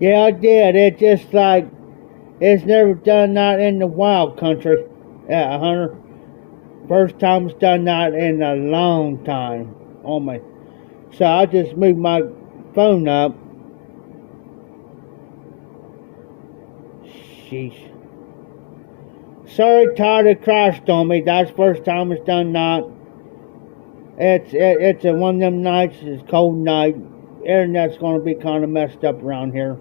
Yeah, I did. It's just like it's never done that in the wild country. Yeah, Hunter. First time it's done that in a long time on me. So I just moved my phone up. Sheesh. Sorry, Todd, it crashed on me. That's the first time it's done that. It's a one of them nights. It's a cold night. Internet's going to be kind of messed up around here.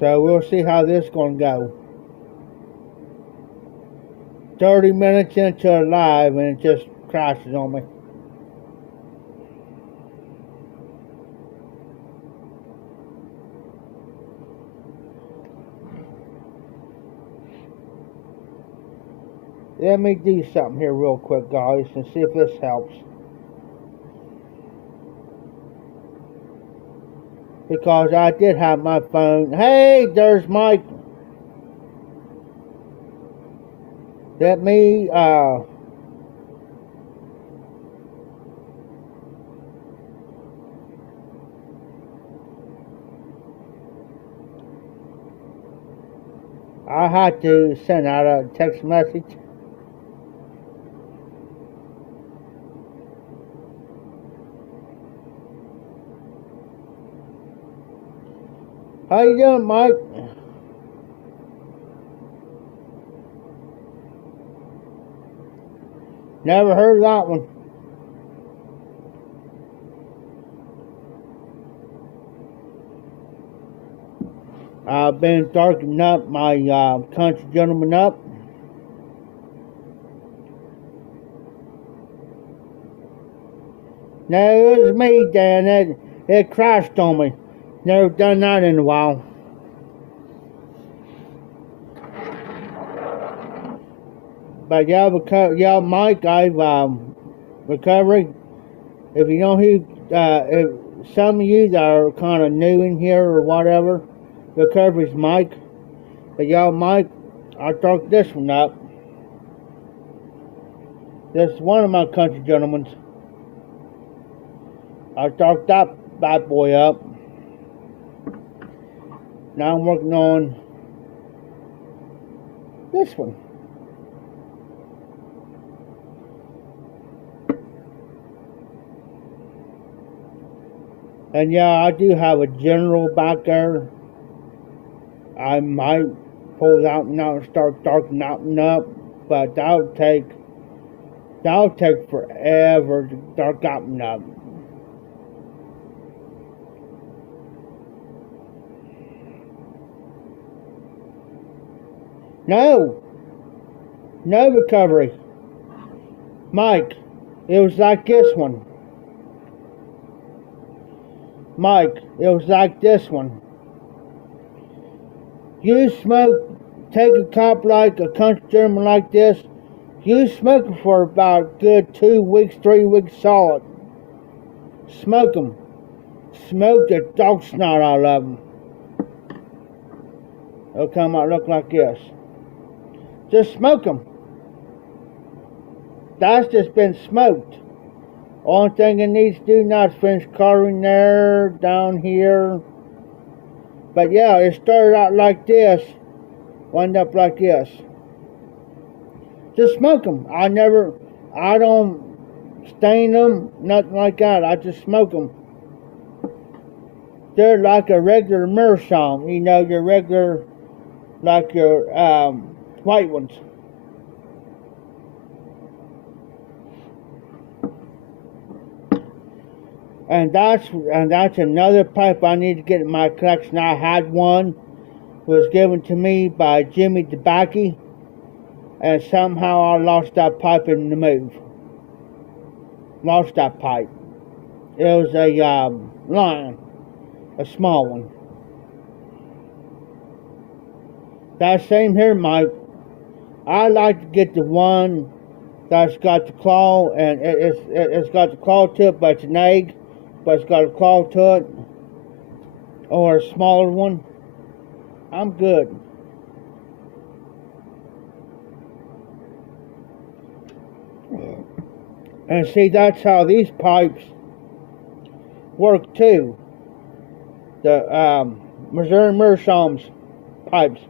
So we'll see how this is going to go. 30 minutes into a live and it just crashes on me. Let me do something here real quick, guys, and see if this helps. Because I did have my phone. Hey, there's Mike. Let me, I had to send out a text message. How you doing, Mike? Never heard of that one. I've been darkening up my country gentleman up. No, it was me, Dan. It crashed on me. Never done that in a while. But yeah, Mike, I've recovery. If you know who, if some of you that are kind of new in here or whatever, recovery's Mike. But yeah, Mike, I darked this one up. This is one of my country gentlemen's. I darked that bad boy up. Now I'm working on this one. And yeah, I do have a general back there. I might pull it out now and start darkening out and up, but that'll take forever to dark out and up. No recovery. Mike, it was like this one. Mike, it was like this one. You smoke, take a cop like a country gentleman like this, you smoke them for about a good 2 weeks, 3 weeks solid. Smoke them. Smoke the dog snot out of them. It'll come out look like this. Just smoke them. That's just been smoked. Only thing it needs to do now is finish coloring there, down here. But yeah, it started out like this, wound up like this. Just smoke them. I don't stain them, nothing like that. I just smoke them. They're like a regular meerschaum, you know, your regular, like your white ones. And that's another pipe I need to get in my collection. I had one, was given to me by Jimmy DeBacke, and somehow I lost that pipe in the move. Lost that pipe. It was a Lion, a small one. That same here, Mike. I like to get the one that's got the claw, and it's got the claw to it, but it's an egg, but it's got a claw to it, or a smaller one. I'm good. And see, that's how these pipes work too. The Missouri Meerschaum's pipes.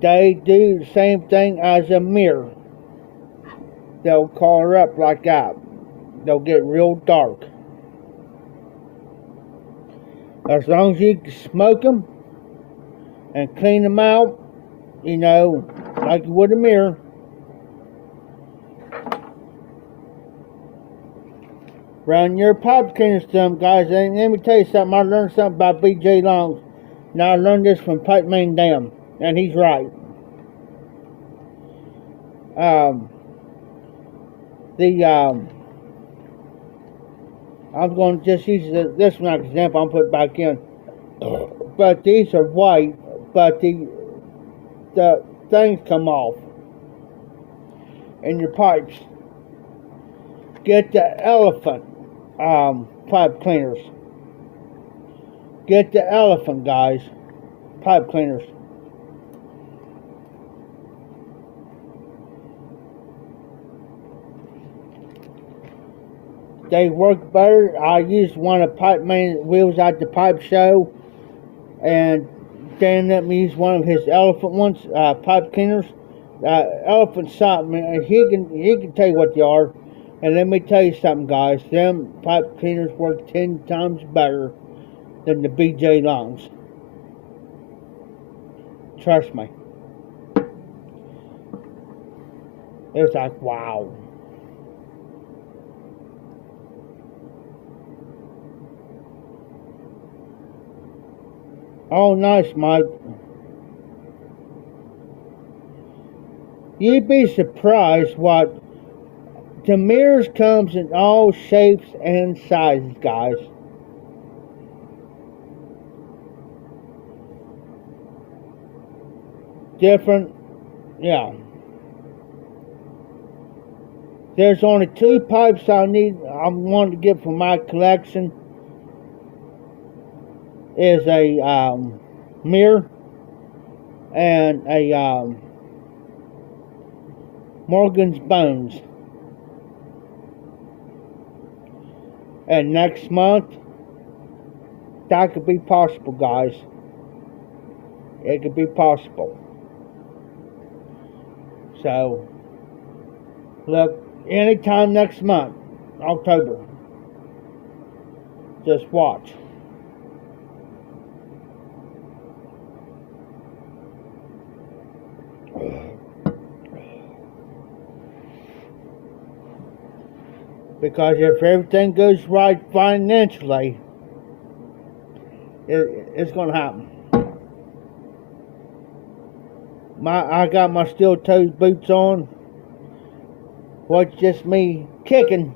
They do the same thing as a mirror. They'll color up like that. They'll get real dark. As long as you smoke them and clean them out, you know, like you would a mirror. Run your pipe cleaner stem, guys. And let me tell you something. I learned something about B.J. Long. Now I learned this from Pipe Man Dan, and he's right. I'm going to just use this one as an example. I'll put it back in. But these are white, but the things come off in your pipes. Get the Elephant pipe cleaners. Get the Elephant, guys, pipe cleaners. They work better. I used one of Pipe Man's wheels at the pipe show, and Dan let me use one of his Elephant ones, pipe cleaners. Elephant something. He can tell you what they are. And let me tell you something, guys. Them pipe cleaners work 10 times better than the B.J. Longs. Trust me. It's like, wow. Oh, nice, Mike. You'd be surprised what the mirrors comes in all shapes and sizes, guys. Different, yeah. There's only 2 pipes I want to get for my collection. Is a mirror and a Morgan's Bones. And next month, that could be possible, guys. It could be possible. So, look, anytime next month, October, just watch. Because if everything goes right financially, it's going to happen. I got my steel-toed boots on. What's just me kicking.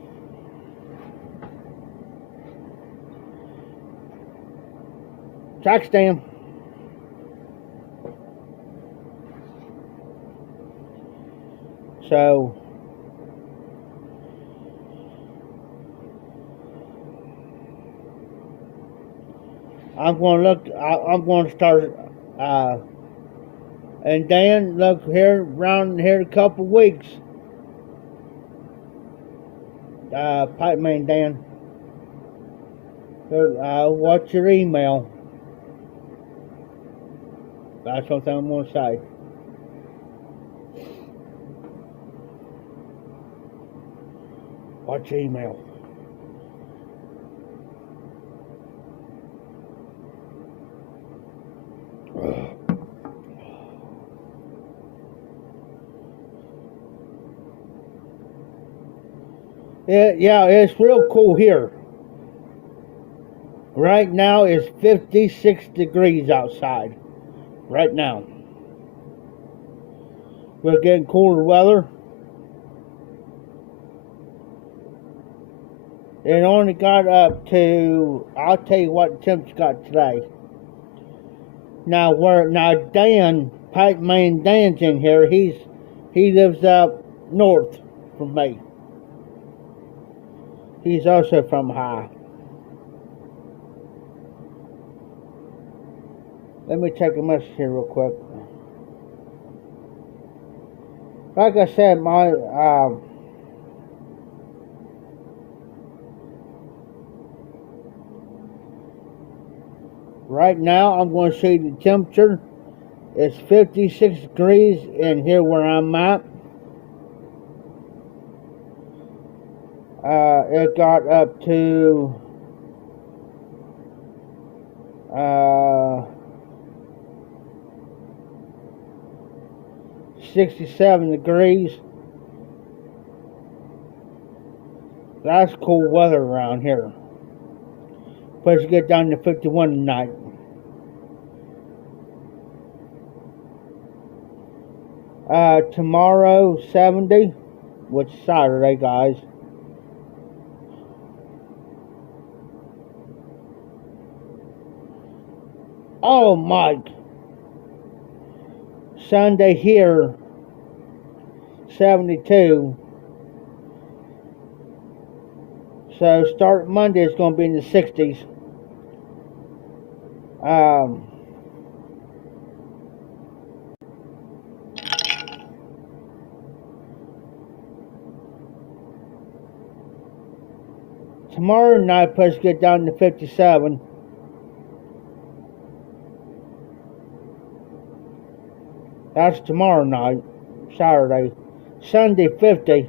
Jack stand. So, I'm going to start, and Dan, look here, around here in a couple weeks. Pipe Man Dan, what's your email? That's what I'm going to say. What's your email? Yeah, it's real cool here. Right now it's 56 degrees outside. Right now. We're getting cooler weather. It only got up to, I'll tell you what the temperature got today. Now Dan, Pipe Man Dan's in here. He lives up north from me. He's also from high. Let me take a message here real quick. Like I said, right now I'm going to show you the temperature. It's 56 degrees in here where I'm at. It got up to 67 degrees. That's cool weather around here. Supposed to get down to 51 tonight. Tomorrow 70, which is Saturday, guys. Oh, Mike. Sunday here, 72. So start Monday is going to be in the 60s. Tomorrow night supposed to get down to 57. That's tomorrow night, Saturday. Sunday 50.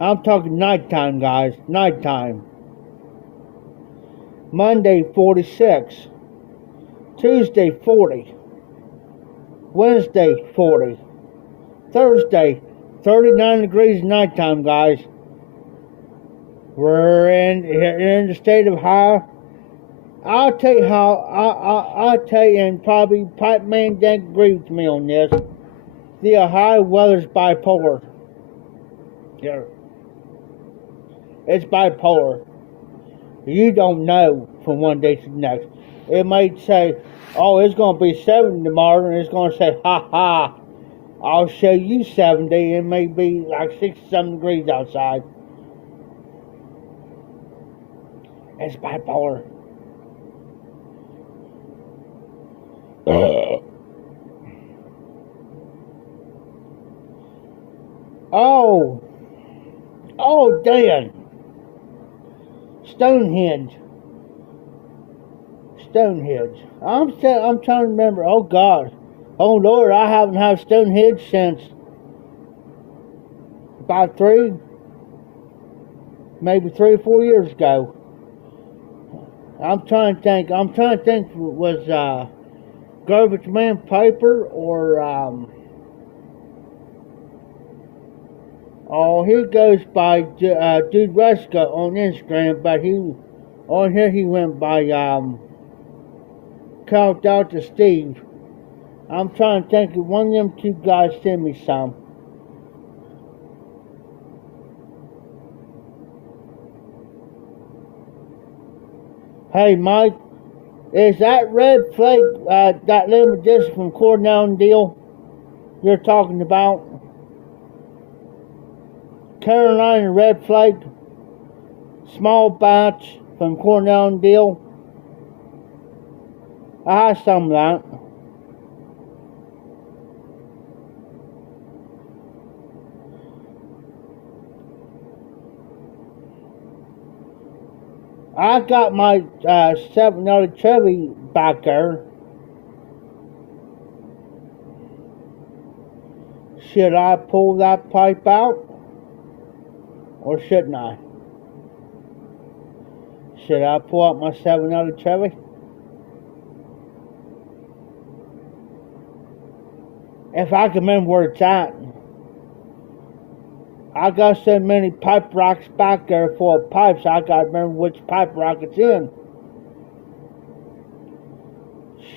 I'm talking nighttime, guys. Nighttime. Monday 46. Tuesday 40. Wednesday 40. Thursday 39 degrees nighttime, guys. We're in the state of high. I'll tell you how. I'll tell you, and probably Pipe Man Dan agree with me on this. The Ohio weather's bipolar. Yeah. It's bipolar. You don't know from one day to the next. It might say, oh, it's going to be 70 tomorrow, and it's going to say, ha ha, I'll show you 70. It may be like 67 degrees outside. It's bipolar. Oh, Dan. Stonehenge. I'm trying to remember. Oh God. Oh Lord, I haven't had Stonehenge since about maybe 3 or 4 years ago. I'm trying to think. Was Garbage Man Piper or he goes by Dude Ruska on Instagram, but on here he went by Carl Delta Steve. I'm trying to think if one of them two guys send me some. Hey Mike, is that Red Flake, that limited edition from Cornell and Deal you're talking about? Carolina Red Flake, small batch from Cornell and Deal. I have some of that. I got my 7 Chevy back there. Should I pull that pipe out? Or shouldn't I? Should I pull out my 7 Chevy? If I can remember where it's at. I got so many pipe rocks back there full of pipes, I gotta remember which pipe rock it's in.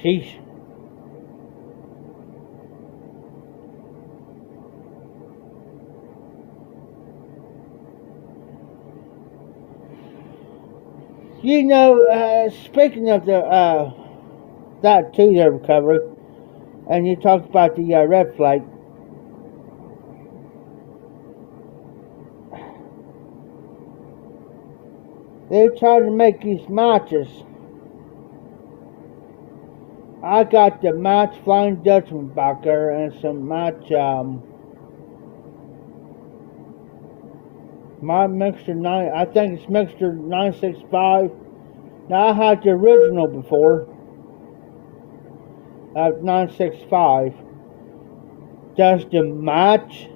Sheesh. You know, speaking of the that too, their recovery, and you talked about the red flag. They tried to make these matches. I got the match Flying Dutchman back there and some match my Mixer 9, I think it's Mixer 965. Now I had the original before. 965. Does the match,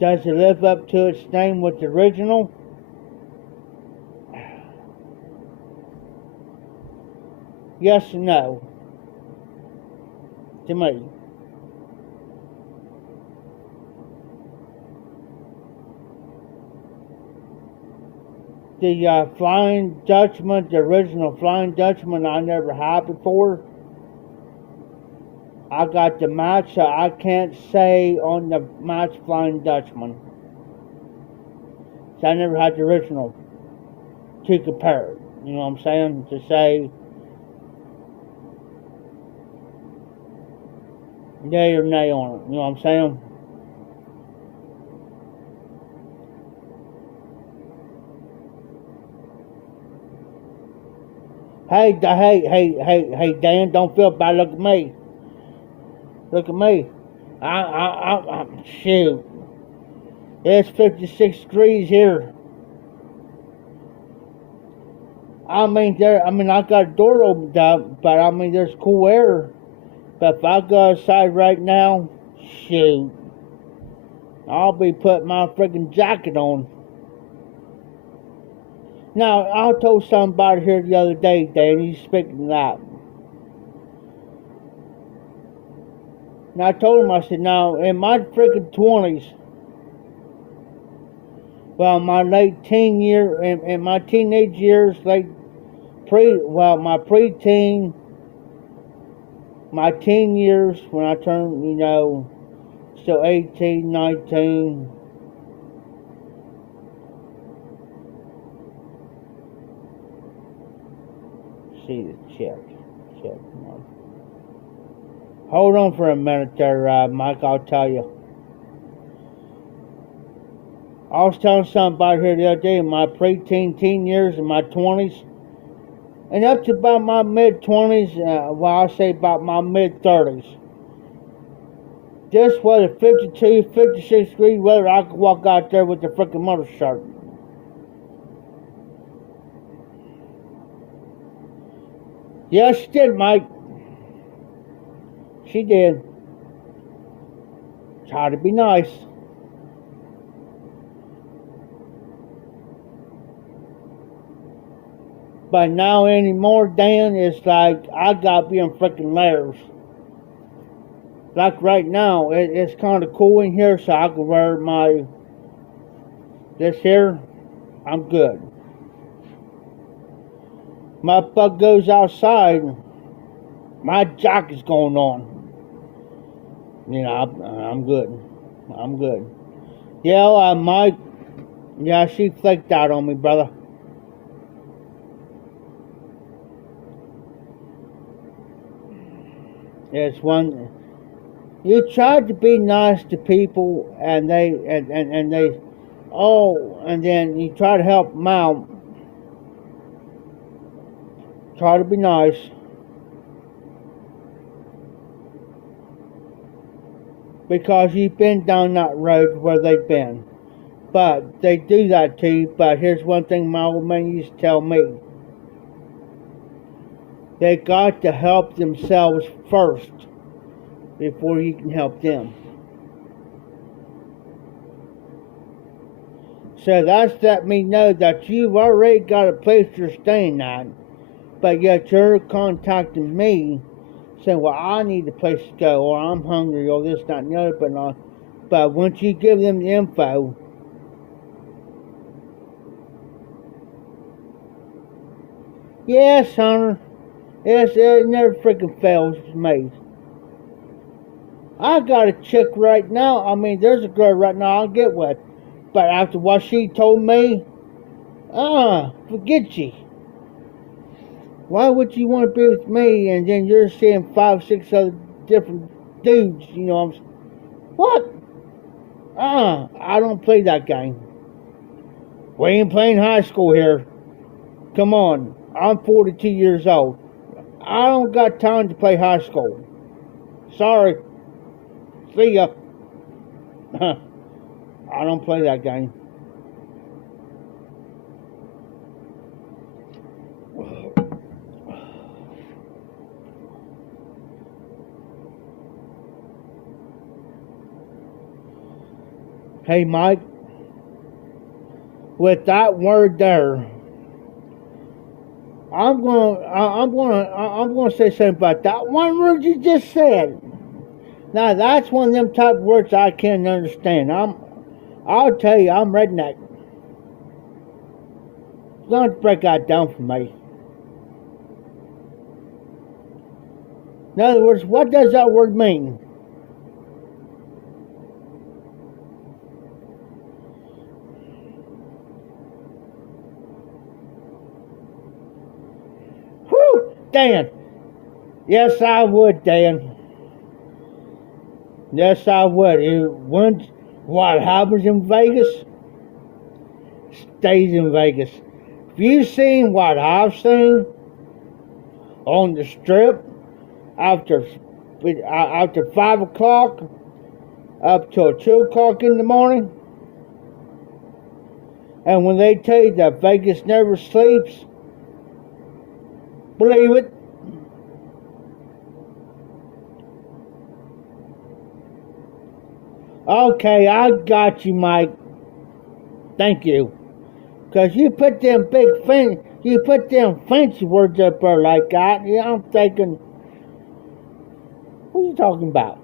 does it live up to its name with the original? Yes and no. To me. The Flying Dutchman, the original Flying Dutchman, I never had before. I got the match, so I can't say on the match Flying Dutchman. So I never had the original to compare it. You know what I'm saying? To say yay or nay on it. You know what I'm saying? Hey, Dan, don't feel bad. Look at me. Look at me. Shoot. It's 56 degrees here. I got a door opened up, but there's cool air. But if I go outside right now, shoot, I'll be putting my freaking jacket on. Now, I told somebody here the other day, Danny, speaking of that. Now, I told him, I said, now, in my freaking 20s, well, my late teen year, in my teenage years, my preteen, my teen years, when I turned, still 18, 19, see the check, come on. Hold on for a minute there, Mike, I'll tell you. I was telling somebody here the other day in my preteen, teen years, in my 20s, and up to about my mid-20s, I'll say about my mid-30s. This was a 52, 56 degree weather, I could walk out there with the freaking motor shirt. Yes, she did, Mike. She did. Try to be nice. But now anymore, Dan, it's like I gotta be in freaking layers. Like right now, it's kind of cool in here, so I can wear this here. I'm good. My butt goes outside, my jacket's going on. I'm good. I'm good. Yeah, Mike. Yeah, she flaked out on me, brother. It's one. You try to be nice to people, and they, and then you try to help them out. Try to be nice. Because you've been down that road where they've been. But they do that to you. But here's one thing my old man used to tell me. They got to help themselves first before you can help them. So that's let me know that you've already got a place you're staying at, but yet you're contacting me saying, well, I need a place to go, or I'm hungry, or this, that, and the other, but once you give them the info, yes, Hunter, yes, it never freaking fails me. I got a chick right now. I mean, there's a girl right now I'll get with, but after what she told me, forget you. Why would you want to be with me and then you're seeing 5, 6 other different dudes? You know, what? I don't play that game. We ain't playing high school here. Come on, I'm 42 years old. I don't got time to play high school. Sorry. See ya. I don't play that game. Hey, Mike, with that word there, I'm gonna say something about that one word you just said. Now that's one of them type of words I can't understand. I'll tell you, I'm redneck. Don't break that down for me. In other words, what does that word mean? Whew, Dan. Yes, I would, Dan. Yes, I would. What happens in Vegas stays in Vegas. If you've seen what I've seen on the strip after 5 o'clock up till 2 o'clock in the morning, and when they tell you that Vegas never sleeps, believe it. Okay, I got you, Mike. Thank you. Because you put them fancy words up there like that. Yeah, I'm thinking, what are you talking about?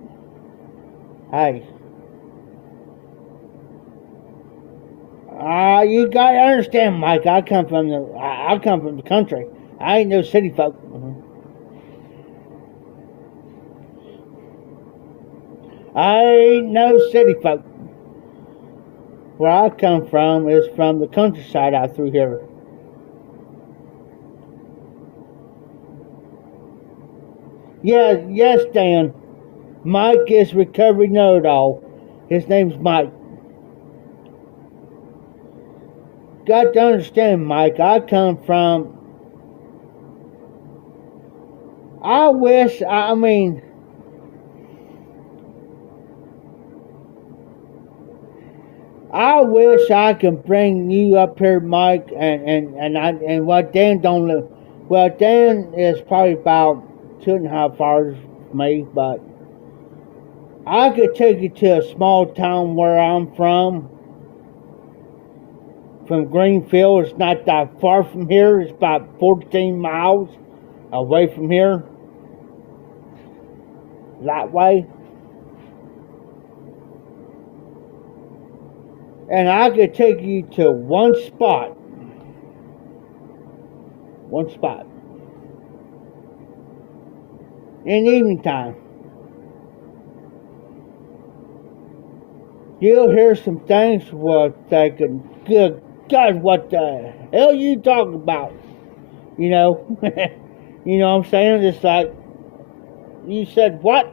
Hey. You gotta understand, Mike. I come from the country. I ain't no city folk. I ain't no city folk. Where I come from is from the countryside out through here. Yes, Dan. Mike is recovery know-it-all. His name's Mike. Got to understand, Mike, I wish, I wish I could bring you up here, Mike, and what Dan don't live. Well, Dan is probably about 2.5 hours from me, but I could take you to a small town where I'm from Greenfield. It's not that far from here. It's about 14 miles away from here. That way. And I could take you to one spot. In the evening time. You'll hear some things thinking, good God, what the hell you talking about? You know? You know what I'm saying? It's like, you said what?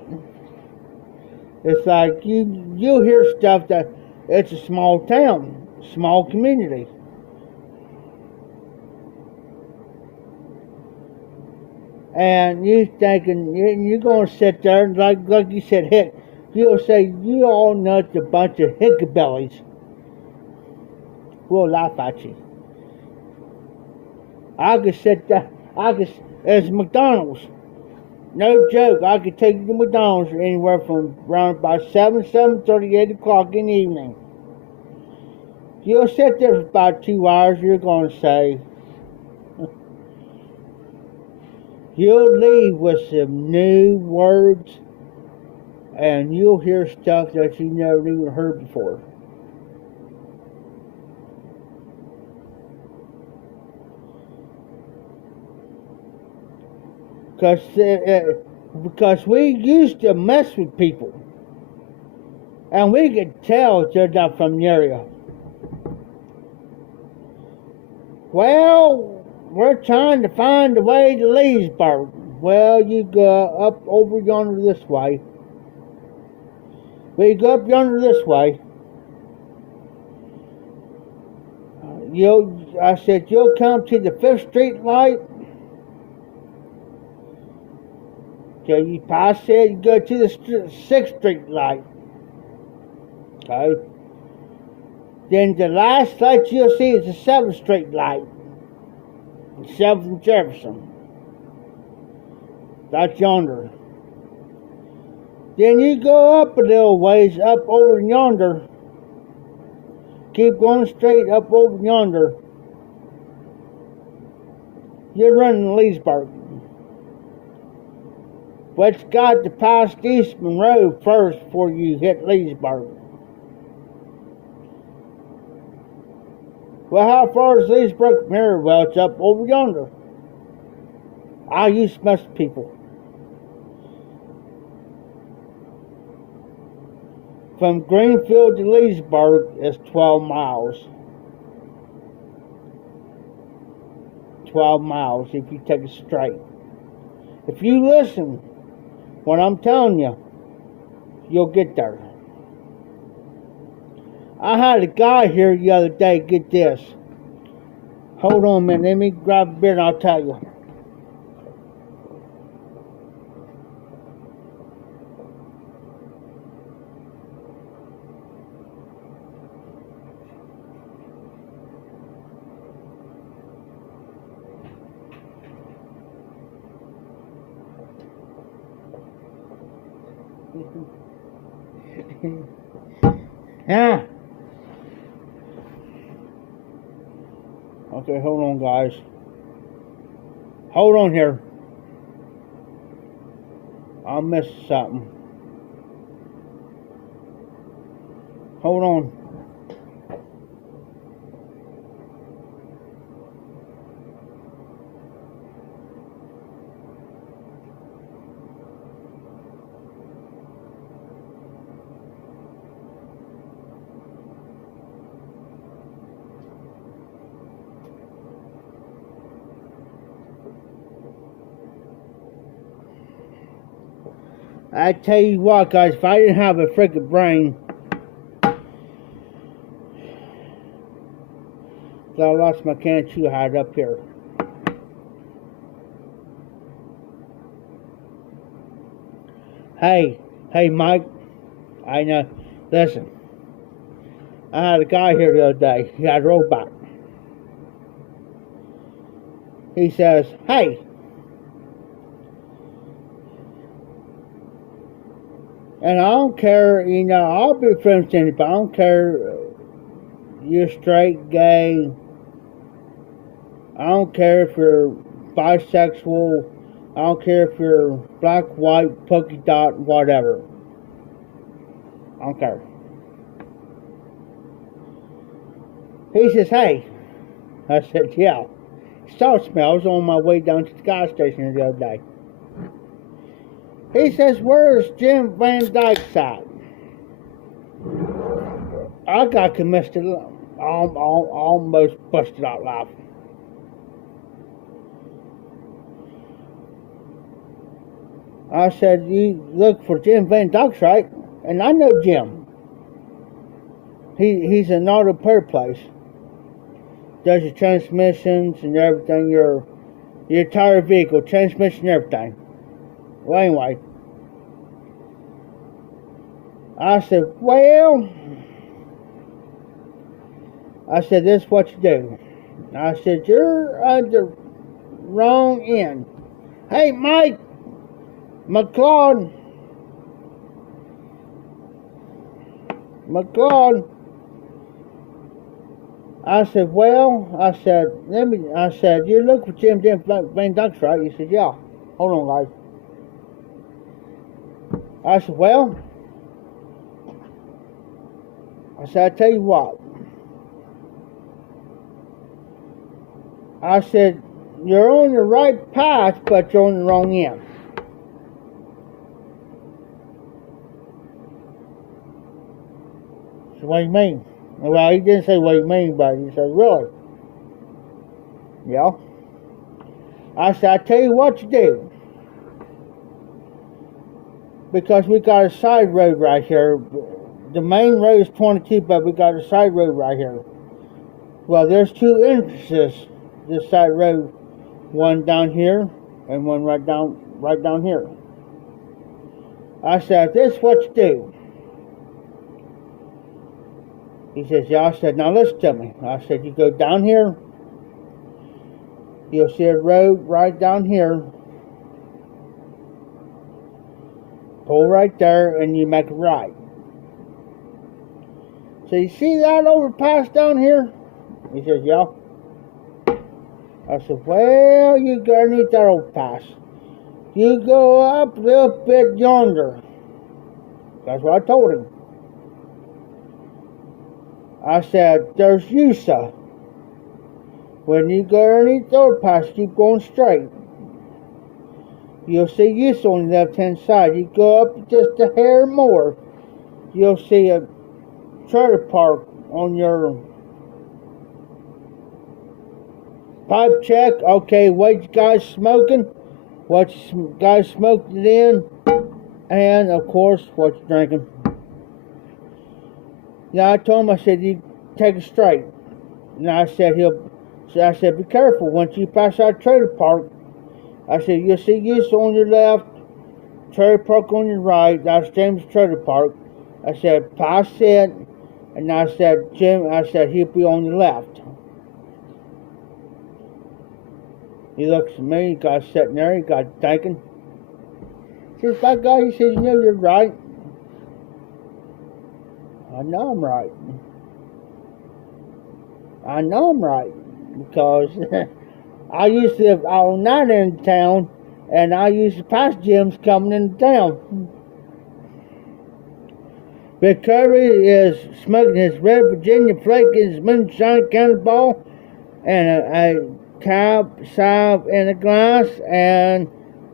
It's like, you'll hear stuff that, it's a small town, small community. And you thinking, you're going to sit there, and like you said, you'll say, you all nuts a bunch of hickabillies. We'll laugh at you. I could sit there, it's McDonald's. No joke, I could take you to McDonald's anywhere from around about 7:30, 8 o'clock in the evening. You'll sit there for about 2 hours, you're going to say, You'll leave with some new words, and you'll hear stuff that you never even heard before. Because we used to mess with people, and we could tell they're not from the area. Well, we're trying to find the way to Leesburg. Well, you go up over yonder this way. We go up yonder this way. I said, you'll come to the 5th Street light. Okay, I said you go to the 6th Street light. Okay. Then the last light you'll see is the 7th Street light. 7th and Jefferson. That's yonder. Then you go up a little ways, up over yonder. Keep going straight up over yonder. You're running Leesburg. But you got to pass Eastman Road first before you hit Leesburg. Well, how far is Leesburg from here? Well, it's up over yonder. I used to mess with people. From Greenfield to Leesburg is 12 miles. 12 miles if you take it straight. If you listen what I'm telling you, you'll get there. I had a guy here the other day, get this. Hold on a minute, let me grab a beer and I'll tell you. Yeah. Okay, hold on, guys. Hold on here. I missed something. Hold on. I tell you what, guys, if I didn't have a freaking brain, I lost my can of chew hide up here. Hey, Mike, I know, listen, I had a guy here the other day, he had a robot. He says, hey, and I don't care, I'll be friends with anybody. I don't care you're straight, gay. I don't care if you're bisexual. I don't care if you're black, white, polka dot, whatever. I don't care. He says, hey. I said, yeah. He starts me. I was on my way down to the gas station the other day. He says, where's Jim Van Dyke's at? I got committed. I almost busted out laughing. I said, you look for Jim Van Dyke's, right? And I know Jim. He's an auto repair place. Does your transmissions and everything, your entire vehicle, transmission, everything. Well, anyway, I said, this is what you do. I said, you're at the wrong end. Hey, Mike, McLeod. I said, you're looking for Jim Van Dyke's, right? He said, yeah. Hold on, guys. I said, well, I tell you what. I said, you're on the right path, but you're on the wrong end. So what do you mean? Well, he didn't say what do you mean, but he said, really? Yeah. I said, I tell you what to do. Because we got a side road right here. The main road is 22, but we got a side road right here. Well, there's two entrances this side road. One down here and one right down here. I said, this is what you do. He says, yeah. I said, now listen to me. I said, you go down here. You'll see a road right down here. Pull right there and you make a right. So you see that overpass down here? He says, yeah. I said, well, you go underneath that overpass. You go up a little bit yonder. That's what I told him. I said, there's USA. When you go underneath the overpass, keep going straight. You'll see USA on the left-hand side. You go up just a hair more. You'll see a trailer park on your pipe check. Okay, what you guys smoking? What you guys smoked it in? And, of course, what you drinking. Yeah, I told him, I said, you take it straight. And I said, be careful. Once you pass that trailer park, I said, you'll see USA on your left, trailer park on your right. That's James Trailer Park. I said, pass it. And I said, Jim, he'll be on your left. He looks at me, he got sitting there, he got thinking. He says, by God, he says, you know you're right. I know I'm right. I know I'm right. Because I used to live all night in town, and I used to pass gyms coming into town. Big Kirby is smoking his red Virginia flake in his moonshine cannonball, and a Cobb salve in a glass, and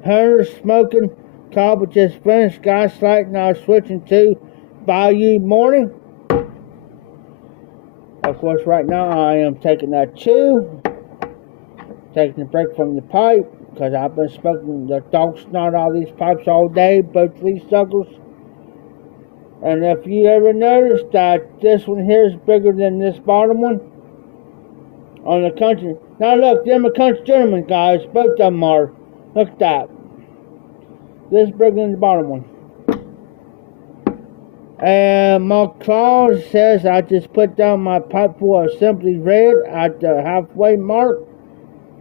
Hunter smoking. Cobb just finished gaslighting. Now switching to Bayou Morning. Of course, right now I am taking that chew, taking a break from the pipe, because I've been smoking the dog snot out of these pipes all day, both of these suckers. And if you ever noticed that this one here is bigger than this bottom one on the country. Now look, them are country gentlemen, guys. Both of them are. Look at that. This is bigger than the bottom one. And my clause says I just put down my pipe full of Simply Red at the halfway mark.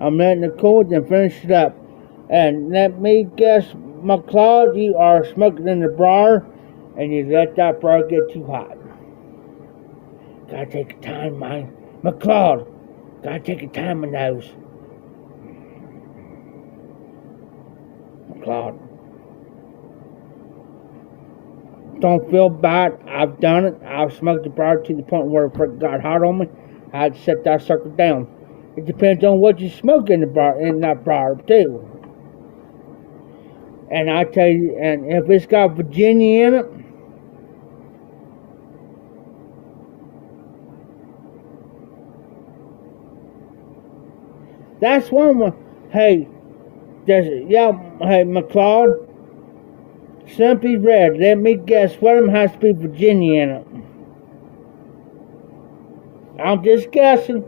I'm letting it cool, then finish it up. And let me guess, McLeod, you are smoking in the briar, and you let that briar get too hot. Gotta take your time, man. McLeod, gotta take your time in those. McLeod. Don't feel bad. I've done it. I've smoked the briar to the point where it got hot on me. I had to set that sucker down. It depends on what you smoke in that briar too. And I tell you, and if it's got Virginia in it, that's one. Hey, hey, McLeod. Simply Red. Let me guess. One of them has to be Virginia in it. I'm just guessing.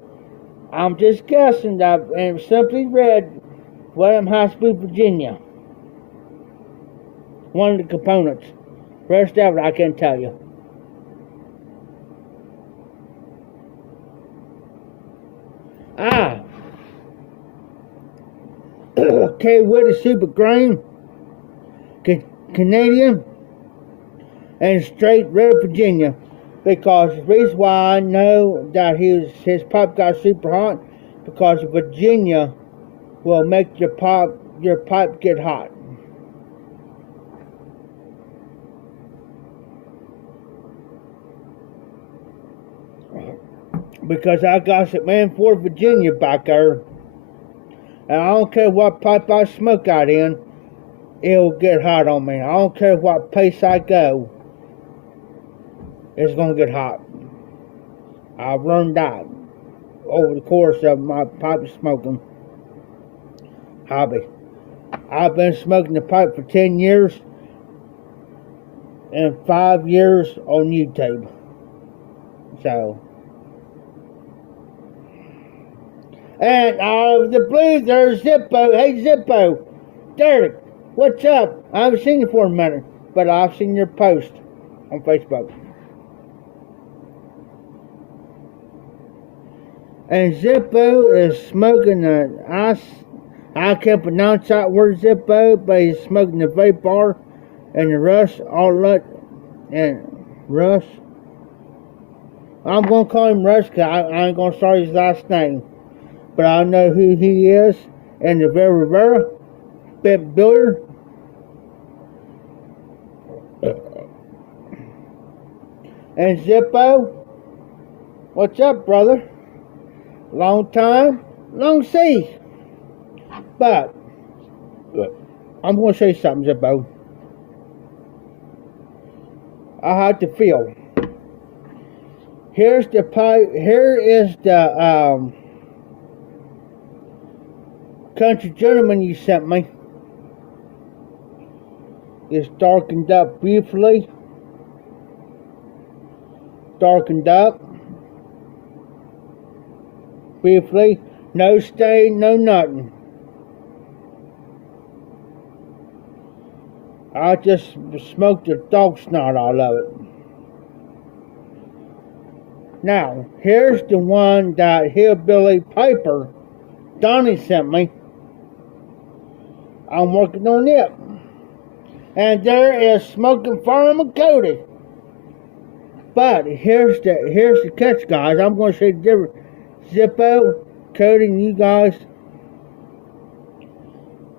That and Simply Red. One of them has to be Virginia. One of the components. Rest of it, I can't tell you. Okay, with the super grain. Canadian and straight red Virginia, because the reason why I know that his pipe got super hot, because Virginia will make your your pipe get hot. Because I got some Fort Virginia back there, and I don't care what pipe I smoke out in, it'll get hot on me. I don't care what pace I go, it's gonna get hot. I've learned that over the course of my pipe smoking hobby. I've been smoking the pipe for 10 years and 5 years on YouTube. So, and out of the blue, there's Zippo. Hey, Zippo. Derek, what's up? I haven't seen you for a minute, but I've seen your post on Facebook. And Zippo is smoking I can't pronounce that word Zippo, but he's smoking the vape bar and the Rush, all that, and Rush. I'm going to call him Rush because I ain't going to start his last name. But I know who he is, and the Rivera, Bent Builder. And Zippo, what's up, brother? Long time, long see. But I'm going to say something, Zippo. I had to feel. Here's the pipe. Here is the country gentleman you sent me. It's darkened up beautifully. Darkened up beautifully. No stain, no nothing. I just smoked the dog snot out of it. Now, here's the one that Hillbilly Piper, Donnie, sent me. I'm working on it. And there is Smoking Farm and Cody. But here's the catch, guys. I'm going to show you the difference. Zippo, Cody, and you guys.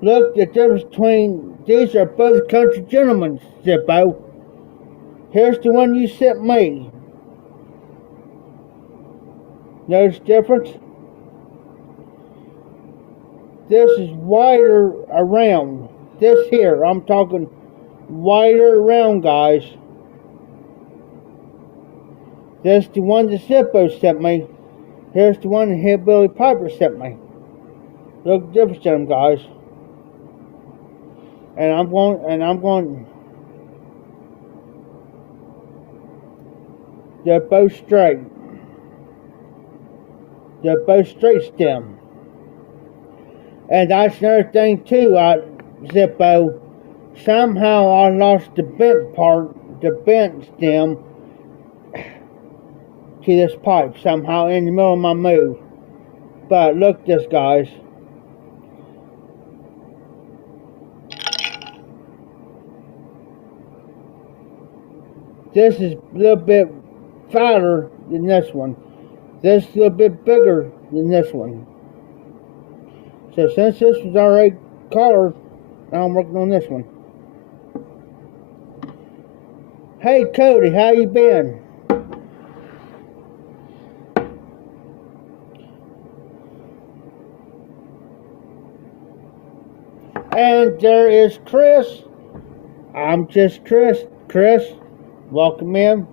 Look, the difference between these are both country gentlemen, Zippo. Here's the one you sent me. Notice the difference? This is wider around. This here, I'm talking wider around, guys. This is the one that Zippo sent me. Here's the one that Hillbilly Piper sent me. Look at the difference in them, guys. And I'm going. They're both straight. They're both straight stem. And that's another thing too, Zippo. Somehow I lost the bent part, the bent stem, to this pipe somehow in the middle of my move. But look at this, guys. This is a little bit fatter than this one. This is a little bit bigger than this one. So since this was already colored, now I'm working on this one. Hey Cody, how you been? And there is Chris. I'm just Chris. Chris, welcome in.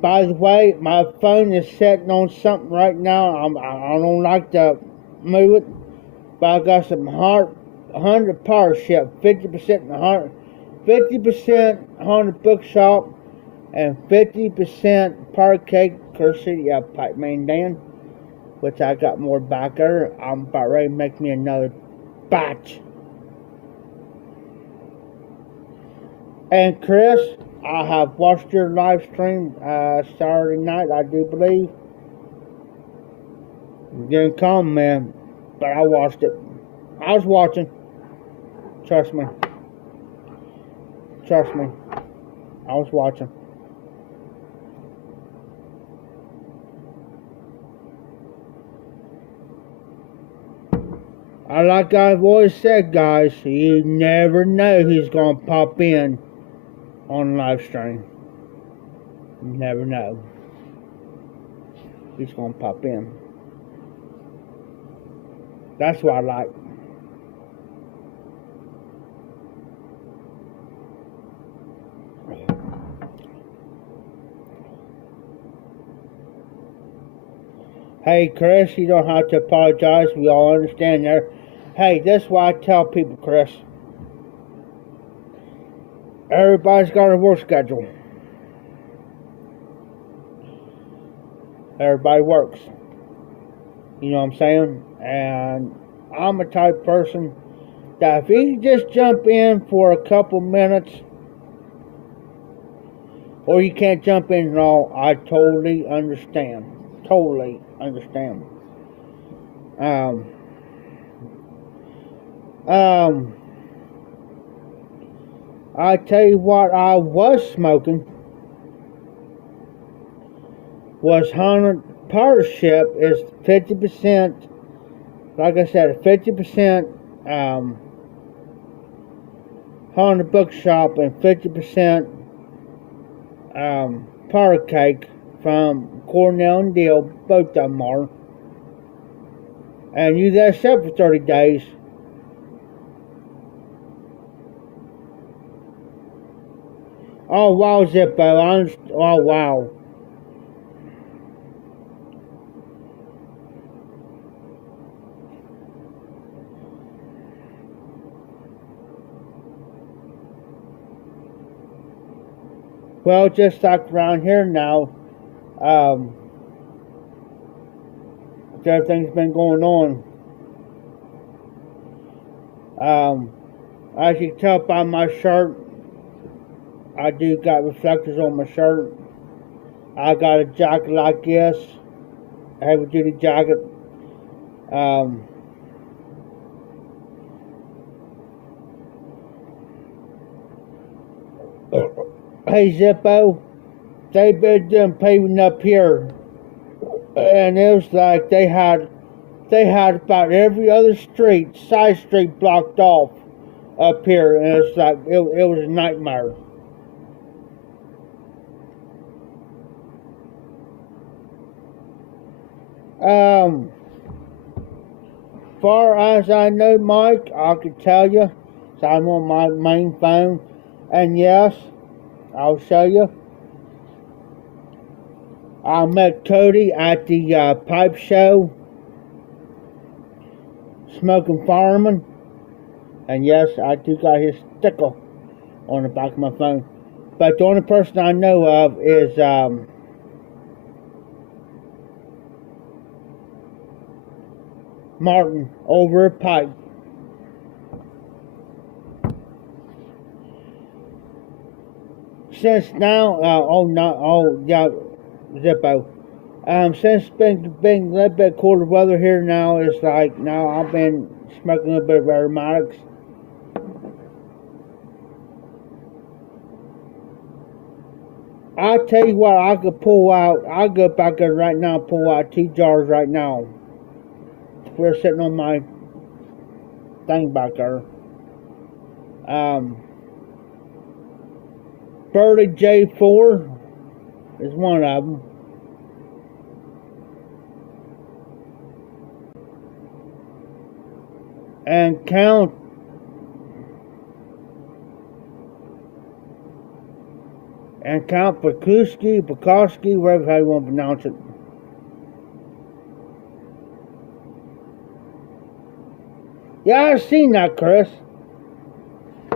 By the way, my phone is setting on something right now. I don't like to move it, but I got some 100 power shift, 50% in the heart, 50% Haunted Bookshop, and 50% Parquet City of Pipe Man Dan, which I got more back there. I'm about ready to make me another batch. And Chris, I have watched your live stream Saturday night, I do believe. You didn't come, man, but I watched it. I was watching. Trust me. Trust me. I was watching. Like I've always said, guys, you never know who's gonna pop in on live stream. You never know who's gonna pop in. That's what I like. Hey, Chris, you don't have to apologize. We all understand there. Hey, that's why I tell people, Chris. Everybody's got a work schedule. Everybody works. You know what I'm saying? And I'm a type of person that if you just jump in for a couple minutes, or you can't jump in at all, I totally understand. Totally understand. I tell you what I was smoking was Honda partnership is 50%, like I said, 50% Honda Bookshop and 50% powder cake from Cornell and Deal, both of them are. And you that set for 30 days. Oh wow, Zippo, oh wow. Well, just like around here now, everything's been going on. As you can tell by my shirt, I do got reflectors on my shirt. I got a jacket like this, heavy duty jacket. Hey Zippo, they been doing paving up here, and it was like they had about every other side street blocked off up here, and it's like it was a nightmare. Far as I know, Mike, I could tell you, so I'm on my main phone, and yes, I'll show you. I met Cody at the pipe show, Smoking Fireman, and yes, I do got his sticker on the back of my phone. But the only person I know of is Martin over at Pipe. Since now, Zippo. Since it's been a little bit colder weather here now, it's like now I've been smoking a little bit of aromatics. I tell you what, I could pull out. I'll go back there right now and pull out 2 jars right now. We're sitting on my thing back there. Burley J4 is one of them. And Count Bukowski, whatever you want to pronounce it. Yeah, I've seen that, Chris.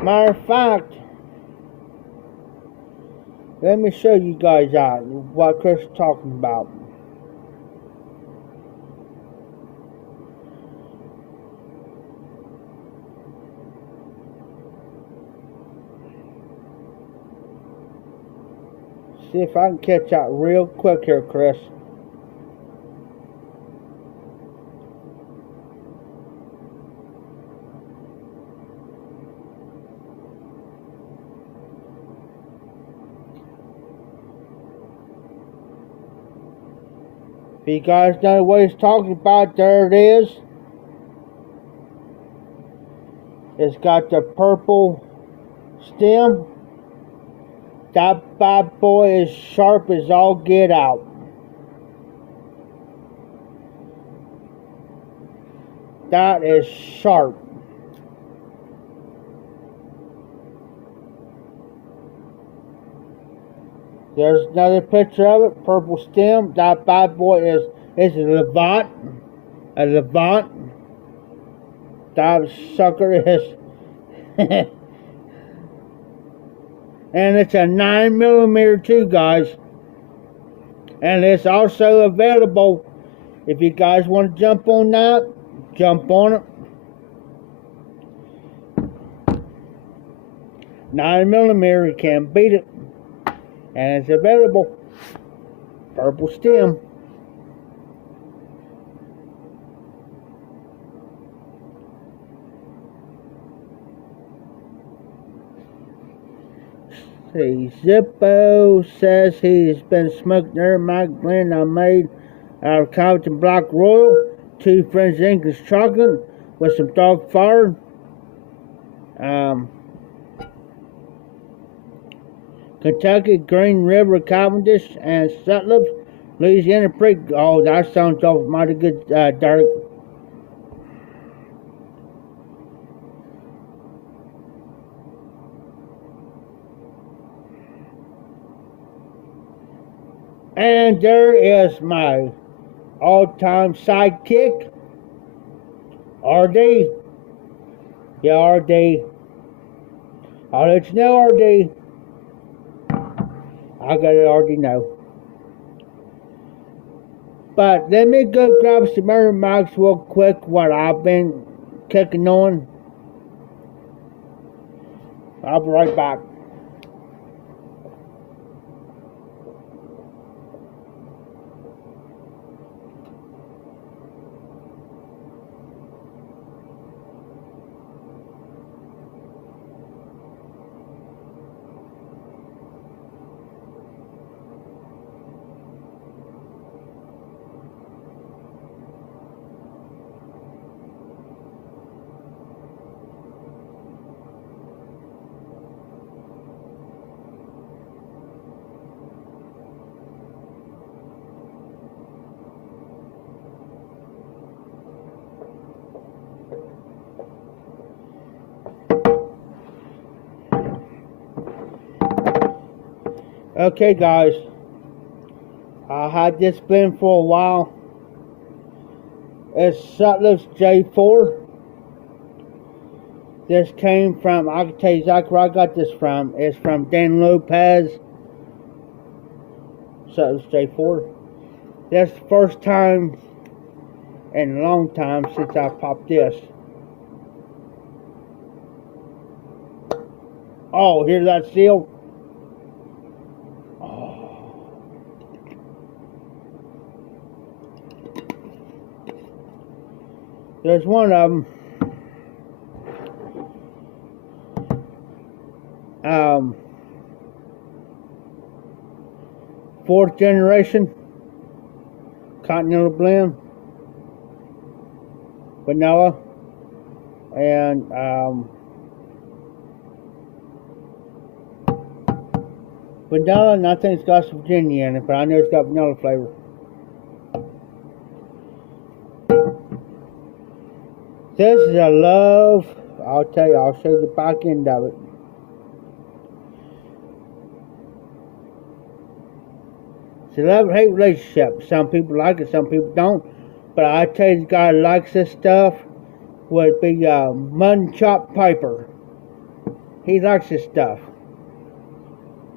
Matter of fact, let me show you guys out what Chris is talking about. See if I can catch out real quick here, Chris. If you guys know what he's talking about, there it is. It's got the purple stem. That bad boy is sharp as all get out. That is sharp. There's another picture of it. Purple stem. That bad boy is a Levant. A Levant. That sucker is. And it's a 9mm too, guys. And it's also available. If you guys want to jump on that, jump on it. 9mm, you can't beat it. And it's available. Purple stem. See, Zippo says he's been smoking every mag blend I made out of Compton Black Royal, 2 French English chocolate with some dog fire. Kentucky Green River Cavendish and Sutliff, Louisiana Creek. Oh, that sounds off mighty good, Derek. And there is my all-time sidekick, RD. Yeah, RD. I'll let you know, RD. I got it already know. But let me go grab some Mary Max real quick what I've been kicking on. I'll be right back. Okay, guys, I had this blend for a while. It's Sutliff's J4. This came from, I can tell you exactly where I got this from. It's from Dan Lopez. Sutliff's J4. That's the first time in a long time since I popped this. Oh, here's that seal. There's one of them. Fourth generation Continental blend, vanilla, and vanilla, and I think it's got some Virginia in it, but I know it's got vanilla flavor. This is a love. I'll tell you, I'll show you the back end of it. It's a love-hate relationship. Some people like it, some people don't. But I tell you, the guy who likes this stuff would be Mutton Chop Piper. He likes this stuff.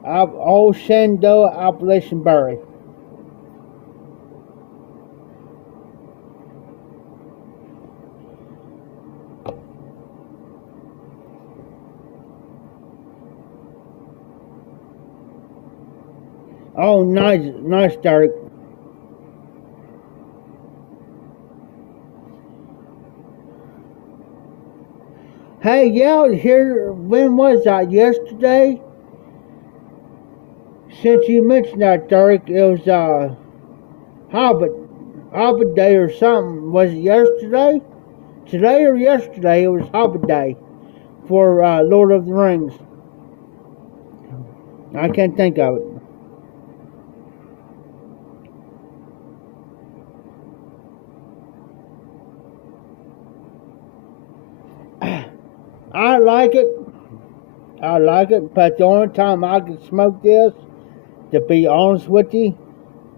Old Shenandoah Appalachian Berry. Oh, nice, Derek. Hey, yeah, here, when was that? Yesterday? Since you mentioned that, Derek, it was, Hobbit Day or something. Was it yesterday? Today or yesterday, it was Hobbit Day. for Lord of the Rings. I can't think of it. I like it. I like it, but the only time I can smoke this, to be honest with you,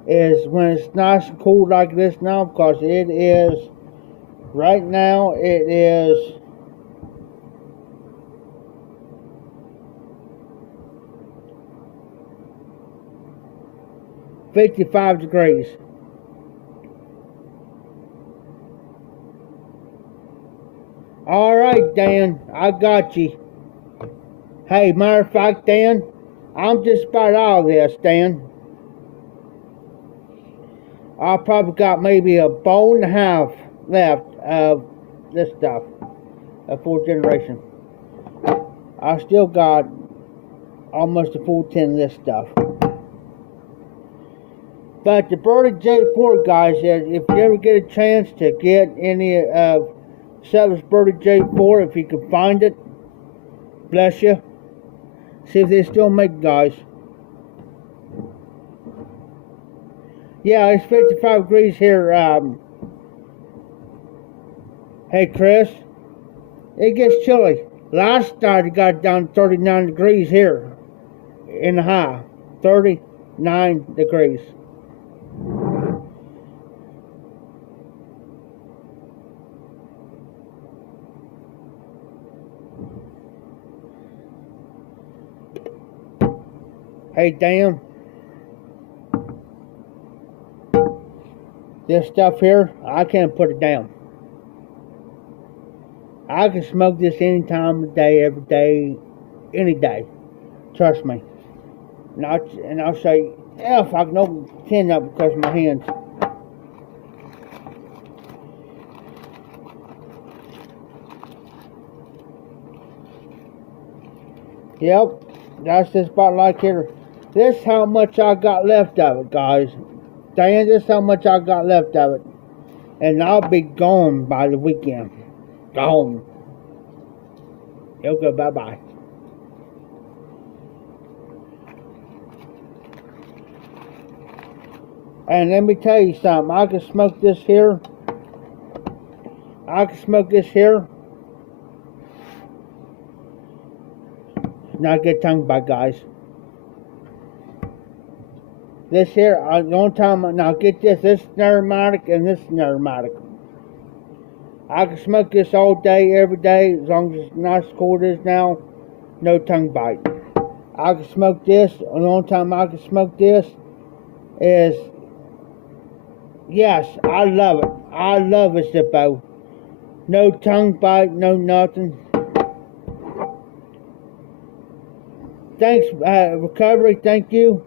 is when it's nice and cool like this now, because it is, right now, it is 55 degrees. Alright, Dan, I got you. Hey, matter of fact, Dan, I'm just about all this, Dan. I probably got maybe a bowl and a half left of this stuff, a 4th generation. I still got almost a full tin of this stuff. But the Birdie J4, guys, if you ever get a chance to get any of Settlers Birdie J4, if you can find it, bless you. See if they still make, guys. Yeah, it's 55 degrees here. Hey, Chris. It gets chilly. Last night it got down to 39 degrees here in the high. 39 degrees. Hey, Dan. This stuff here, I can't put it down. I can smoke this any time of day, every day, any day. Trust me. And I'll say, if I can open the tin up because of my hands. Yep, that's just about like here. This is how much I got left of it, guys. Dan, this is how much I got left of it. And I'll be gone by the weekend. Gone. It'll go bye-bye. And let me tell you something. I can smoke this here. I can smoke this here. Not get tongue bite, guys. This here, the only time, now get this is aromatic and this is aromatic. I can smoke this all day, every day, as long as it's nice and cool it is now. No tongue bite. I can smoke this, the only time I can smoke this is, yes, I love it. I love a Zippo. No tongue bite, no nothing. Thanks, Recovery, thank you.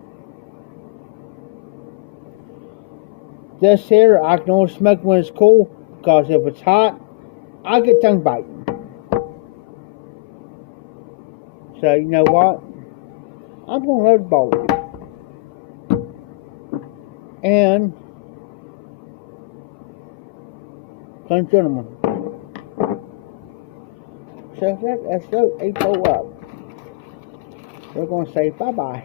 This here, I can only smoke when it's cool, because if it's hot, I get tongue biting. So, you know what? I'm going to load the bowl. And, ladies and gentlemen, so that's so 8 up. We're going to say bye-bye.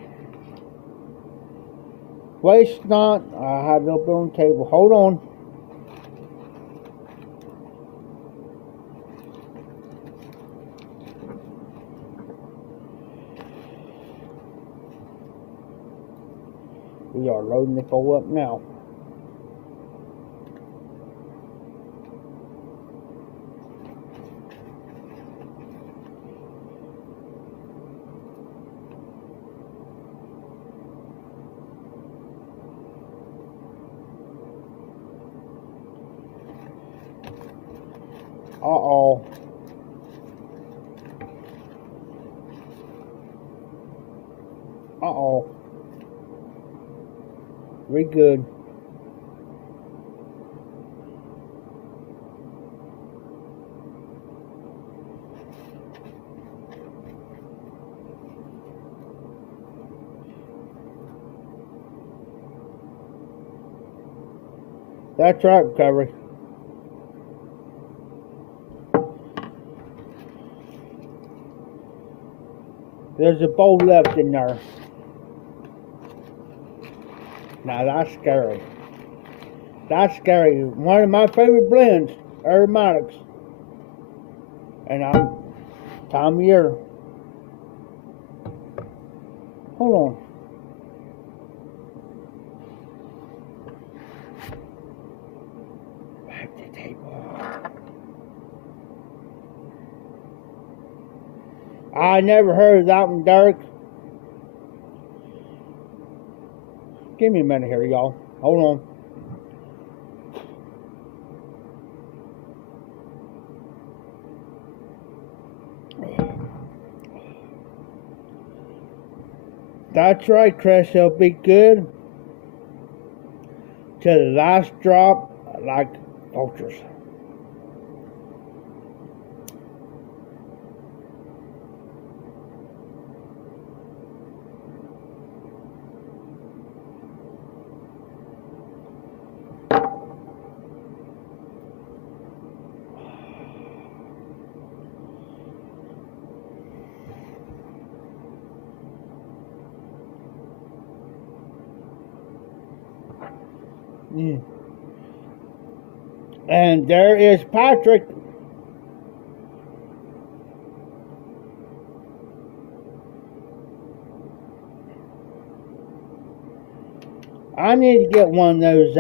Waste not. I have a little bit on the table. Hold on. We are loading the bowl up now. Uh-oh. Uh-oh. Very good. That's right, Recovery. There's a bowl left in there. Now that's scary. That's scary. One of my favorite blends, aromatics. And I'm time of year. Hold on. Back to the table. I never heard of that one, Derek. Give me a minute here, y'all. Hold on. That's right, Chris. It'll be good to the last drop, like vultures. And there is Patrick. I need to get one of those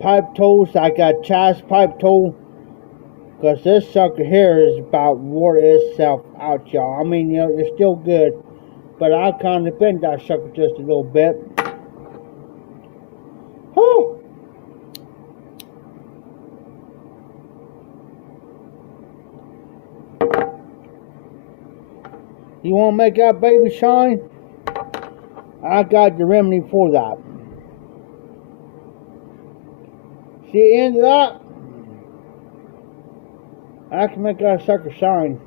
pipe tools. I got Chaz pipe tool. Because this sucker here is about wore itself out, y'all. I mean, you know, it's still good. But I'll kind of bend that sucker just a little bit. Oh! You want to make that baby shine? I got the remedy for that. See the end of that? I can make that sucker shine.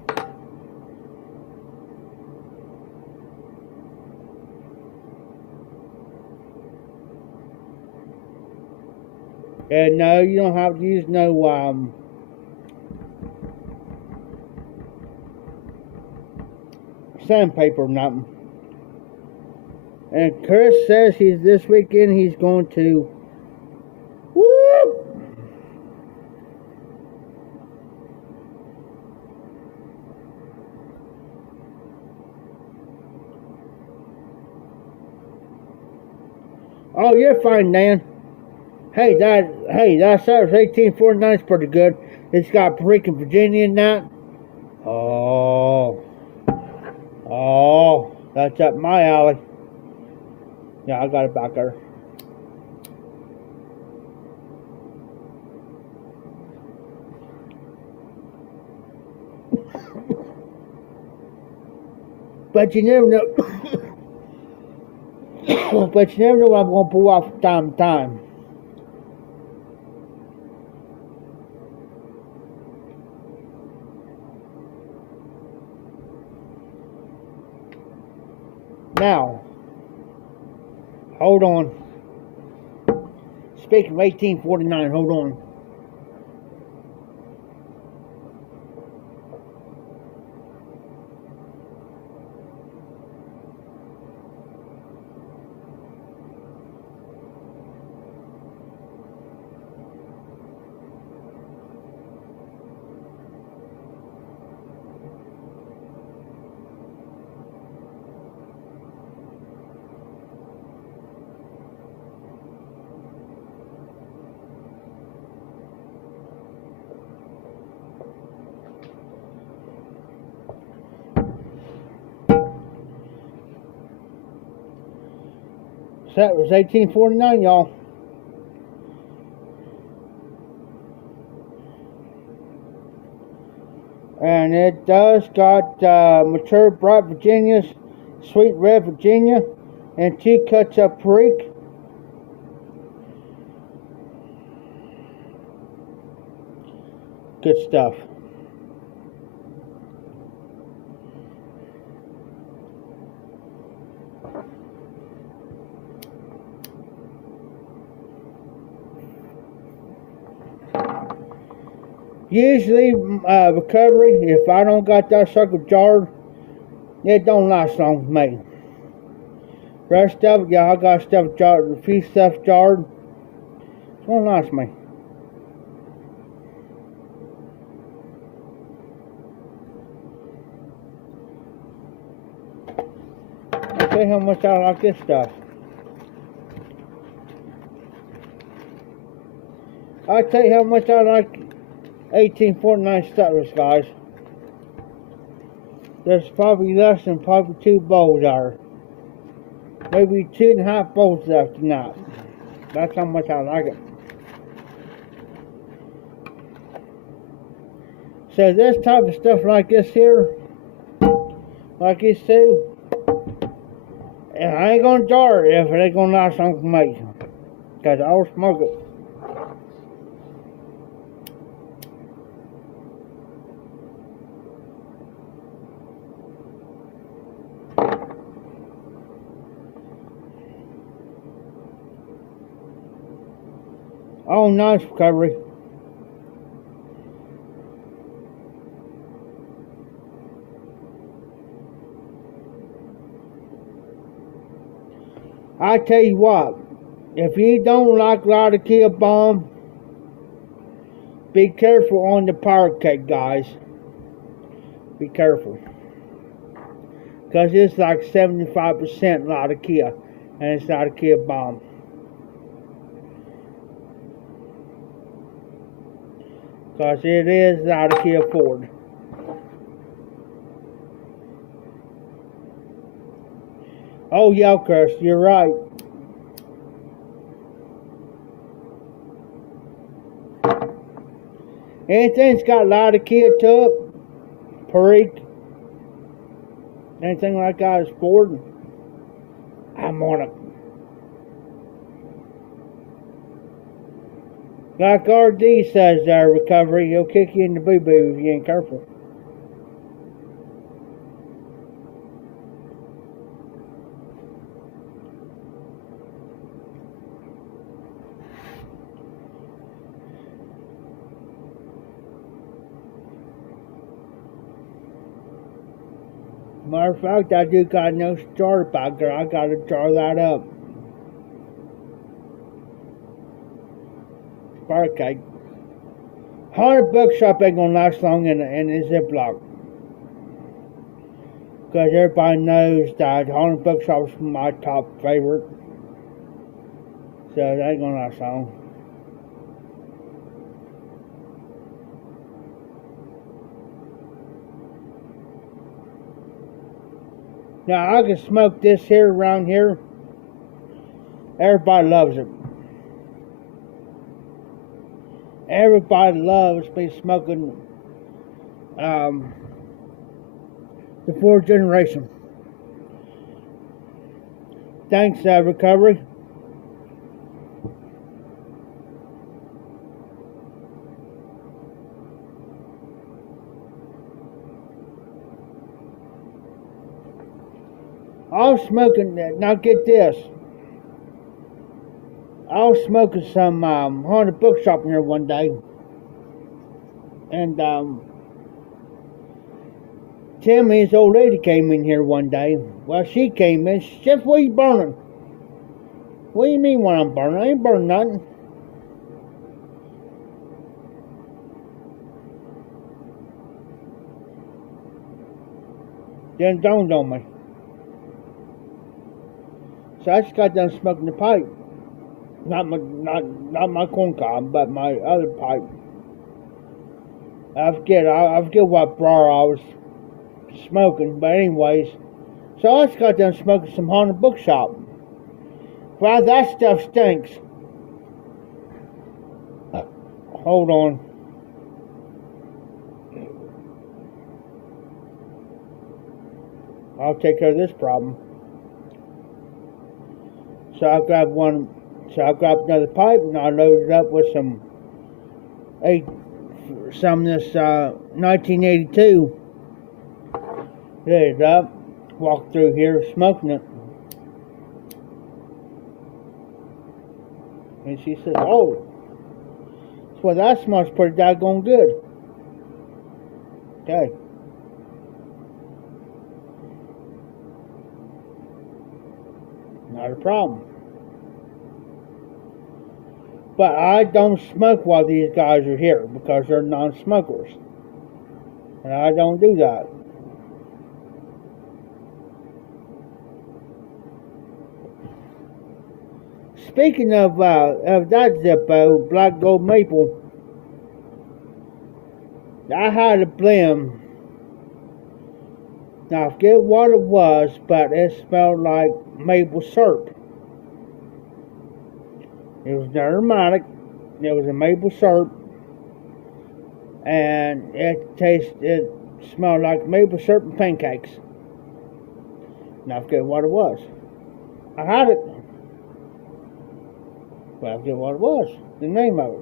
And no, you don't have to use no sandpaper or nothing. And Chris says this weekend he's going to whoop. Oh, you're fine, Dan. Hey, that Cyrus 1849 is pretty good. It's got freaking Virginia in that. Oh, that's up my alley. Yeah, I got it back there. But you never know. But you never know what I'm going to pull off from time to time. Now, hold on. Speaking of 1849, hold on. So that was 1849, y'all. And it does got mature bright Virginias, sweet red Virginia, and 2 cuts of Perique. Good stuff. Usually, recovery, if I don't got that sucker jarred, it don't last long for me. Rest of it, yeah, I got stuff jarred, a few stuff jarred. It won't last me. I'll tell you how much I like this stuff. I'll tell you how much I like 1849 Stuttlers, guys. There's probably less than probably 2 bowls there. Maybe 2.5 bowls left tonight. That's how much I like it. So this type of stuff like this here, like this too, I ain't gonna jar it if it ain't gonna last long for me. Cause I'll smoke it. Oh, nice recovery. I tell you what, if you don't like Latakia bomb, be careful on the power cake, guys. Be careful. Because it's like 75% Latakia, and it's Latakia bomb. Because it is Latakia Ford. Oh, yeah, Chris, you're right. Anything's got Latakia to it, Perique, anything like that is Ford, I'm on it. Like RD says there, recovery, he'll kick you in the boo-boo if you ain't careful. Matter of fact, I do got no starter back there. I gotta jar that up. Spark cake. $100 shop ain't gonna last long in a Ziploc. Because everybody knows that $100 shop is my top favorite. So that ain't gonna last long. Now I can smoke this here around here. Everybody loves it. Everybody loves me smoking the 4th generation. Thanks, recovery. I was smoking, now get this. I was smoking some haunted bookshop in here one day. And Timmy, his old lady, came in here one day. Well, she came in. She said, "What are you burning?" "What do you mean what I'm burning? I ain't burning nothing." Then it dawned on me. So I just got done smoking the pipe. Not my corn cob, but my other pipe. I forget what bar I was smoking, but anyways. So I just got done smoking some haunted bookshop. Wow, that stuff stinks. Hold on. I'll take care of this problem. So I grabbed another pipe and I loaded it up with some this 1982. Loaded it up, walked through here smoking it. And she said, "Oh, well, that smells pretty doggone good." Okay. Not a problem. But I don't smoke while these guys are here because they're non-smokers. And I don't do that. Speaking of that Zippo, Black Gold Maple, I had a blend. Now I forget what it was, but it smelled like maple syrup. It was an aromatic. It was a maple syrup, and it smelled like maple syrup and pancakes. Now I forget what it was. I had it, but I forget what it was. The name of it.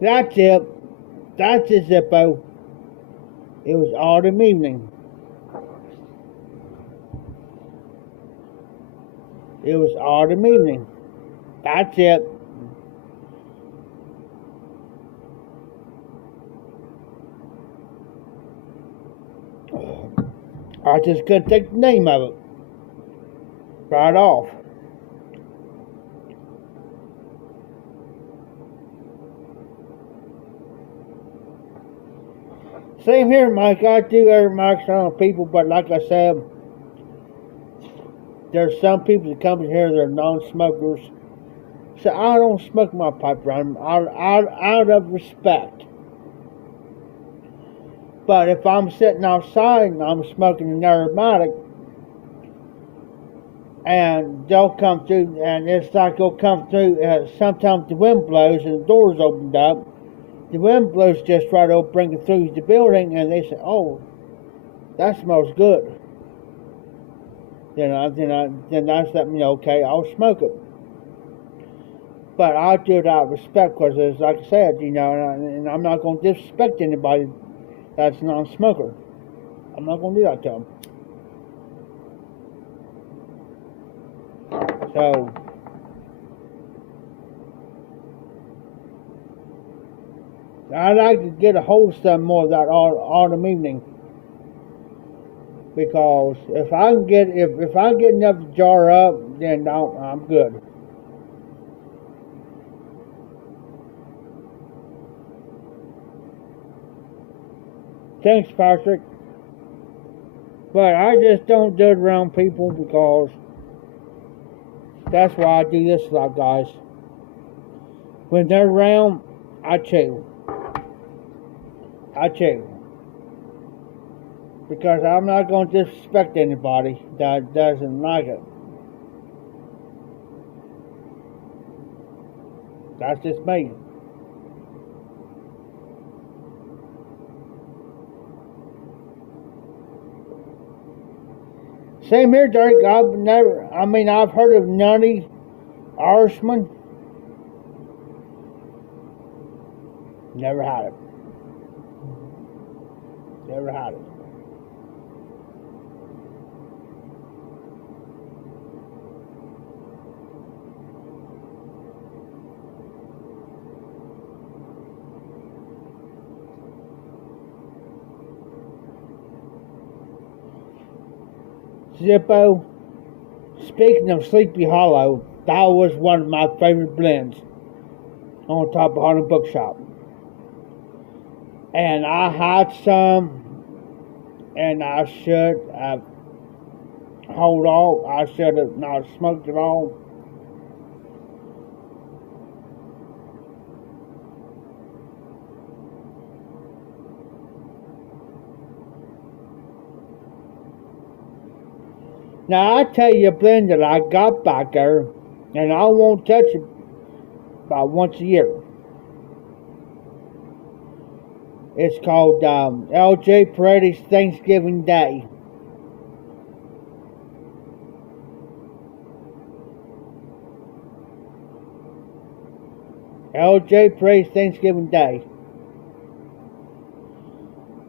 That's it. That's a Zippo. It was autumn evening. It was autumn evening. That's it. I just couldn't take the name of it right off. Same here, Mike. I do aromatics on people, but like I said, there's some people that come in here that are non-smokers. So I don't smoke my pipe around them out of respect. But if I'm sitting outside and I'm smoking an aromatic, and they'll come through, and it's like they'll come through, sometimes the wind blows and the door's opened up. The wind blows just right over, bringing through the building, and they say, "Oh, that smells good." Then that's let me know, okay, I'll smoke it. But I do it out of respect because, it's like I said, and I'm not going to disrespect anybody that's a non-smoker. I'm not going to do that to them. So, I like to get a hold of some more of that autumn evening, because if I get enough to jar up, then I'm good. Thanks, Patrick. But I just don't do it around people because that's why I do this a lot, guys. When they're around, I chew. Because I'm not going to disrespect anybody that doesn't like it. That's just me. Same here, Derek. I've heard of Nutty Irishman. Never had it. Never had it. Zippo, speaking of Sleepy Hollow, that was one of my favorite blends on top of Haunted Bookshop. And I had some, and I should have hold off. I should have not smoked it all. Now I tell you a blend that I got back there, and I won't touch it about once a year. It's called L.J. Paredes Thanksgiving Day. L.J. Paredes Thanksgiving Day.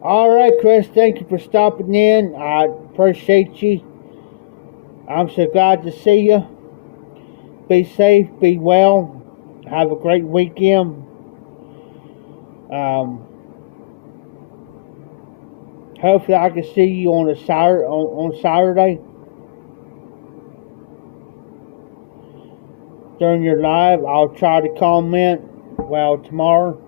Alright, Chris, thank you for stopping in. I appreciate you. I'm so glad to see you. Be safe, be well. have a great weekend. Um, Hopefully, I can see you on on Saturday during your live. I'll try to comment. Well, tomorrow.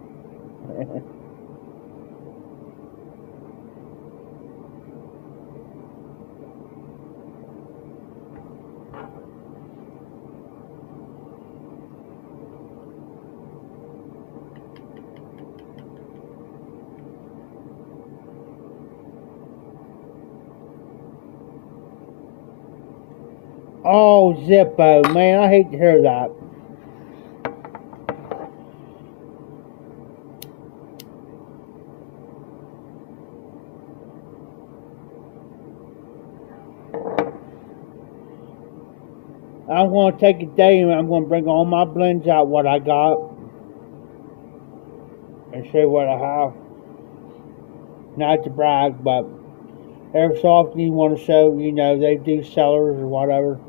Oh, Zippo, man, I hate to hear that. I'm going to take a day and I'm going to bring all my blends out, what I got, and show what I have. Not to brag, but every so often you want to show, they do sellers or whatever.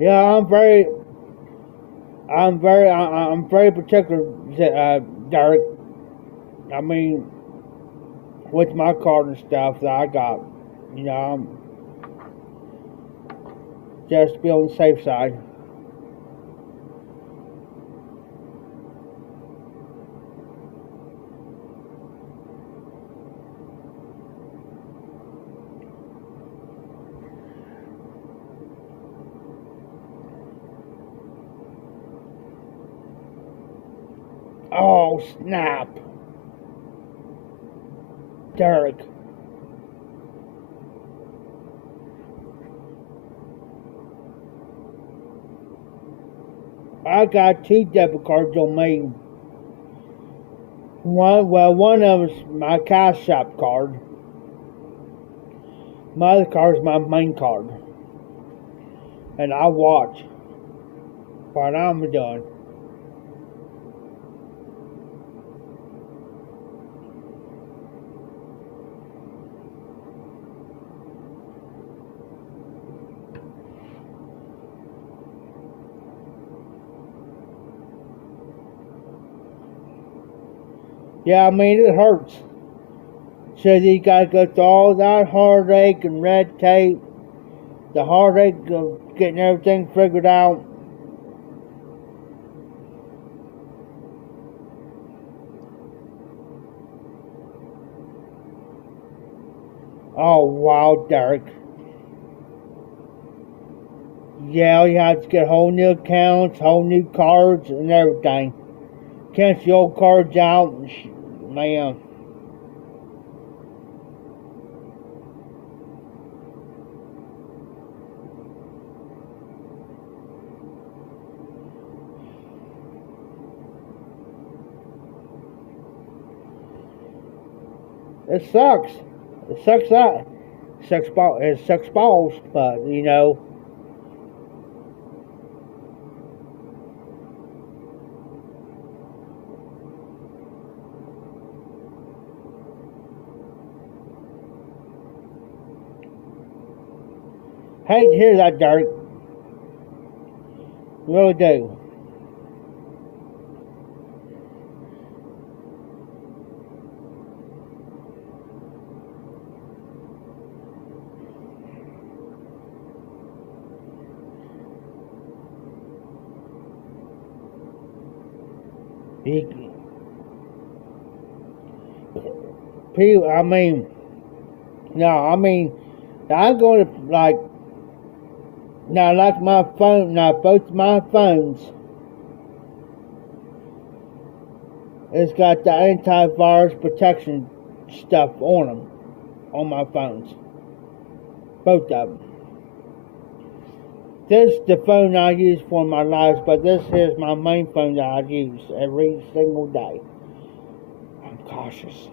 Yeah, I'm very particular, Derek. I mean, with my card and stuff that I got, I'm just to be on the safe side. Oh, snap. Derek. I got two debit cards on me. One of them is my cash shop card. My other card is my main card. And I watch what I'm doing. Yeah, I mean, it hurts. So you gotta go through all that heartache and red tape, the heartache of getting everything figured out. Oh, wow, Derek. Yeah, you have to get whole new accounts, whole new cards, and everything. Cancel the old cards out, man. It sucks. It sucks that. It sucks balls, but hate to hear that, Derek. Really do. People, I mean, no, I mean, I'm going to like my phone, now both my phones, it's got the antivirus protection stuff on them, on my phones. Both of them. This is the phone I use for my lives, but this is my main phone that I use every single day. I'm cautious.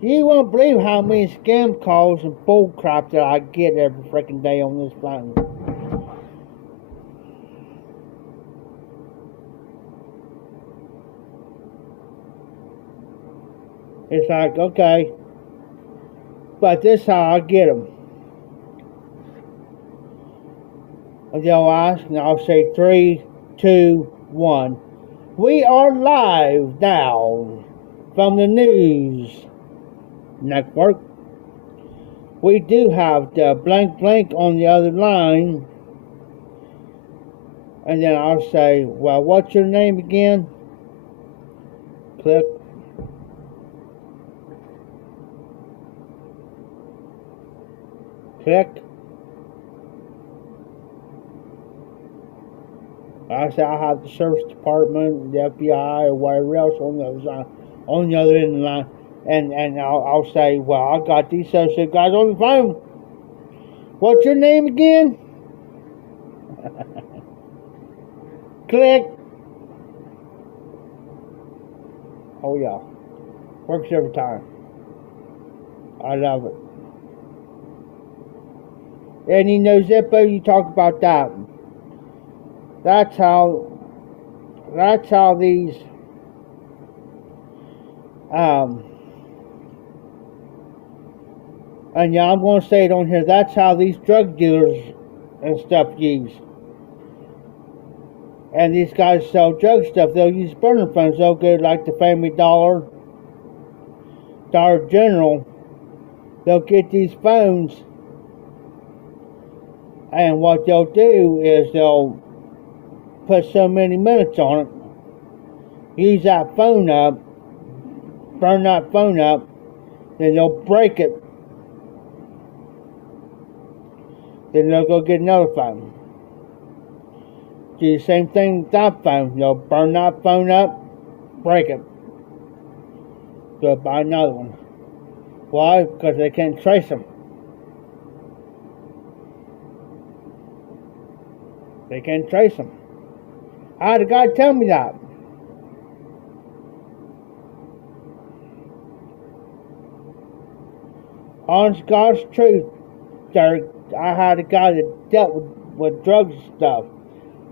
You won't believe how many scam calls and bull crap that I get every freaking day on this phone. It's like, okay, But this is how I get them. They'll ask, and I'll say 3, 2, 1. We are live now from the news network. We do have the blank blank on the other line. And then I'll say, well, what's your name again? Click. Click. I say I have the service department, the FBI, or whatever else on the other side, on the other end of the line. And I'll say, well, I got these associate guys on the phone. What's your name again? Click. Oh yeah, works every time. I love it. And you know, Zippo, you talk about that. That's how these and yeah, I'm gonna say it on here. That's how these drug dealers and stuff use. And these guys sell drug stuff. They'll use burner phones. They'll go like the Family Dollar, Dollar General. They'll get these phones, and what they'll do is they'll put so many minutes on it, use that phone up, burn that phone up, then they'll break it. Then they'll go get another phone. Do the same thing with that phone. They'll burn that phone up, break it. Go buy another one. Why? Because they can't trace them. They can't trace them. I had a guy tell me that. Honest God's truth. I had a guy that dealt with drugs and stuff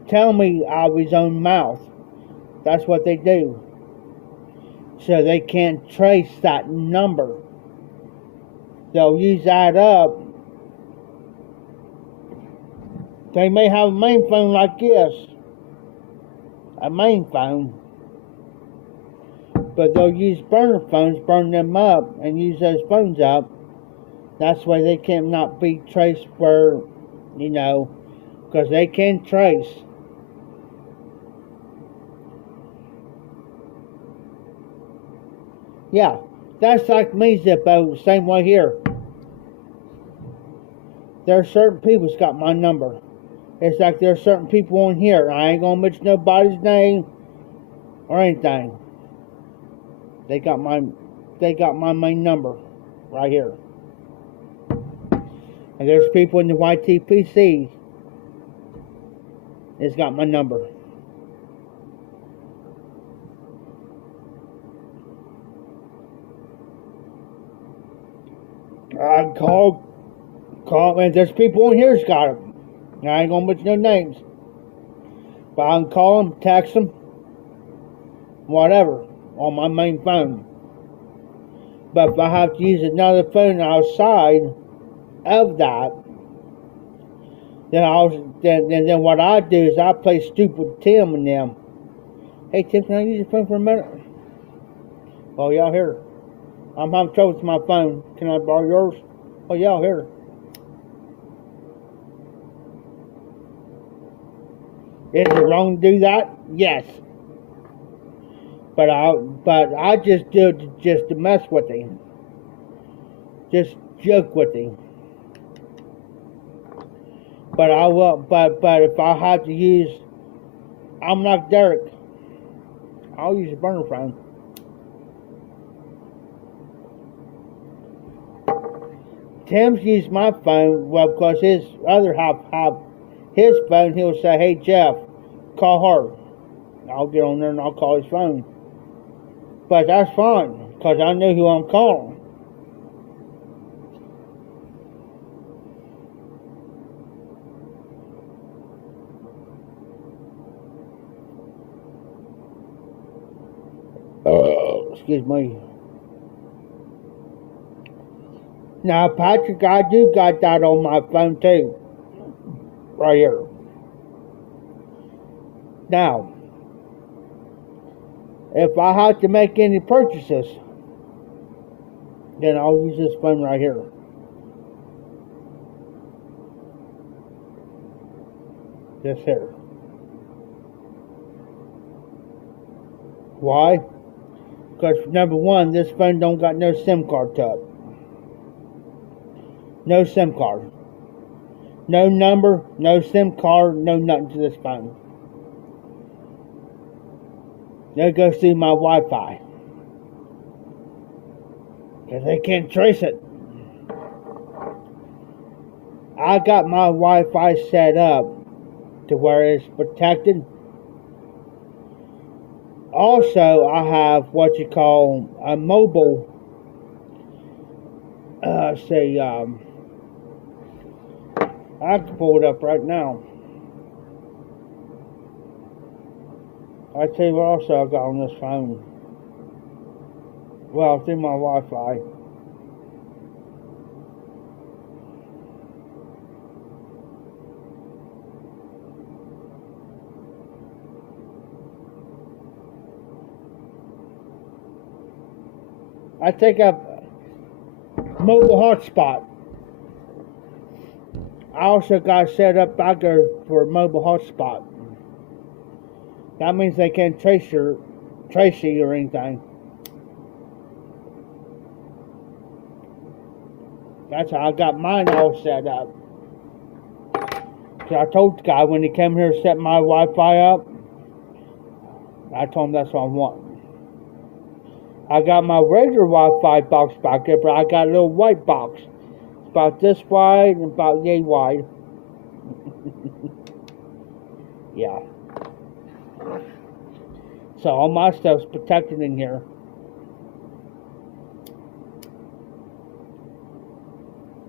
tell me out of his own mouth. That's what they do. So they can't trace that number. They'll use that up. They may have a main phone like this. A main phone. But they'll use burner phones, burn them up, and use those phones up. That's why they cannot be traced for, because they can trace. Yeah, that's like me, Zippo, same way here. There are certain people that's got my number. It's like there are certain people on here. I ain't gonna mention nobody's name or anything. They got my main number right here. And there's people in the YTPC that's got my number. I call, and there's people in here that's got them. I ain't gonna mention no names. But I can call them, text them, whatever, on my main phone. But if I have to use another phone outside of that, then what I do is I play stupid with Tim and them. Hey Tim, can I use your phone for a minute? Oh, y'all here. I'm having trouble with my phone. Can I borrow yours? Oh, y'all here. Is it wrong to do that? Yes. But I just do it just to mess with him. Just joke with him. But I will. But if I have to use, I'm like Derek. I'll use a burner phone. Tim's used my phone, well, because his other half have his phone. He'll say, "Hey Jeff, call her." I'll get on there and I'll call his phone. But that's fine, because I know who I'm calling. Excuse me. Now, Patrick, I do got that on my phone too. Right here. Now, if I have to make any purchases, then I'll use this phone right here. This here. Why? Because number one, this phone don't got no SIM card to it. No SIM card. No number, no SIM card, no nothing to this phone. It goes through my Wi-Fi. Because they can't trace it. I got my Wi-Fi set up to where it's protected. Also, I have what you call a mobile, I can pull it up right now. I tell you what else I got on this phone. Well, through my Wi-Fi. I take up mobile hotspot. I also got set up back there for mobile hotspot. That means they can't trace you or anything. That's how I got mine all set up. So I told the guy when he came here to set my Wi-Fi up, I told him that's what I want. I got my regular Wi-Fi box back there, but I got a little white box. It's about this wide and about yay wide. Yeah. So all my stuff's protected in here.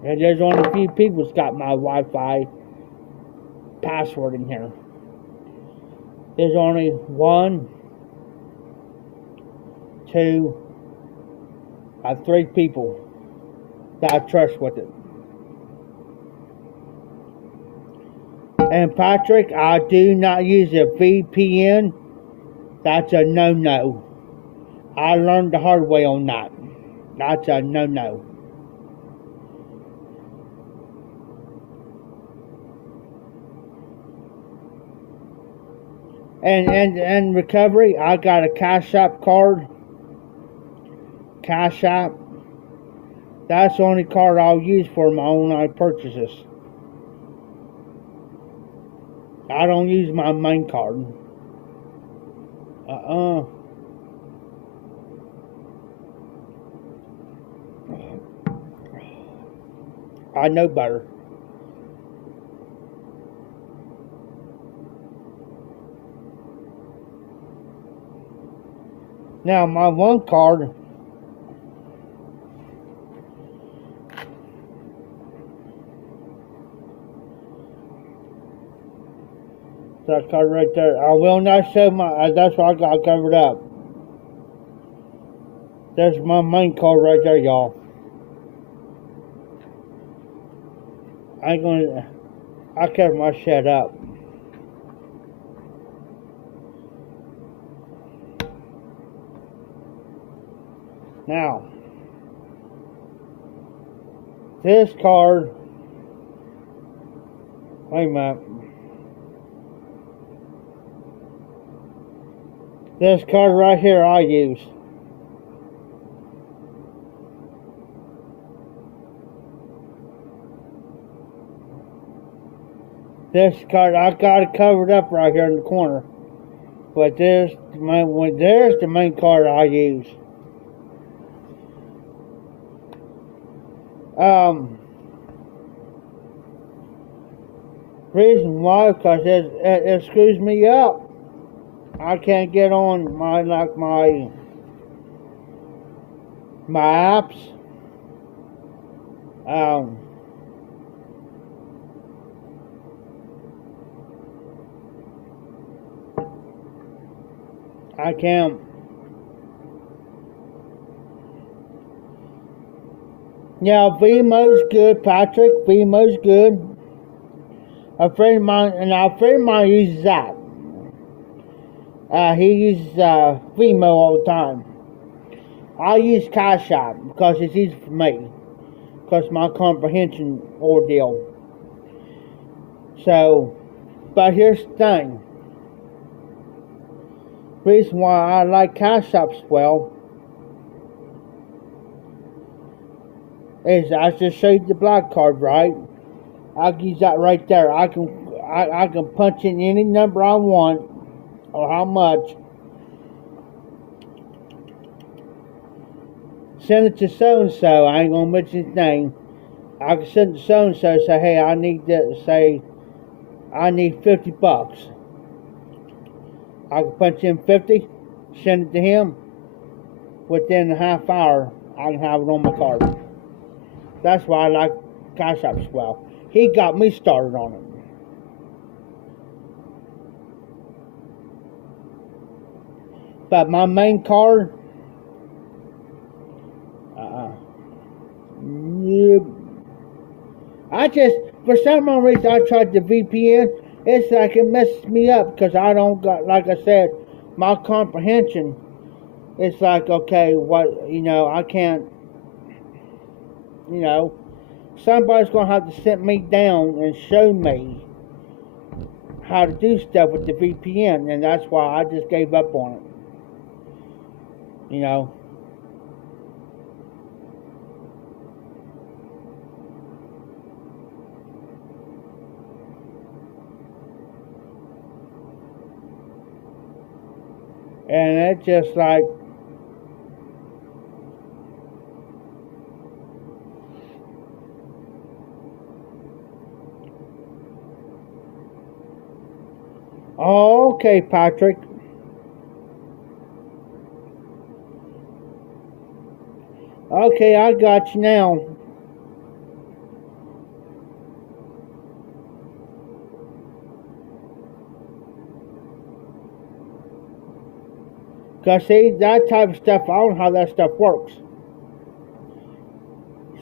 And there's only a few people that's got my Wi-Fi password in here. There's only 1, 2, 3 people that I trust with it. And Patrick, I do not use a VPN. That's a no-no. I learned the hard way on that. That's a no-no. And recovery, I got a Cash App card. Cash App. That's the only card I'll use for my online purchases. I don't use my main card. I know better. Now, my one card, that card right there. I will not show my, that's why I got covered up. There's my main card right there, y'all. I cover my shit up. Now, this card, wait a minute. This card right here I use. This card, I got it covered up right here in the corner. But there's the main card I use. Reason why, because it screws me up. I can't get on my apps. I can't. Yeah, Vemo's good, Patrick. Vemo's good. A friend of mine uses that. He uses Vemo all the time. I use Cash App because it's easy for me. Because my comprehension ordeal. So, but here's the thing. Reason why I like Cash App as well is I just showed the black card, right? I can use that right there. I can punch in any number I want or how much. Send it to so and so. I ain't gonna mention his name. I can send it to so and so. Say, hey, I need $50. I can punch in 50, send it to him. Within a half hour, I can have it on my card. That's why I like Cash App as well. He got me started on it. But my main card, I just, for some reason, I tried the VPN. It's like it messes me up because I don't got, like I said, my comprehension. It's like, okay, what, I can't, somebody's going to have to sit me down and show me how to do stuff with the VPN, and that's why I just gave up on it. And it's just like, oh, okay, Patrick. Okay, I got you now. Because, see, that type of stuff, I don't know how that stuff works.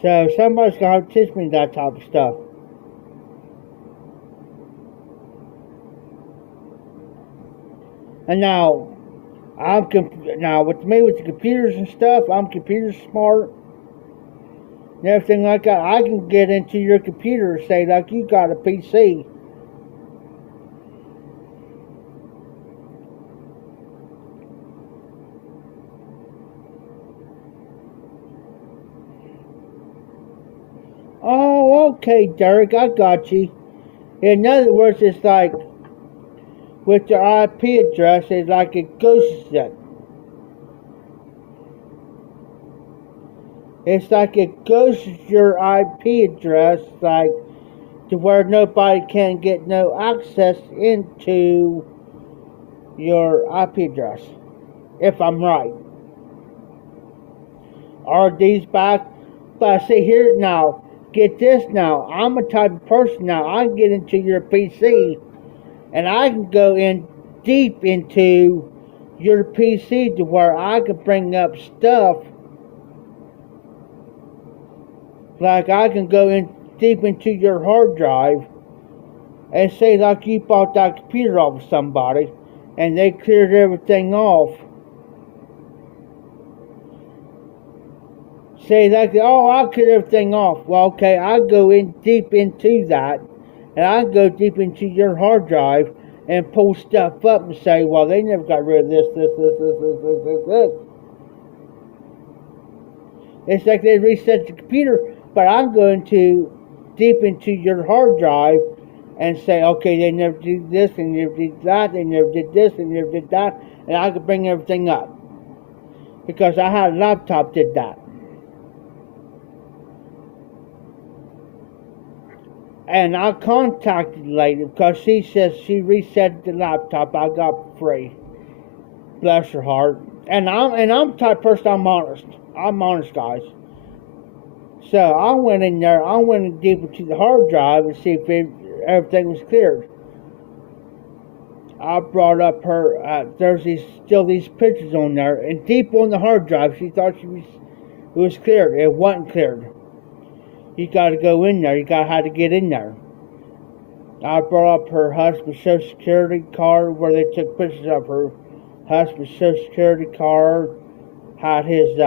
So, somebody's going to have to teach me that type of stuff. And now, with me with the computers and stuff, I'm computer smart and everything like that. I can get into your computer and say, like, you got a PC. Oh, okay, Derek, I got you. In other words, it's like, with your IP address, it's like it ghosts it. It's like it ghosts your IP address, like, to where nobody can get no access into your IP address, if I'm right. Are these back? But see here now, get this now. I'm a type of person now. I can get into your PC, and I can go in deep into your PC to where I can bring up stuff. Like I can go in deep into your hard drive and say like you bought that computer off of somebody and they cleared everything off. Say like, oh, I cleared everything off. Well, okay, I go in deep into that, and I go deep into your hard drive and pull stuff up and say, well, they never got rid of this. It's like they reset the computer, but I'm going to deep into your hard drive and say, okay, they never did this, and they never did that, they never did this, and they never did that, and I can bring everything up. Because I had a laptop did that. And I contacted the lady because she says she reset the laptop I got free. Bless her heart. And I'm the type of person, I'm honest. I'm honest, guys. So I went in there, I went in deep into the hard drive and see if everything was cleared. I brought up her, there's still these pictures on there, and deep on the hard drive, she thought it was cleared. It wasn't cleared. You got to go in there. You got to have to get in there. I brought up her husband's Social Security card where they took pictures of her husband's Social Security card, had his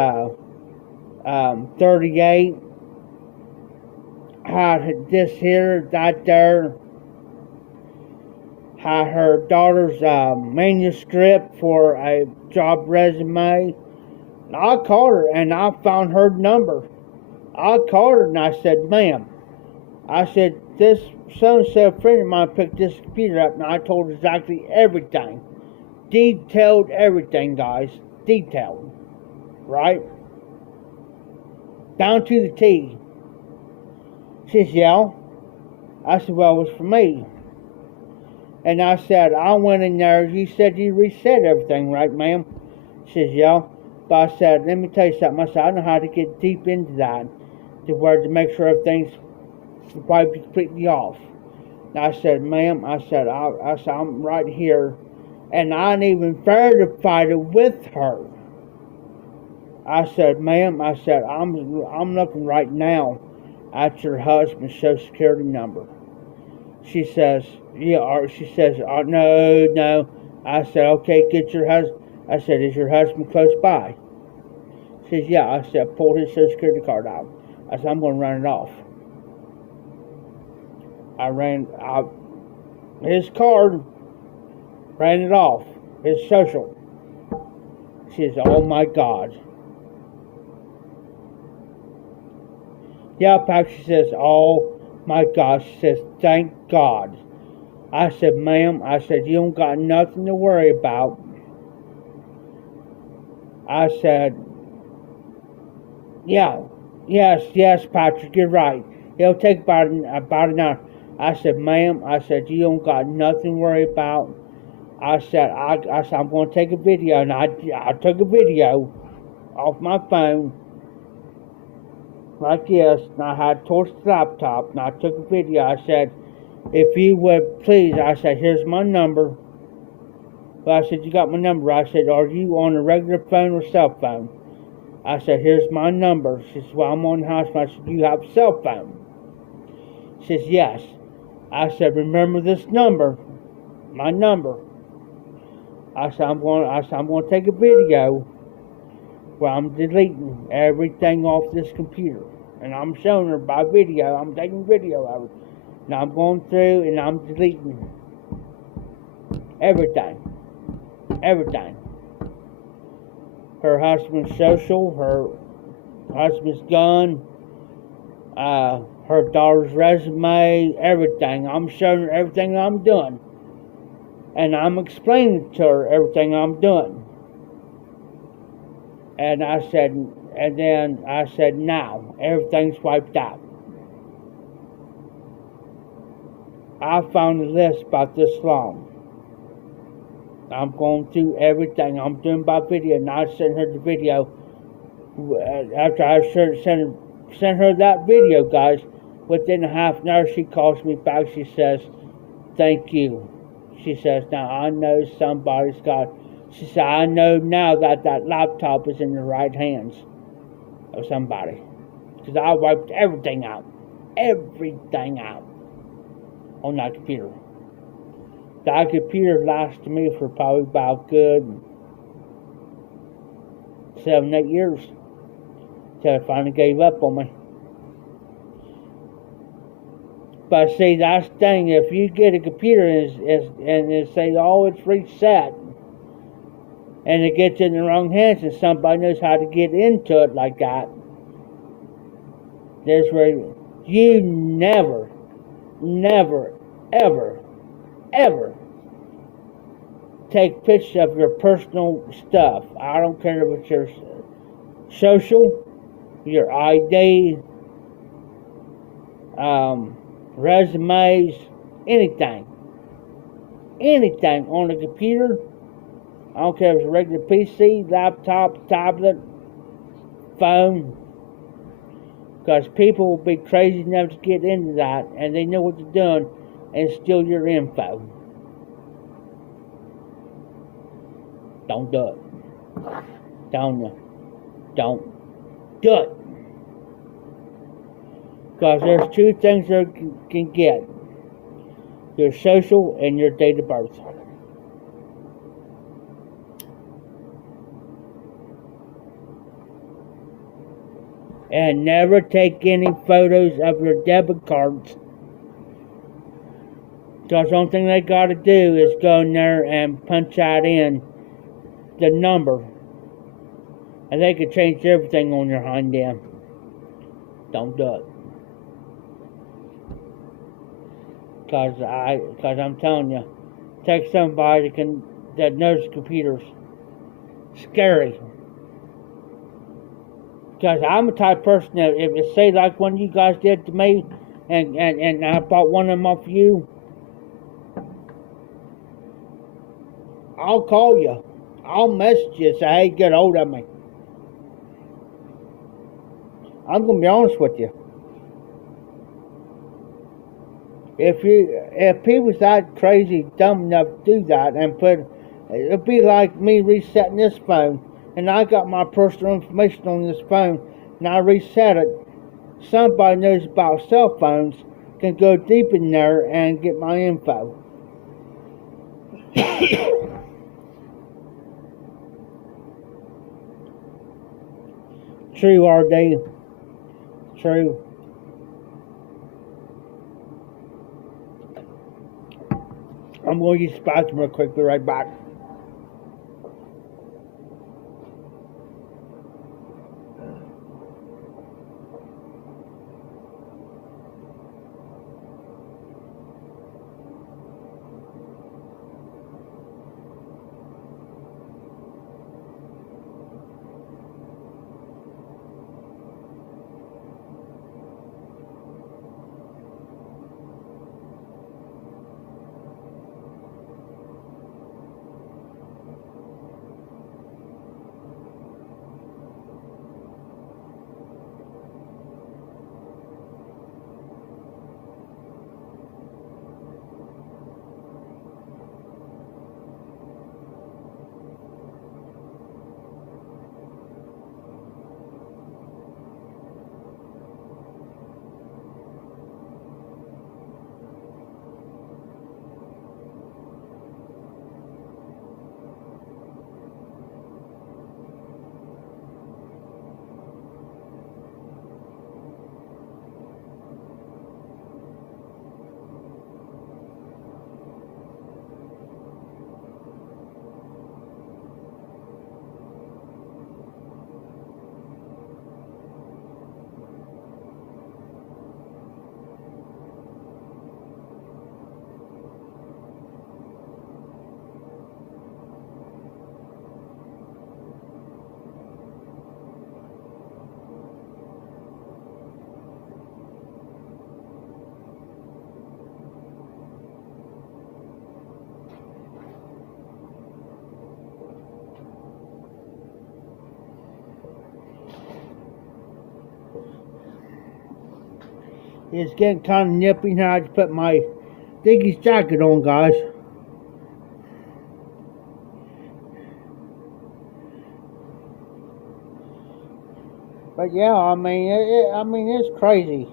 38, had this here, that there, had her daughter's manuscript for a job resume. And I called her and I found her number. I called her and I said, ma'am, I said, this so-and-so friend of mine picked this computer up, and I told her exactly everything. Detailed everything, guys. Detailed. Right? Down to the T. She says, yeah. I said, well, it was for me. And I said, I went in there. You said you reset everything, right, ma'am? She says, yeah. But I said, let me tell you something. I said, I know how to get deep into that to make sure everything's probably completely off. And I said, ma'am, I said, I'm right here. And I ain't even verified it with her. I said, ma'am, I said, I'm looking right now at your husband's Social Security number. She says, yeah, or she says, no. I said, okay, get your husband. I said, is your husband close by? She says, yeah. I said, pull his Social Security card out. I said, I'm going to run it off. I ran out his card, ran it off, his social. She says, oh my God. Yeah, Pat, she says, oh my God. She says, thank God. I said, ma'am, I said, you don't got nothing to worry about. I said, yeah, yes, Patrick, you're right. It'll take about an hour. I said, ma'am, I said, you don't got nothing to worry about. I said, I'm going to take a video. And I took a video off my phone like this. And I had torched the laptop. And I took a video. I said, if you would please, I said, here's my number. But I said, you got my number. I said, are you on a regular phone or cell phone? I said, here's my number. She said, well, I'm on the house. I said, do you have a cell phone? She says, yes. I said, remember this number, my number. I said, I'm going to take a video where I'm deleting everything off this computer. And I'm showing her by video. I'm taking video of it. And I'm going through and I'm deleting everything. Everything. Her husband's social, her husband's gun, her daughter's resume, everything. I'm showing her everything I'm doing. And I'm explaining to her everything I'm doing. And then I said, now, everything's wiped out. I found a list about this long. I'm going through everything. I'm doing by video, and I sent her the video. After I sent her that video, guys, within a half an hour, she calls me back. She says, thank you. She says, now I know somebody's got. She said, I know now that laptop is in the right hands of somebody. Because I wiped everything out. Everything out on that computer. That computer lasted me for probably about good 7-8 years. Till it finally gave up on me. But see, that's the thing. If you get a computer and it say, oh, it's reset, and it gets in the wrong hands, and somebody knows how to get into it like that, there's where you never, ever take pictures of your personal stuff. I don't care if it's your social, your ID, resumes, anything on the computer. I don't care if it's a regular PC, laptop, tablet, phone, because people will be crazy enough to get into that, and they know what they're doing, and steal your info. Don't do it. Don't do it. Because there's two things they can get. Your social and your date of birth. And never take any photos of your debit cards. Because the only thing they got to do is go in there and punch out in the number. And they can change everything on your hind end. Don't do it. Because I'm telling you, take somebody that knows computers. Scary. Because I'm the type of person that if it say like one you guys did to me, and I bought one of them off you, I'll call you. I'll message you and say, hey, get hold of me. I'm going to be honest with you. If people's that crazy, dumb enough to do that and it'd be like me resetting this phone, and I got my personal information on this phone, and I reset it. Somebody knows about cell phones can go deep in there and get my info. True, RD. True. I'm going to use the bathroom real quick. Be right back. It's getting kind of nippy now. I just put my Dickies jacket on, guys. But yeah, I mean, it's crazy.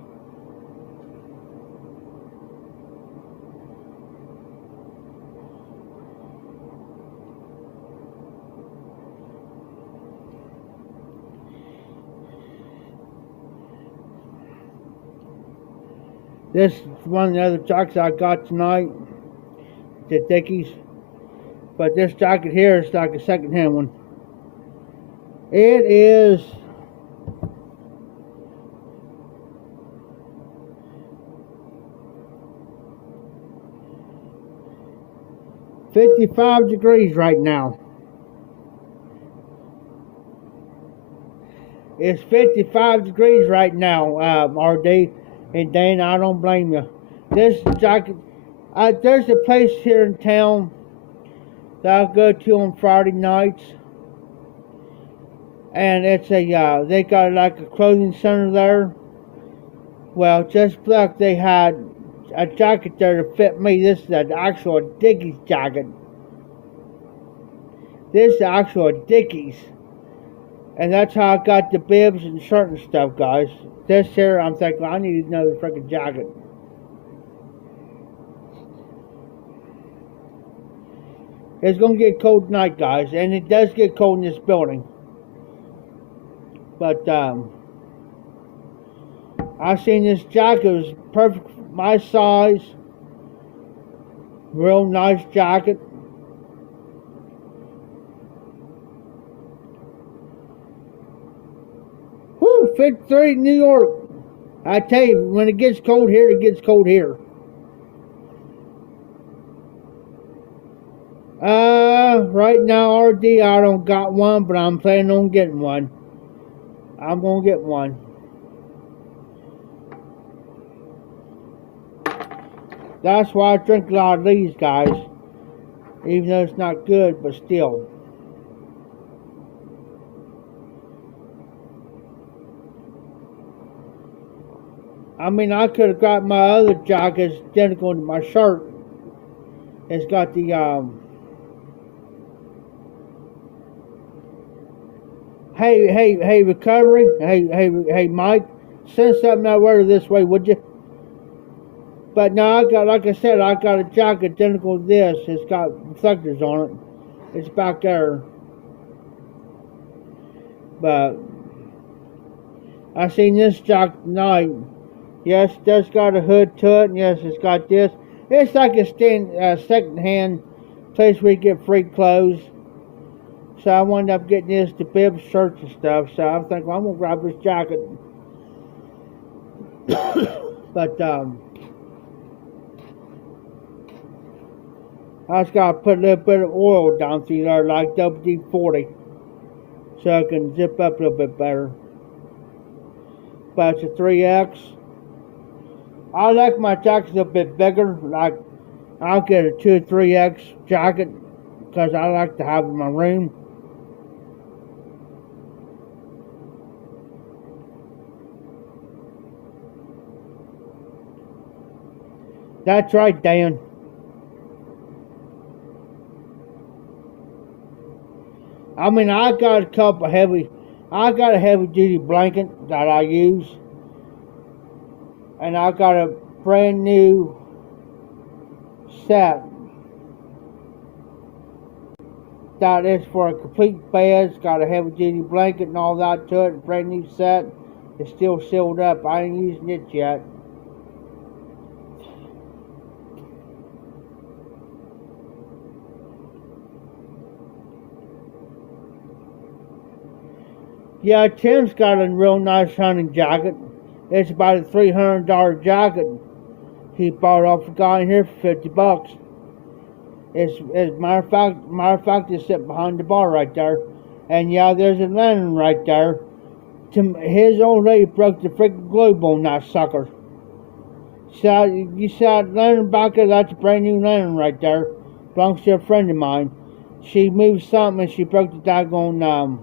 This is one of the other jackets I got tonight, the Dickies. But this jacket here is like a second-hand one. It is $55 degrees right now. It's 55 degrees right now, RD. And Dana, I don't blame you. This jacket, there's a place here in town that I go to on Friday nights. And it's they got like a clothing center there. Well, just look, they had a jacket there to fit me. This is an actual Dickies jacket. This is actual Dickies. And that's how I got the bibs and shirt and stuff, guys. this here, I'm thinking, I need another freaking jacket. It's going to get cold tonight, guys, and it does get cold in this building. But I seen this jacket. It was perfect, my size. Real nice jacket. Whew, 53 New York. I tell you, when it gets cold here, it gets cold here. Right now, RD, I don't got one, but I'm planning on getting one. I'm gonna get one. That's why I drink a lot of these, guys. Even though it's not good, but still. I mean, I could have got my other jacket, it's identical to my shirt. It's got the, hey, recovery. Hey, Mike, send something over this way, would you? But now I got, like I said, I got a jacket identical to this. It's got reflectors on it. It's back there. But I seen this jacket tonight. Yes, it does got a hood to it, and yes, it's got this. It's like a second-hand place where you get free clothes. So I wound up getting this to bib shirts and stuff. So I was thinking, well, I'm gonna grab this jacket. But I just gotta put a little bit of oil down through there, like WD-40, so I can zip up a little bit better. But it's a 3X. I like my jackets a bit bigger. Like I'll get a 2 or 3X jacket because I like to have it in my room. That's right, Dan. I mean, I got a heavy duty blanket that I use. And I got a brand new set that is for a complete bed. It's got a heavy duty blanket and all that to it. Brand new set. It's still sealed up. I ain't using it yet. Yeah, Tim's got a real nice hunting jacket. It's about a $300 jacket. He bought off a guy in here for $50. As matter of fact, it's sitting behind the bar right there. And yeah, there's a lantern right there. His old lady broke the freaking globe on that sucker. So you saw that lantern back there? That's a brand new lantern right there. Belongs to a friend of mine. She moved something and she broke the daggone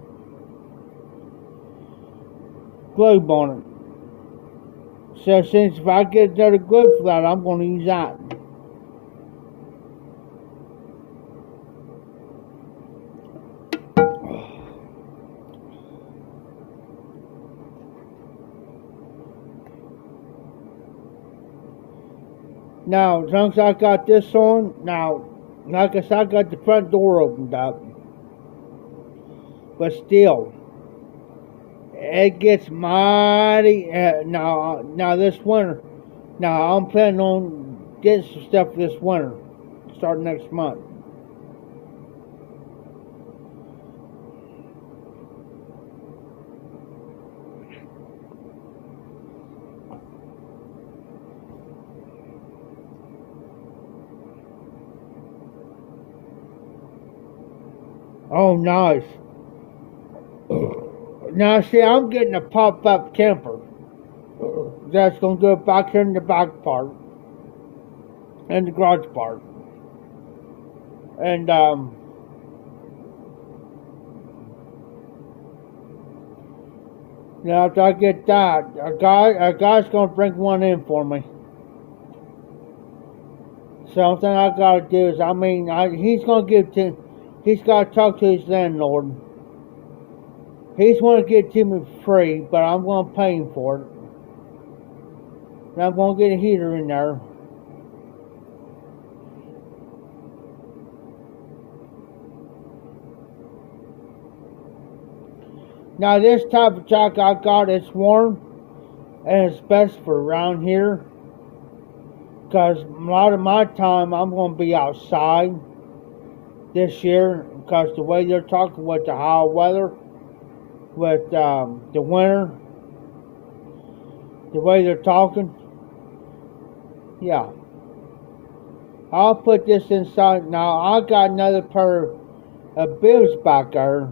globe on it. So since if I get another globe for that, I'm going to use that. Now, as long as I got this on, now, like I said, I got the front door opened up. But still, it gets mighty, now this winter, now I'm planning on getting some stuff this winter, starting next month. Oh, nice. Now, see, I'm getting a pop-up camper. That's going to go back here in the back part. And the garage part. And, now, after I get that, a guy's going to bring one in for me. Something I got to do is, he's going to he's got to talk to his landlord. He's going to get it to me for free, but I'm going to pay him for it. And I'm going to get a heater in there. Now this type of jacket I got, it's warm and it's best for around here, because a lot of my time I'm going to be outside this year, because the way they're talking with the high weather, with the winter, the way they're talking, yeah. I'll put this inside. Now I got another pair of bibs back there.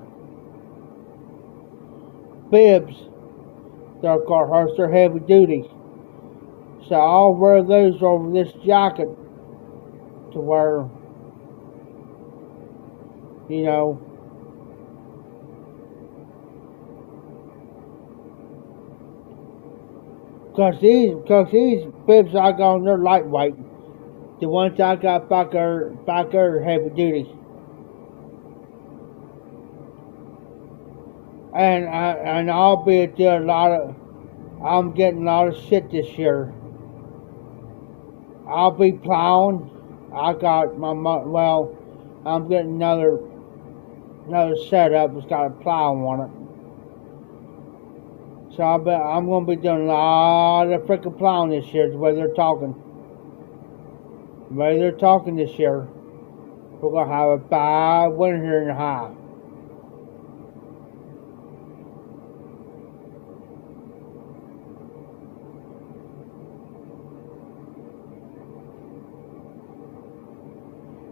Bibs, they're Carhartt, they're heavy duty. So I'll wear those over this jacket to wear, you know, because these bibs I got on, they're lightweight. The ones I got back there are heavy duty. And I'll be doing I'm getting a lot of shit this year. I'll be plowing. I got I'm getting another setup. It's got a plow on it. So I'm going to be doing a lot of freaking plowing this year, the way they're talking. The way they're talking this year. We're going to have a bad winter here in the high.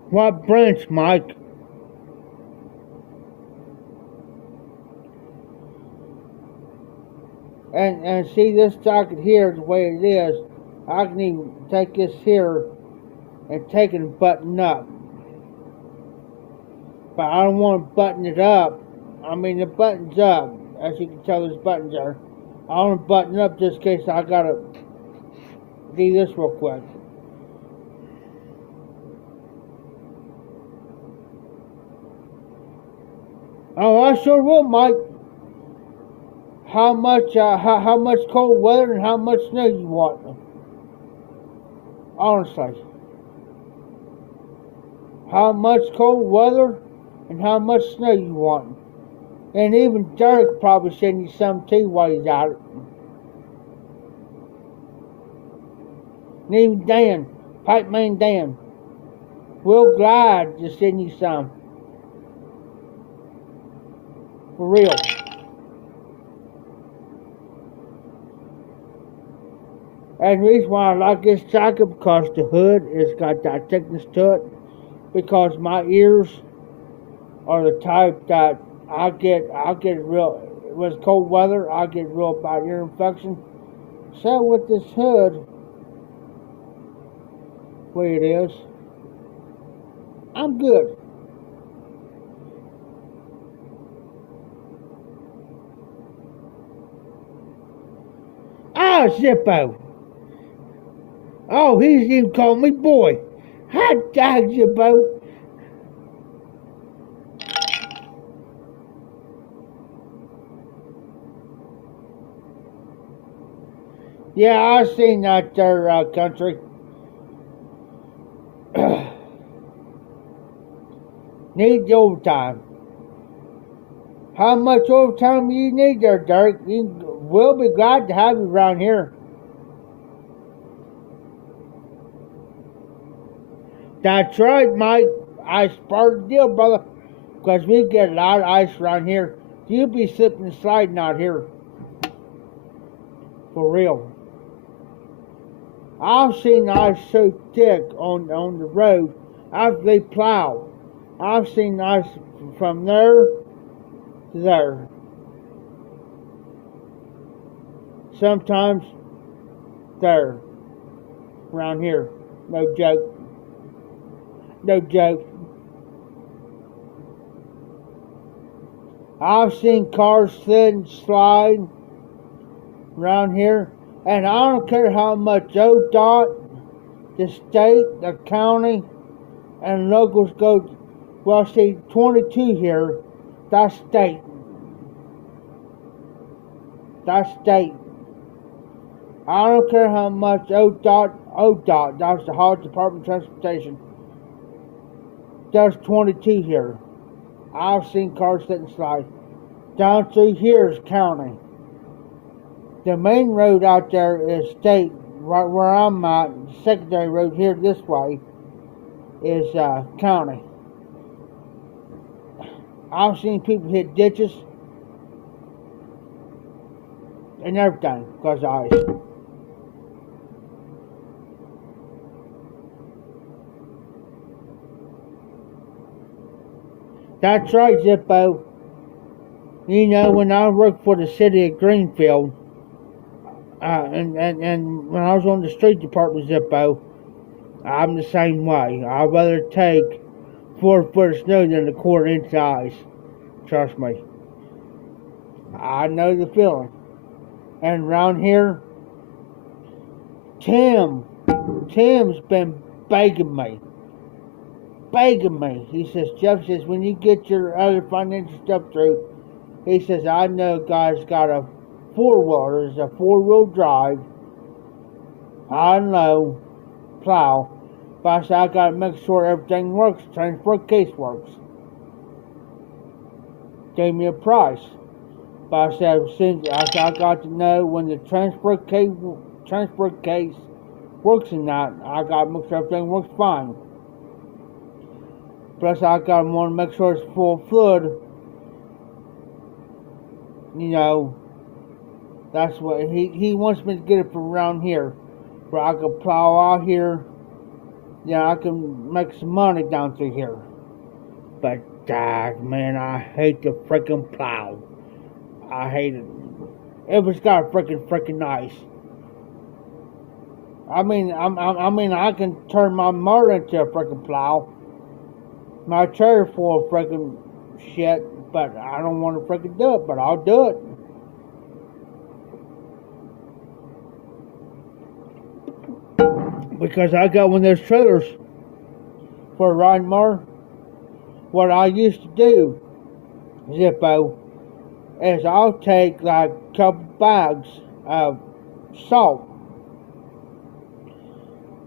What branch, Mike? And see this jacket here, the way it is, I can even take this here and take it and button up. But I don't want to button it up. I mean, the button's up. As you can tell, there's buttons there. I want to button up just in case I gotta do this real quick. Oh, I sure will, Mike. How much cold weather and how much snow you want? Honestly. How much cold weather and how much snow you want? And even Derek probably send you some too while he's out it. And even Dan, Pipe Man Dan, we'll glad to send you some. For real. And the reason why I like this jacket, because the hood has got that thickness to it. Because my ears are the type that I'll get real, with cold weather, I'll get real bad ear infection. So with this hood, the way it is, I'm good. Ah, Zippo. Oh, he's even called me boy. Hot dog, Zippo. Yeah, I seen that there, country. Need the overtime. How much overtime you need there, Derek? We'll be glad to have you around here. That's right, Mike. Ice part of the deal, brother. Because we get a lot of ice around here. You'll be slipping and sliding out here. For real. I've seen ice so thick on the road after they plow. I've seen ice from there to there. Sometimes there. Around here. No joke. No joke. I've seen cars slid and slide around here, and I don't care how much ODOT, the state, the county, and locals go. Well, see, 22 here, that's state. That's state. I don't care how much ODOT, that's the Ohio Department of Transportation, there's 22 here. I've seen cars sit and slide. Down through here is county. The main road out there is state. Right where I'm at, the secondary road here this way is county. I've seen people hit ditches and everything because of ice. That's right, Zippo. You know, when I worked for the city of Greenfield, and when I was on the street department, Zippo, I'm the same way. I'd rather take 4 foot of snow than a quarter inch of ice. Trust me. I know the feeling. And around here, Tim's been begging me. He says, Jeff says, when you get your other financial stuff through, he says, I know a guy's got a 4-wheeler, it's a 4-wheel drive. I know, plow. But I said, I gotta make sure everything works, transport case works. Gave me a price. But I said, I got to know when the transport case works in that, I gotta make sure everything works fine. Plus, I gotta want to make sure it's full of fluid. You know, that's what he wants me to get it from around here, where I can plow out here. Yeah, I can make some money down through here. But, man, I hate the freaking plow. I hate it. If it's got a freaking ice. I mean, I can turn my motor into a freaking plow. My trailer full of freaking shit, but I don't want to freaking do it, but I'll do it. Because I got one of those trailers for a riding mower. What I used to do, Zippo, is I'll take like a couple bags of salt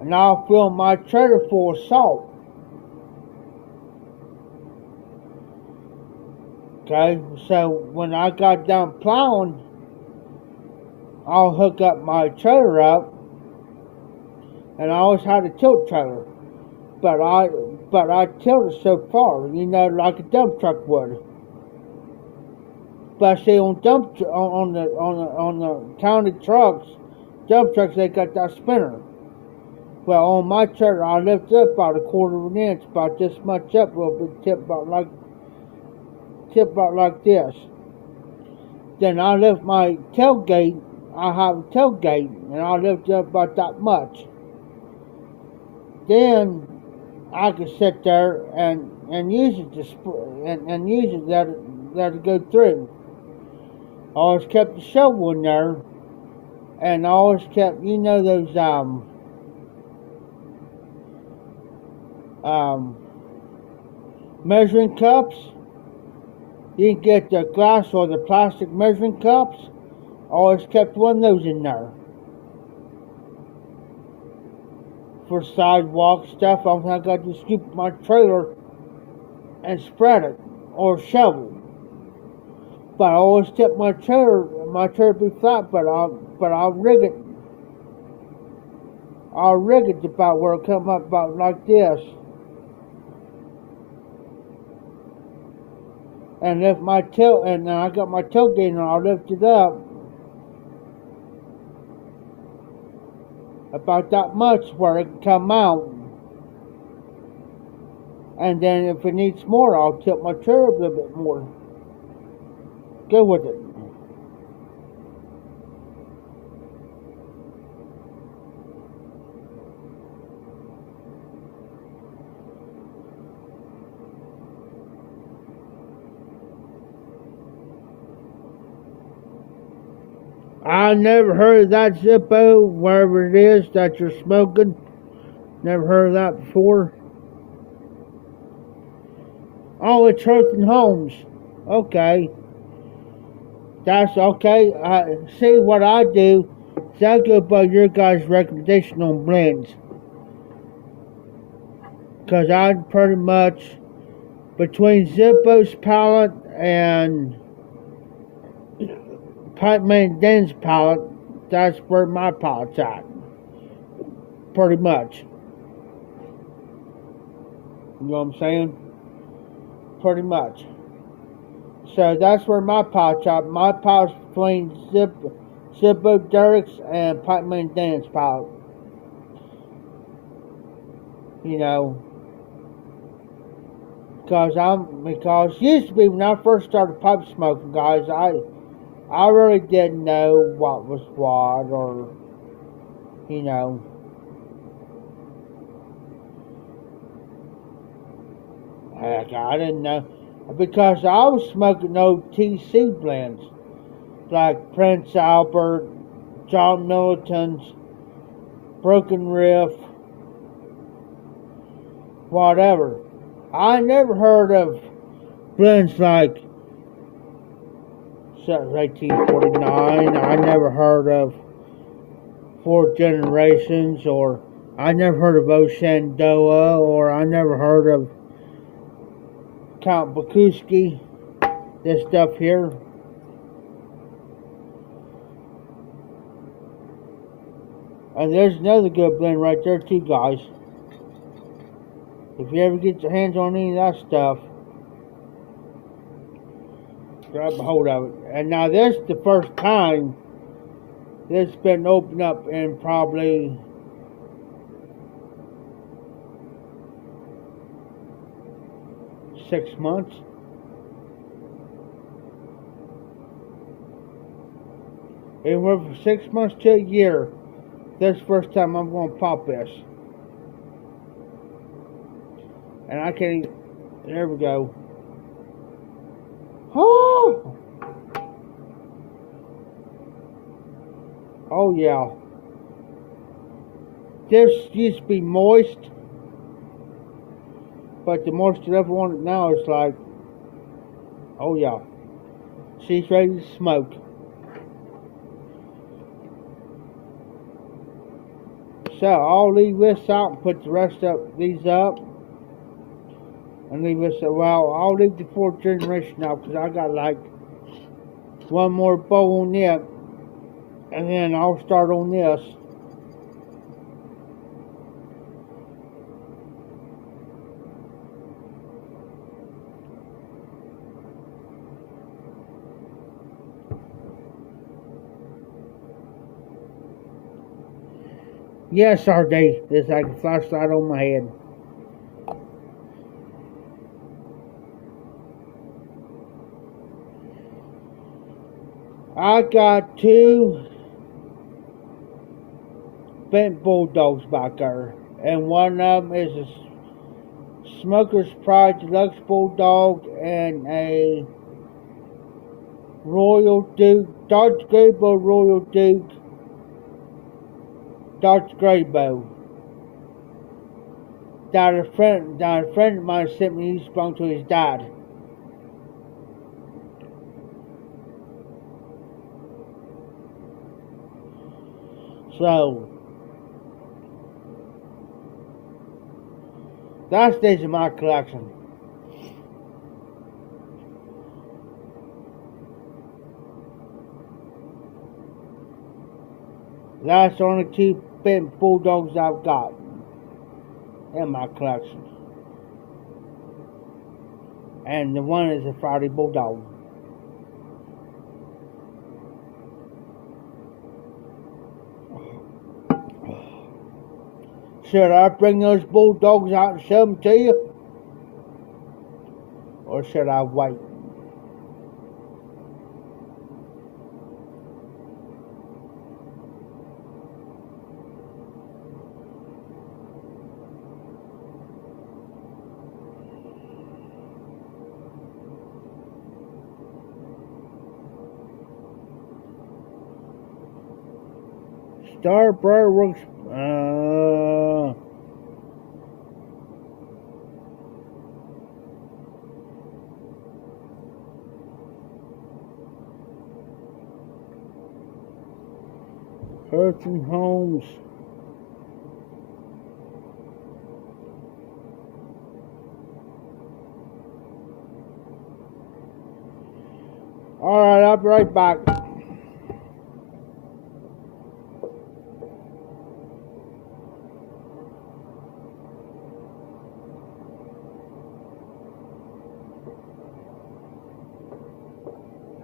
and I'll fill my trailer full of salt. Okay, so when I got done plowing, I'll hook up my trailer up, and I always had a tilt trailer, but I tilt it so far, you know, like a dump truck would. But see, on the county trucks, dump trucks, they got that spinner. Well, on my trailer, I lift up about a quarter of an inch, about this much up, a little bit, tip about like this. Then I lift my tailgate. I have a tailgate, and I lift it up about that much. Then I can sit there and use it and use it that it go through. I always kept the shovel in there, and I always kept, you know, those measuring cups. You can get the glass or the plastic measuring cups. I always kept one of those in there. For sidewalk stuff, I got to scoop my trailer and spread it, or shovel. But I always tip my trailer be flat, but I'll rig it. I'll rig it about where it come up about like this. And lift my and I got my tailgate and I'll lift it up about that much where it can come out. And then if it needs more, I'll tilt my trailer a little bit more. Go with it. I never heard of that, Zippo, wherever it is that you're smoking. Never heard of that before. Oh, it's Hearth & Homes. Okay. That's okay. See what I do So I'll go by your guys' recommendation on blends. Because I'm pretty much between Zippo's palette and Pipeman Den's palette, that's where my palette's at. Pretty much. You know what I'm saying? Pretty much. So that's where my palette's at. My palette's between Zippo Derek's and Pipeman Den's palette. You know. Because used to be when I first started pipe smoking, guys, I really didn't know what was what, or, you know. Heck, I didn't know. Because I was smoking OTC blends, like Prince Albert, John Milton's, Broken Riff, whatever. I never heard of blends like 1849. I never heard of Four Generations, or I never heard of Oshandoa, or I never heard of Count Bakuski. This stuff here. And there's another good blend right there too, guys. If you ever get your hands on any of that stuff, grab a hold of it. And now this is the first time this has been opened up in probably six months. Anywhere from 6 months to a year. This is the first time I'm going to pop this. And I can't even, there we go. Oh! Oh yeah. This used to be moist. But the moisture level on it now is like, oh yeah. She's ready to smoke. So I'll leave this out and put the rest of these up. And leave this, well, I'll leave the fourth generation out because I got like one more bowl on it. And then I'll start on this. Yes, RJ, there's like a flashlight on my head. I got two Bent Bulldogs back there, and one of them is a Smoker's Pride Deluxe Bulldog and a Royal Duke, Dodge Graybow Royal Duke, Dodge Graybow. That a friend of mine sent me. He sprung to his dad. So that stays in my collection. That's the only two Bent Bulldogs I've got in my collection. And the one is a Friday Bulldog. Should I bring those Bulldogs out and show them to you? Or should I wait? Starbrewer works. Hudson Homes. Alright, I'll be right back.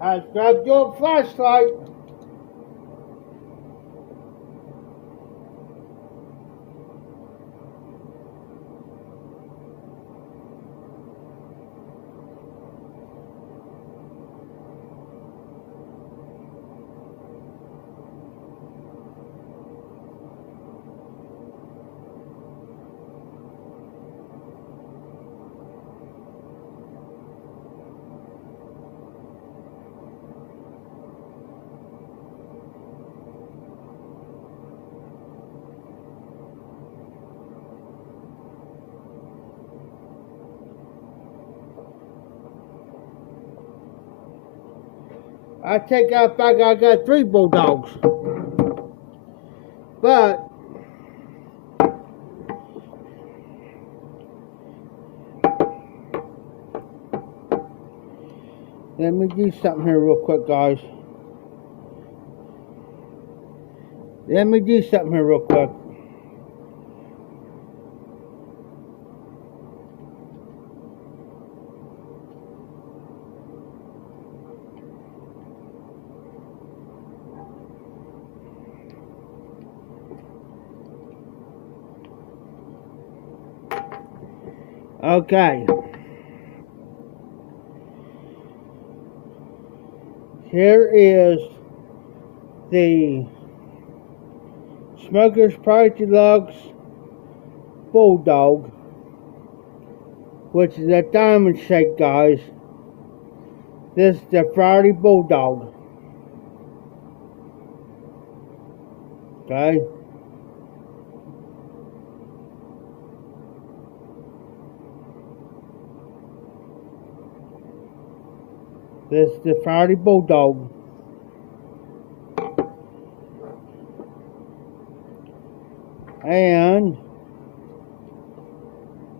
I've grabbed your flashlight. I take that back, I got 3 bulldogs. But let me do something here real quick, guys. Let me do something here real quick. Okay. Here is the Smokers Pride Deluxe Bulldog, which is a diamond shake, guys. This is the Friday Bulldog. Okay. This is the Friday Bulldog. And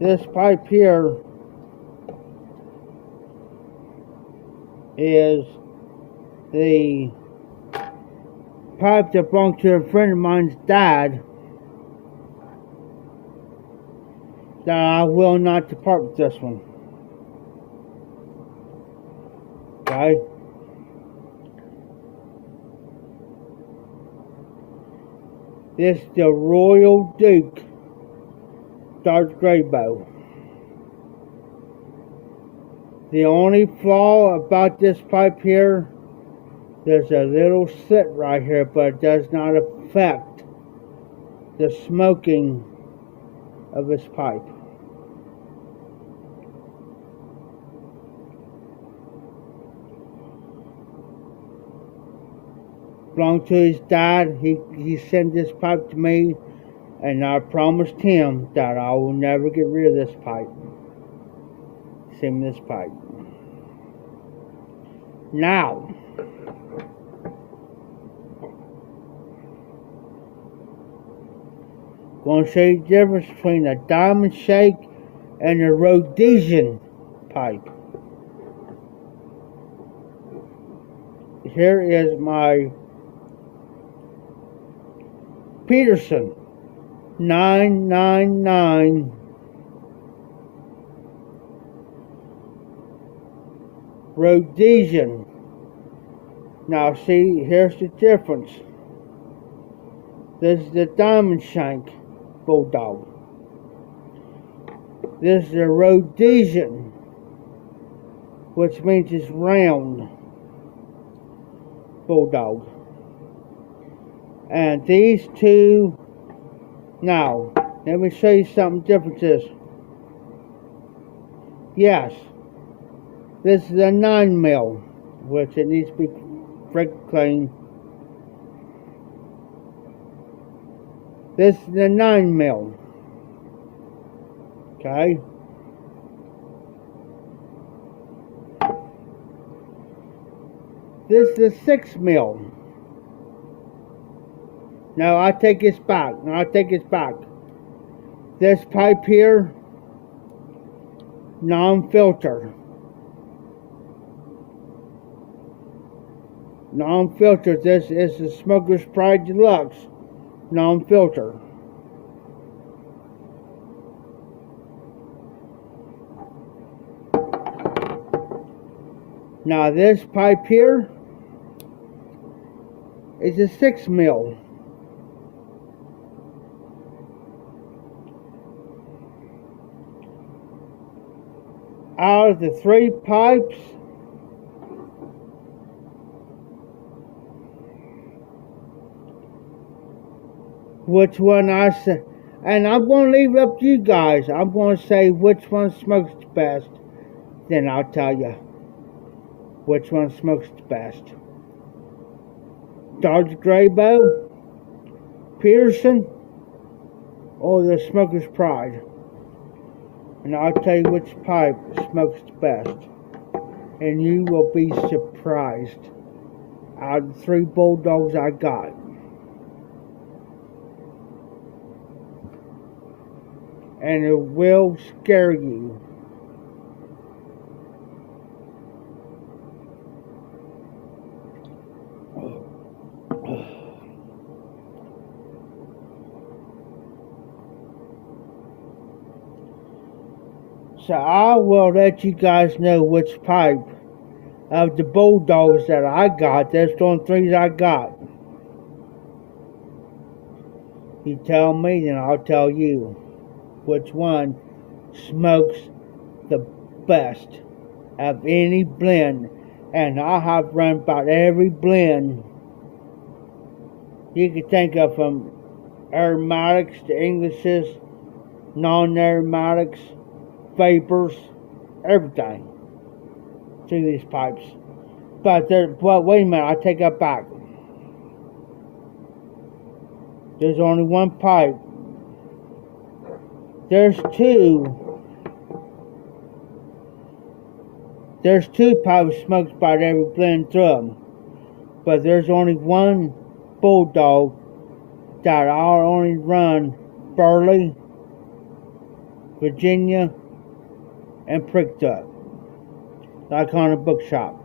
this pipe here is the pipe that belonged to a friend of mine's dad that I will not depart with this one. Okay. This is the Royal Duke Dark Gray Bow. The only flaw about this pipe here, there's a little slit right here, but it does not affect the smoking of this pipe. Belonged to his dad. He sent this pipe to me, and I promised him that I will never get rid of this pipe. Send me this pipe. Now, going to show you the difference between a diamond shake and a Rhodesian pipe. Here is my Peterson 999 Rhodesian. Now see, here's the difference. This is the diamond shank Bulldog. This is a Rhodesian, which means it's round Bulldog. And these two, now, let me show you something differences. Yes, this is a 9mm, which it needs to be freaking clean. This is the 9mm. Okay. This is the 6mm. No, I take this back. No, I take this back. This pipe here, non-filter. Non-filter. This is the Smoker's Pride Deluxe. Non-filter. Now this pipe here is a 6 mil. Out of the 3 pipes, which one I say, and I'm going to leave it up to you guys. I'm going to say which one smokes the best. Then I'll tell you which one smokes the best. Dodge Grayboe, Peterson, or the Smoker's Pride. And I'll tell you which pipe smokes the best. And you will be surprised out of the 3 Bulldogs I got. And it will scare you. So I will let you guys know which pipe of the Bulldogs that I got. That's the only 3 I got. You tell me, then I'll tell you which one smokes the best of any blend. And I have run about every blend you can think of, from aromatics to Englishes, non-aromatics, vapors, everything through these pipes. But wait a minute, I take that back. There's only one pipe. There's two pipes smoked about every blend through them. But there's only one Bulldog that I only run Burley, Virginia, and Pricked Up, like on a bookshop.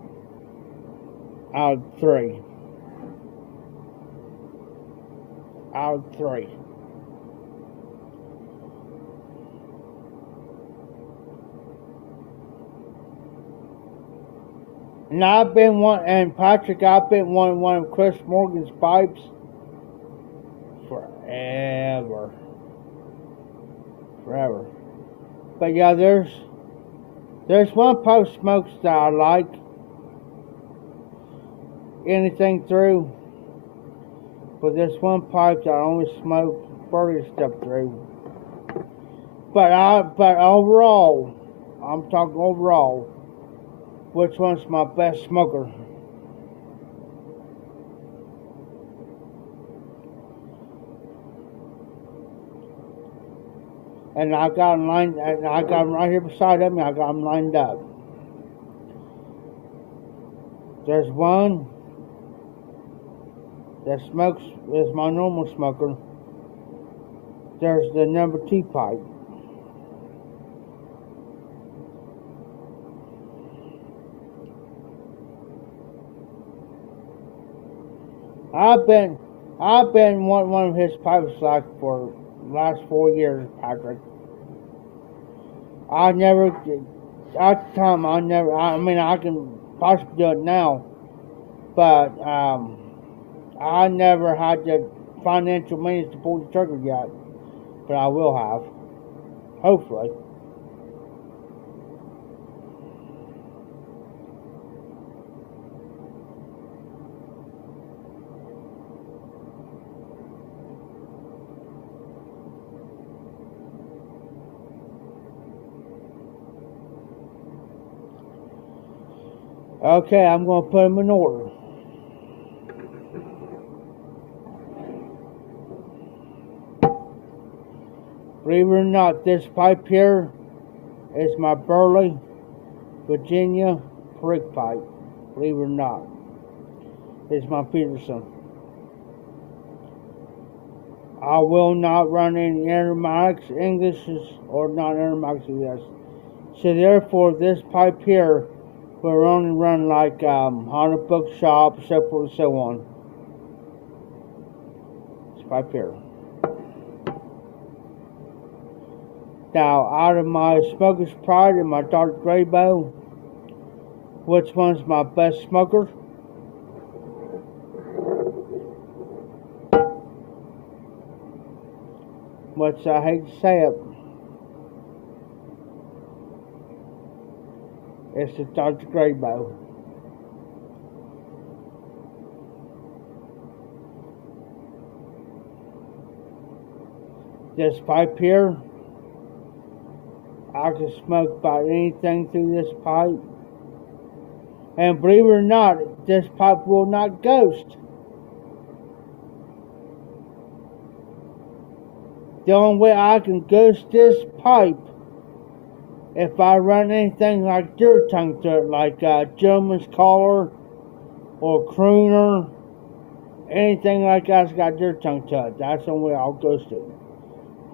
Out of 3. Out of 3. And I've been wanting, and Patrick, I've been wanting one of Chris Morgan's pipes forever. Forever. But yeah, there's one pipe smokes that I like. Anything through. But there's one pipe that I only smoke Burley stuff through. But overall, I'm talking overall, which one's my best smoker? And I got them right here beside me. I got them lined up. There's one that smokes is my normal smoker. There's the number 2 pipe. I've been wanting one of his pipes like for the last 4 years, Patrick. I never, at the time, I mean, I can possibly do it now, but I never had the financial means to pull the trigger yet, but I will have, hopefully. Okay, I'm going to put them in order. Believe it or not, this pipe here is my Burley, Virginia Prick pipe. Believe it or not. It's my Peterson. I will not run any intermatics, Englishes, or not intermatics, yes. So therefore, this pipe here will only run like Honda Bookshop, so forth and so on. This pipe here. Now, out of my Smoker's Pride and my Dark Grey Bow, which one's my best smoker? Which I hate to say it, it's the Dr. Grey Bow. This pipe here, I can smoke about anything through this pipe. And believe it or not, this pipe will not ghost. The only way I can ghost this pipe, if I run anything like deer tongue to it, like gentleman's collar or crooner, anything like that's got deer tongue to it, that's the only way I'll ghost it.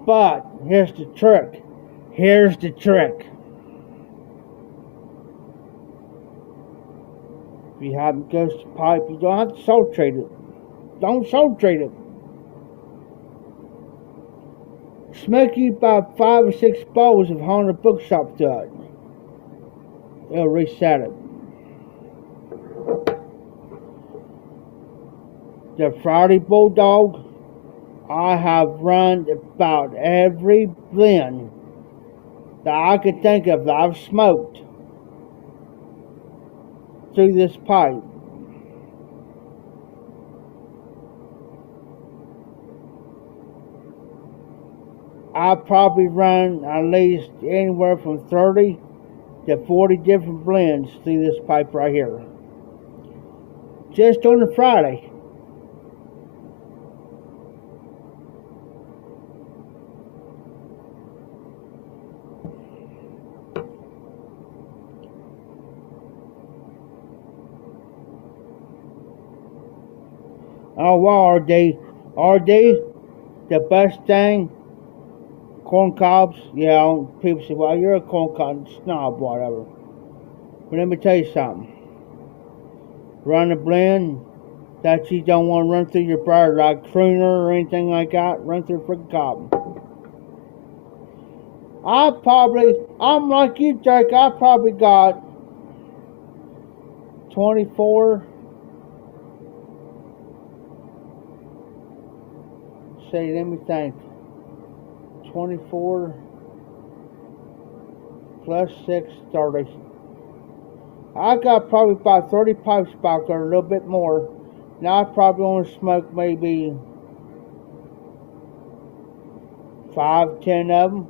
But here's the trick. Here's the trick. If you haven't ghosted a pipe, you don't have to soul trade it. Don't soul trade it. Smoke you about 5 or 6 bowls of Honda Bookshop to it. It'll reset it. The Friday Bulldog, I have run about every blend that I could think of that I've smoked through this pipe. I probably run at least anywhere from 30 to 40 different blends through this pipe right here. Just on a Friday. Oh wow, RD, the best thing, corn cobs, yeah, people say, well, you're a corn cob snob, whatever. But let me tell you something. Run a blend that you don't want to run through your briar, like crooner or anything like that, run through a freaking cob. I'm like you, Jake, I probably got 24, say, let me think, 24 plus 6, 30. I got probably about 30 pipes back there, a little bit more. Now I probably only smoke maybe 5, 10 of them.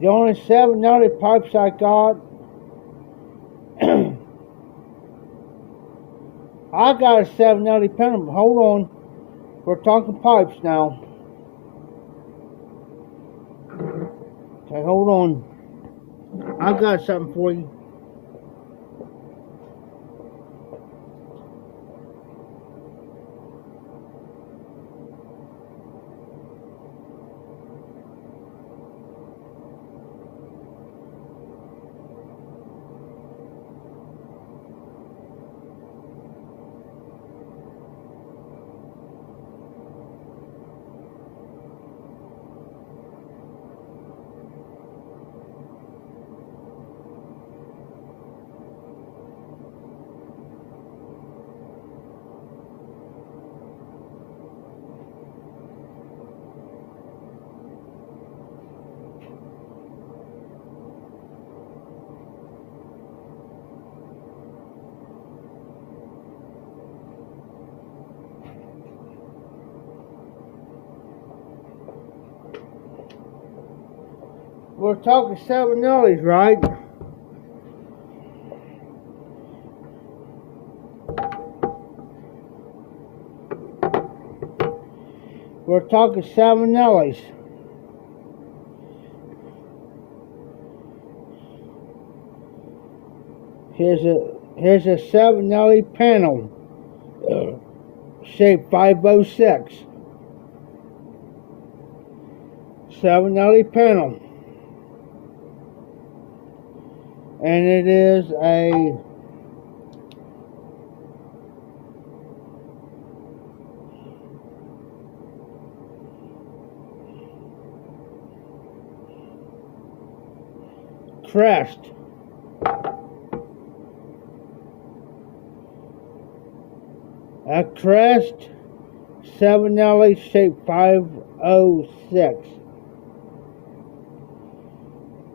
The only 790 pipes I got, I got a 790 Pendleton. Hold on, we're talking pipes now. Okay, hold on. I got something for you. We're talking 790s, right? We're we're talking Savinellis. Here's a Savinelli panel, shape 506. Savinelli panel, and it is a crest. A crest Savinelli shape 506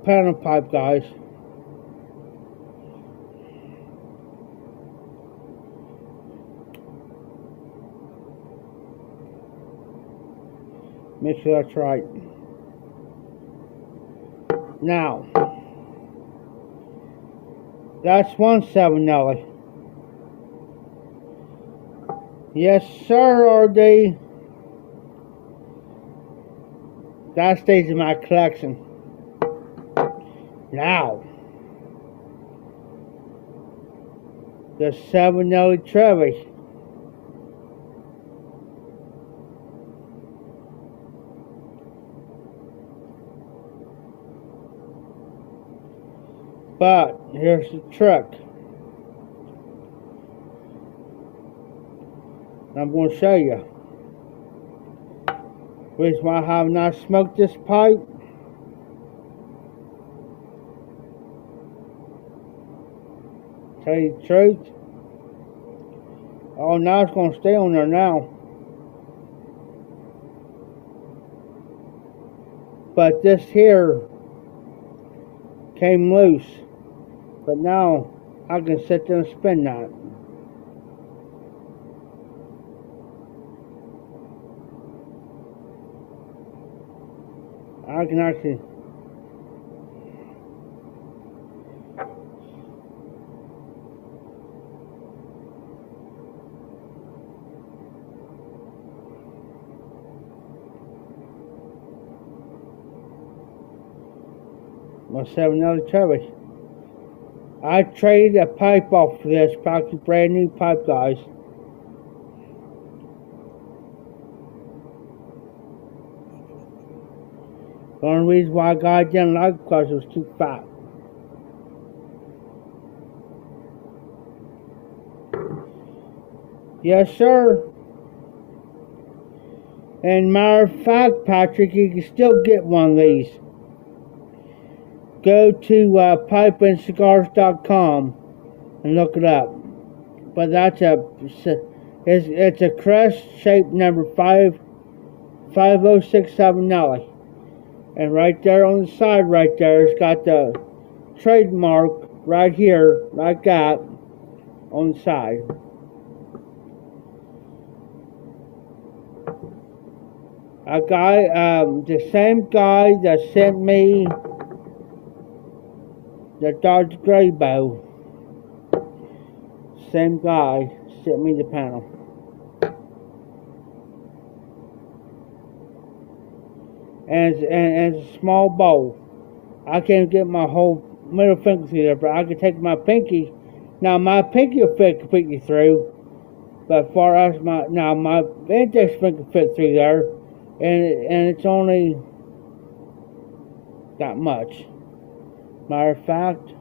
panel pipe, guys. Make sure that's right. Now, that's one Savinelli. Yes, sir, RD. That stays in my collection. Now, the Savinelli Trevi. But here's the trick. I'm going to show you. Reason why I have not smoked this pipe. Tell you the truth. Oh, now it's going to stay on there now. But this here came loose. But now I can sit there and spin that. I can actually my Savinelli Trevi. I traded a pipe off for this, practically brand new pipe, guys. The only reason why I didn't like it because it was too fat. Yes, sir. And matter of fact, Patrick, you can still get one of these. Go to pipeandcigars.com and look it up. But that's it's a crest shape number 506 Savinelli. And right there on the side right there, it's got the trademark right here, like that, on the side. A guy, the same guy that sent me the Dodge Grayboe, same guy sent me the panel. And it's a small bowl. I can't get my whole middle finger through there, but I can take my pinky. Now my pinky will fit completely through, but as far as my index finger can fit through there, and it's only that much. Matter of fact,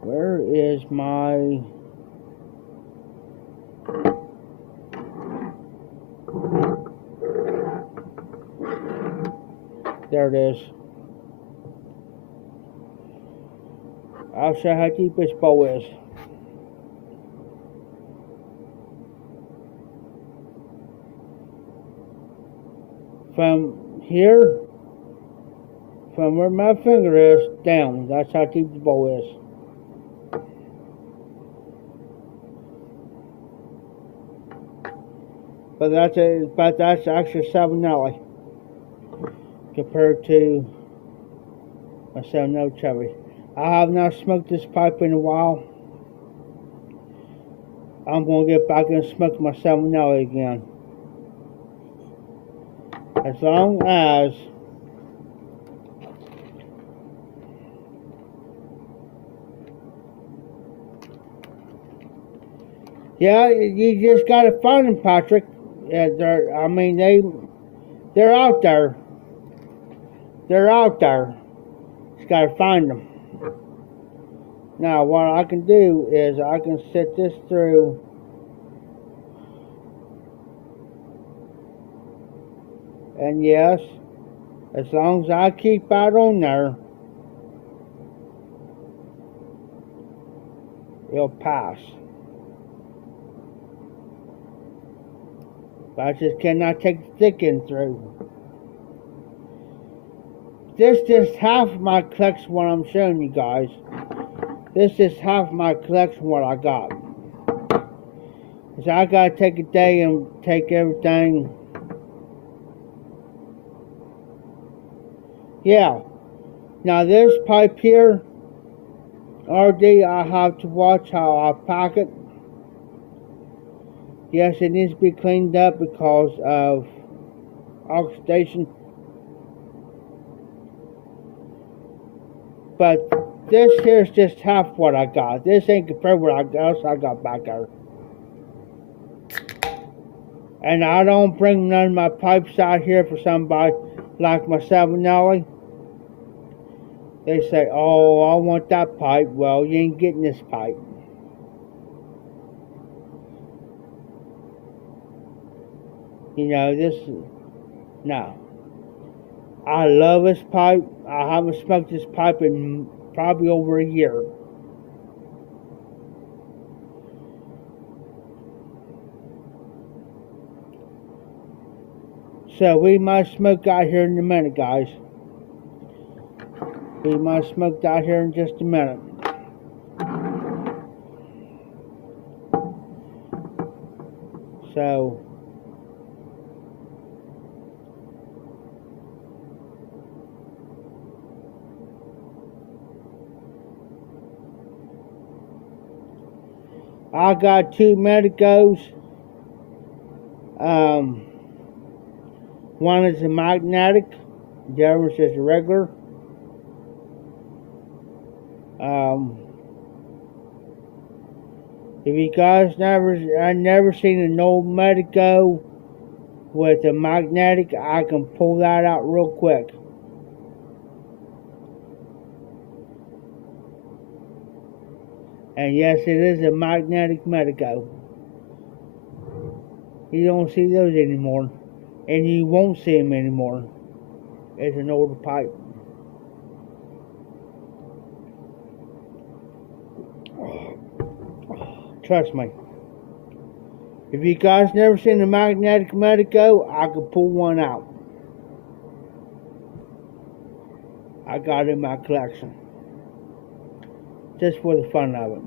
where is my there it is. I'll show you how deep this bowl is. From here, from where my finger is, down. That's how deep the bowl is. But that's actually Savinelli compared to my Savinelli Trevi. I have not smoked this pipe in a while. I'm going to get back and smoke my Savinelli again. As long as yeah, you just gotta find them, Patrick. Yeah, they're out there. They're out there. Just gotta find them. Now, what I can do is I can set this through. And yes, as long as I keep out on there, it'll pass. But I just cannot take the stick in through. This is half my collection what I'm showing you guys. This is half my collection what I got. So I gotta take a day and take everything. Yeah. Now this pipe here, RD, I have to watch how I pack it. Yes, it needs to be cleaned up because of oxidation. But this here's just half what I got. This ain't compared to what else I got back there. And I don't bring none of my pipes out here for somebody like myself and Nelly. They say, oh, I want that pipe. Well, you ain't getting this pipe. You know, no. I love this pipe. I haven't smoked this pipe in probably over a year. So we might smoke out here in a minute, guys. We might smoke out here in just a minute. So I got two Medicos. One is a magnetic, the other is just a regular. If you guys I never seen an old Medico with a magnetic, I can pull that out real quick. And yes, it is a magnetic Medico. You don't see those anymore. And you won't see them anymore. It's an older pipe. Trust me. If you guys never seen a magnetic Medico, I could pull one out. I got it in my collection. Just for the fun of it.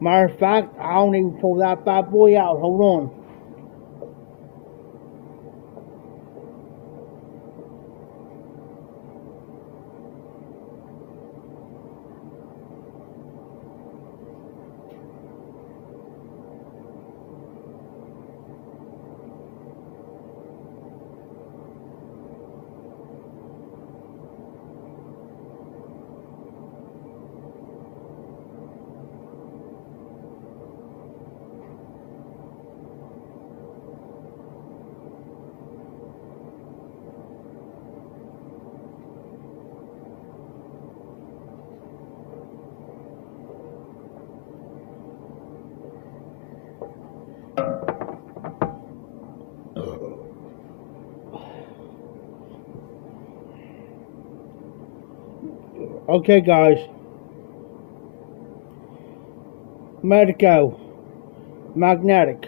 Matter of fact, I don't even pull that bad boy out. Hold on. Okay, guys. Medico. Magnetic.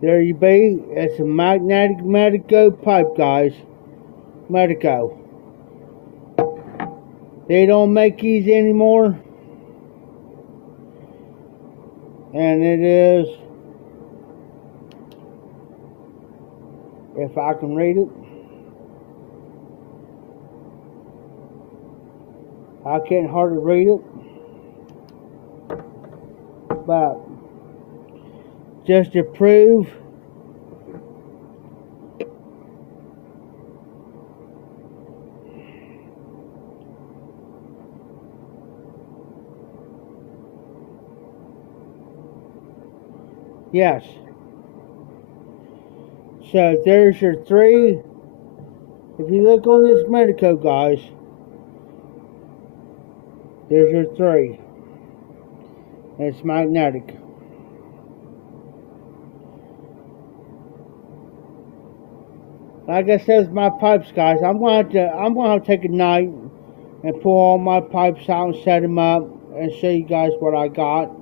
There you be. It's a magnetic Medico pipe, guys. Medico. They don't make these anymore. And it is, if I can read it, I can't hardly read it. But just to prove, yes. So there's your three. If you look on this Medico, guys, there's your three. It's magnetic. Like I said with my pipes, guys, I'm gonna have to take a night and pull all my pipes out and set them up and show you guys what I got.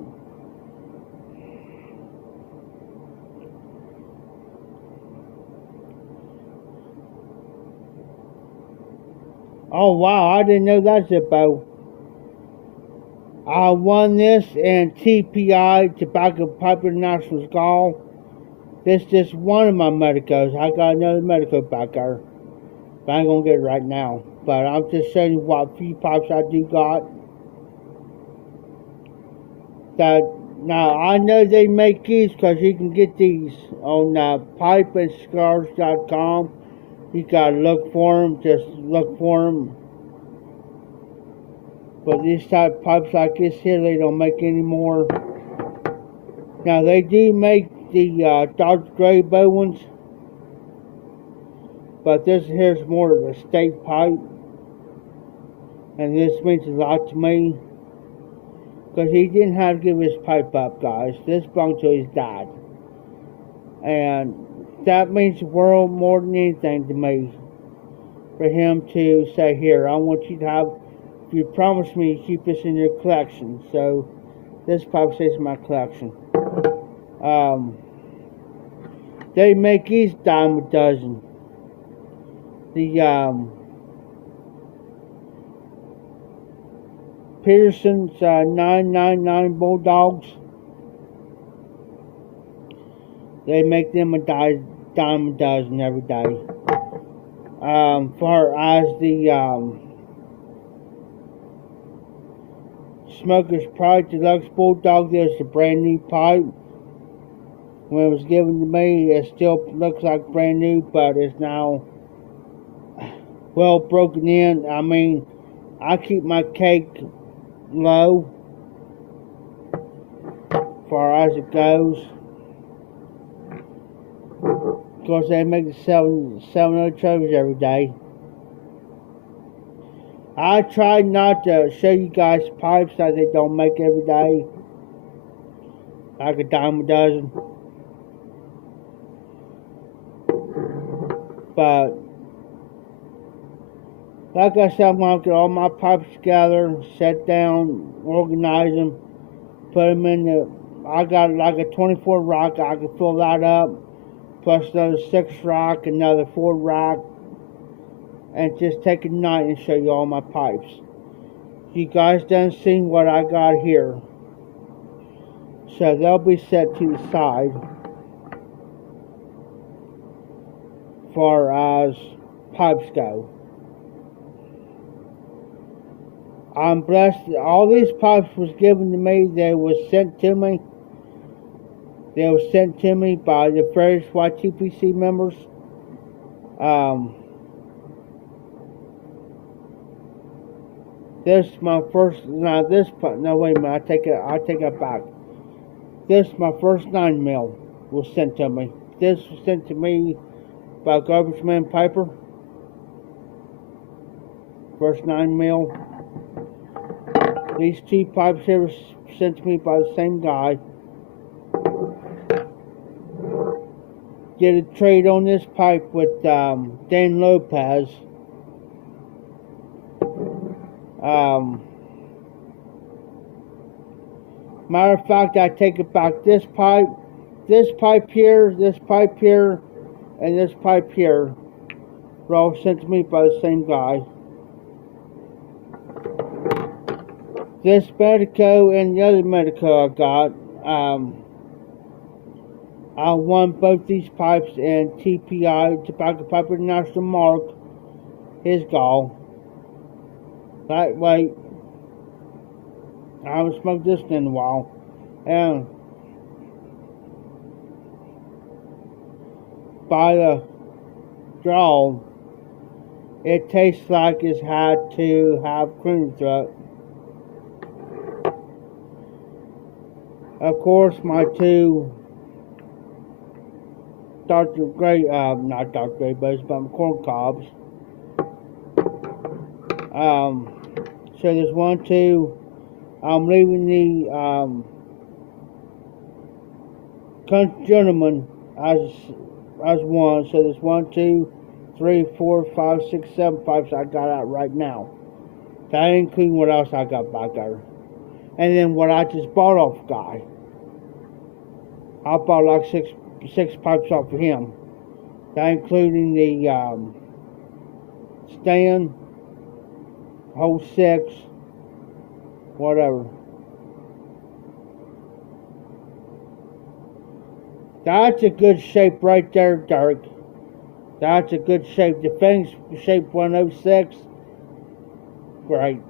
Oh wow, I didn't know that's Zippo. I won this in TPI, Tobacco Pipe International's Gall. This is just one of my Medicos. I got another Medico back there. But I ain't gonna get it right now. But I'm just showing you what few pipes I do got. Now I know they make these because you can get these on pipeandscars.com. You gotta look for them, just look for them. But these type of pipes like this here, they don't make anymore. Now they do make the Dr. Graybo ones, but this here's more of a state pipe, and this means a lot to me because he didn't have to give his pipe up, guys. This belonged till he's died, and that means the world more than anything to me. For him to say, "Here, I want you to have. If you promise me, you keep this in your collection." So this pipe stays in my collection. They make these dime a dozen. The Peterson's 999 Bulldogs. They make them a dime a dozen every day. Far as the Smoker's Pride Deluxe Bulldog, there's a brand new pipe. When it was given to me, it still looks like brand new, but it's now well broken in. I mean, I keep my cake low far as it goes. Of course, they make seven other trophies every day. I try not to show you guys pipes that they don't make every day, like a dime a dozen. But like I said, I'm gonna get all my pipes together, set down, organize them, put them in the. I got like a 24 rack. I can fill that up, plus another 6 rack, another 4 rack, and just take a night and show you all my pipes. You guys done seen what I got here, so they'll be set to the side. Far as pipes go, I'm blessed. All these pipes was given to me. They was sent to me. They were sent to me by the various YTPC members. This is my first. Now this. No, wait a minute. I take it back. This my first 9 mil was sent to me. This was sent to me by Garbage Man Piper. First 9 mil. These 2 pipes here were sent to me by the same guy. Did a trade on this pipe with Dan Lopez. Matter of fact, I take it back. This pipe here, and this pipe here were all sent to me by the same guy. This Medico and the other Medico I got, I won both these pipes in TPI, Tobacco Pipe International Mark, his gall. Lightweight. I haven't smoked this in a while. And by the draw, it tastes like it's had to have cream through it. Of course, my two Dr. Gray, not Dr. Gray Buzz, but corn cobs. So there's 1, 2. I'm leaving the country gentleman as one. So there's 1, 2, 3, 4, 5, 6, 7 pipes I got out right now. That ain't including what else I got back there. And then what I just bought off guy. I bought like six pipes off of him. That including the stand, whole 6, whatever. That's a good shape right there, Derek. That's a good shape. The thing's shape 106. Great.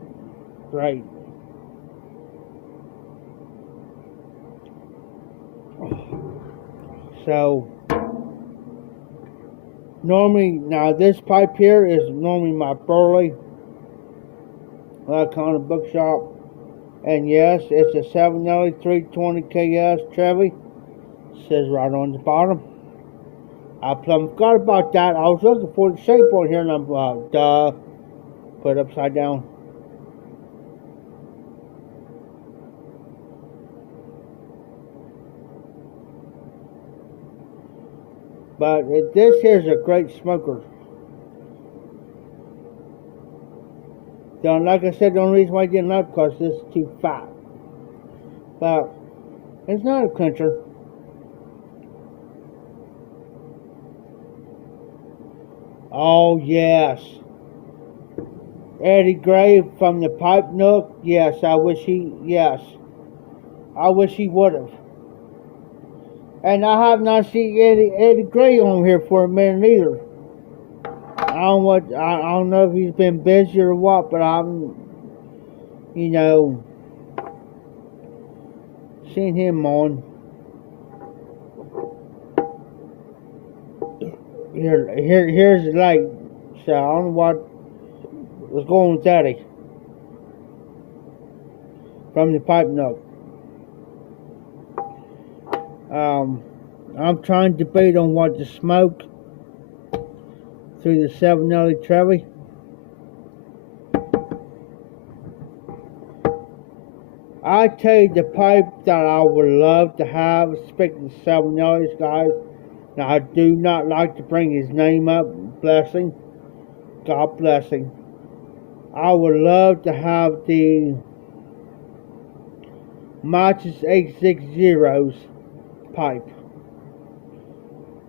Great. So, normally, now this pipe here is normally my Burley, like on a bookshop. And yes, it's a 7L 320 KS Chevy. Says right on the bottom. I plumb forgot about that. I was looking for the shape on here and I'm put it upside down. But this here's a great smoker. Like I said, the only reason why I didn't like it because this is too fat. But it's not a clincher. Oh yes, Eddie Gray from the Pipe Nook. Yes, I wish he would have. And I have not seen Eddie Gray on here for a minute either. I don't know if he's been busy or what, but I'm, seen him on. Here's the light. So I don't know what was going with Eddie from the Pipe Nook. I'm trying to debate on what to smoke through the 7L Chevy. I tell you the pipe that I would love to have, speaking of 7L's guys. Now I do not like to bring his name up. Bless him. God bless him. I would love to have the Matches 860's pipe.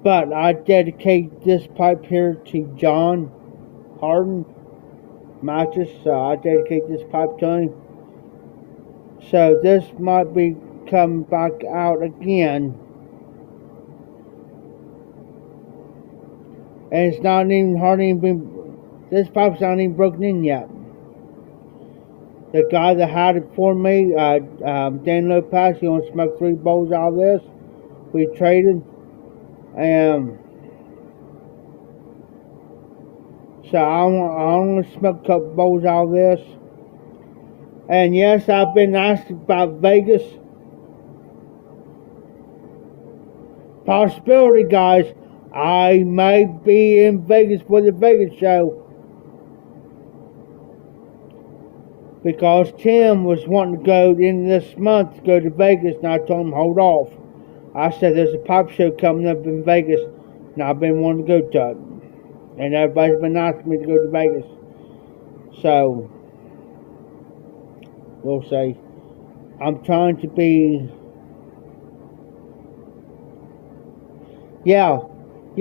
But I dedicate this pipe here to John Harden Matches. So I dedicate this pipe to him. So this might be coming back out again. And it's not even hardly been, this pipe's not even broken in yet. The guy that had it for me, Dan Lopez, he only smoked 3 bowls out of this. We traded. So I only smoked a couple bowls out of this. And yes, I've been asked about Vegas. Possibility, guys. I may be in Vegas for the Vegas show. Because Tim was wanting to go in this month to go to Vegas, and I told him hold off. I said there's a pipe show coming up in Vegas, and I've been wanting to go to it. And everybody's been asking me to go to Vegas. So, we'll see. I'm trying to be... Yeah,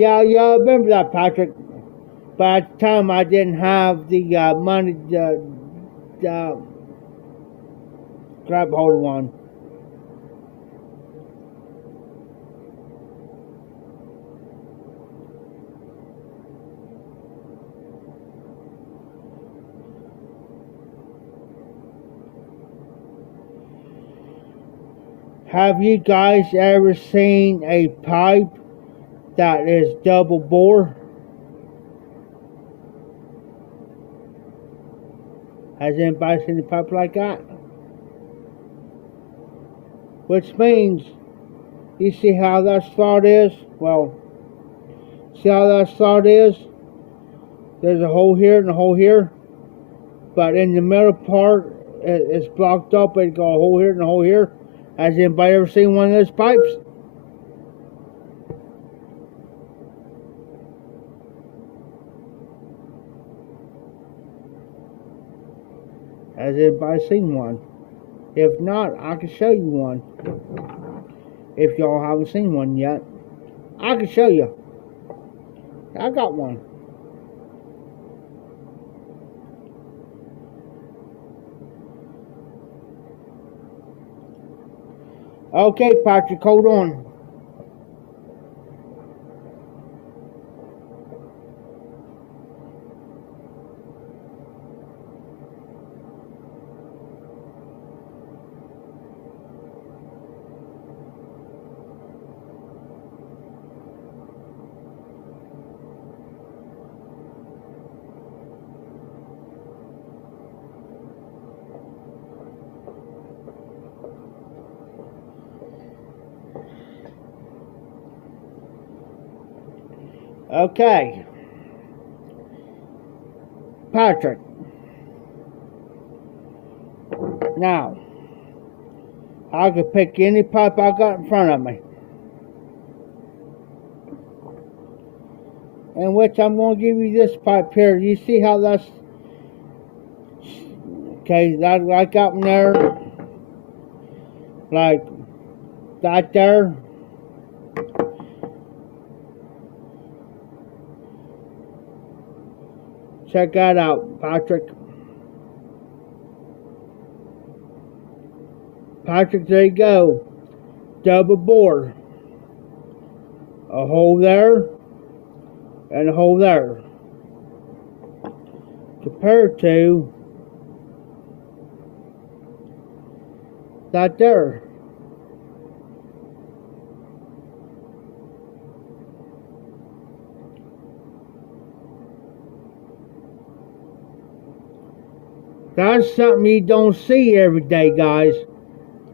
I remember that, Patrick. But at the time, I didn't have the money to grab hold of one. Have you guys ever seen a pipe that is double bore? Has anybody seen a pipe like that? Which means, you see how that slot is? Well, see how that slot is? There's a hole here and a hole here. But in the middle part, it's blocked up. It's got a hole here and a hole here. Has anybody ever seen one of those pipes? Has anybody seen one? If not, I can show you one. If y'all haven't seen one yet, I can show you. I got one. Okay, Patrick, hold on. Okay. Patrick. Now, I could pick any pipe I got in front of me. In which I'm going to give you this pipe here. You see how that's... Okay, that like up in there. Like that there. Check that out, Patrick. Patrick, there you go. Double bore. A hole there and a hole there. Compared to that there. That's something you don't see every day, guys.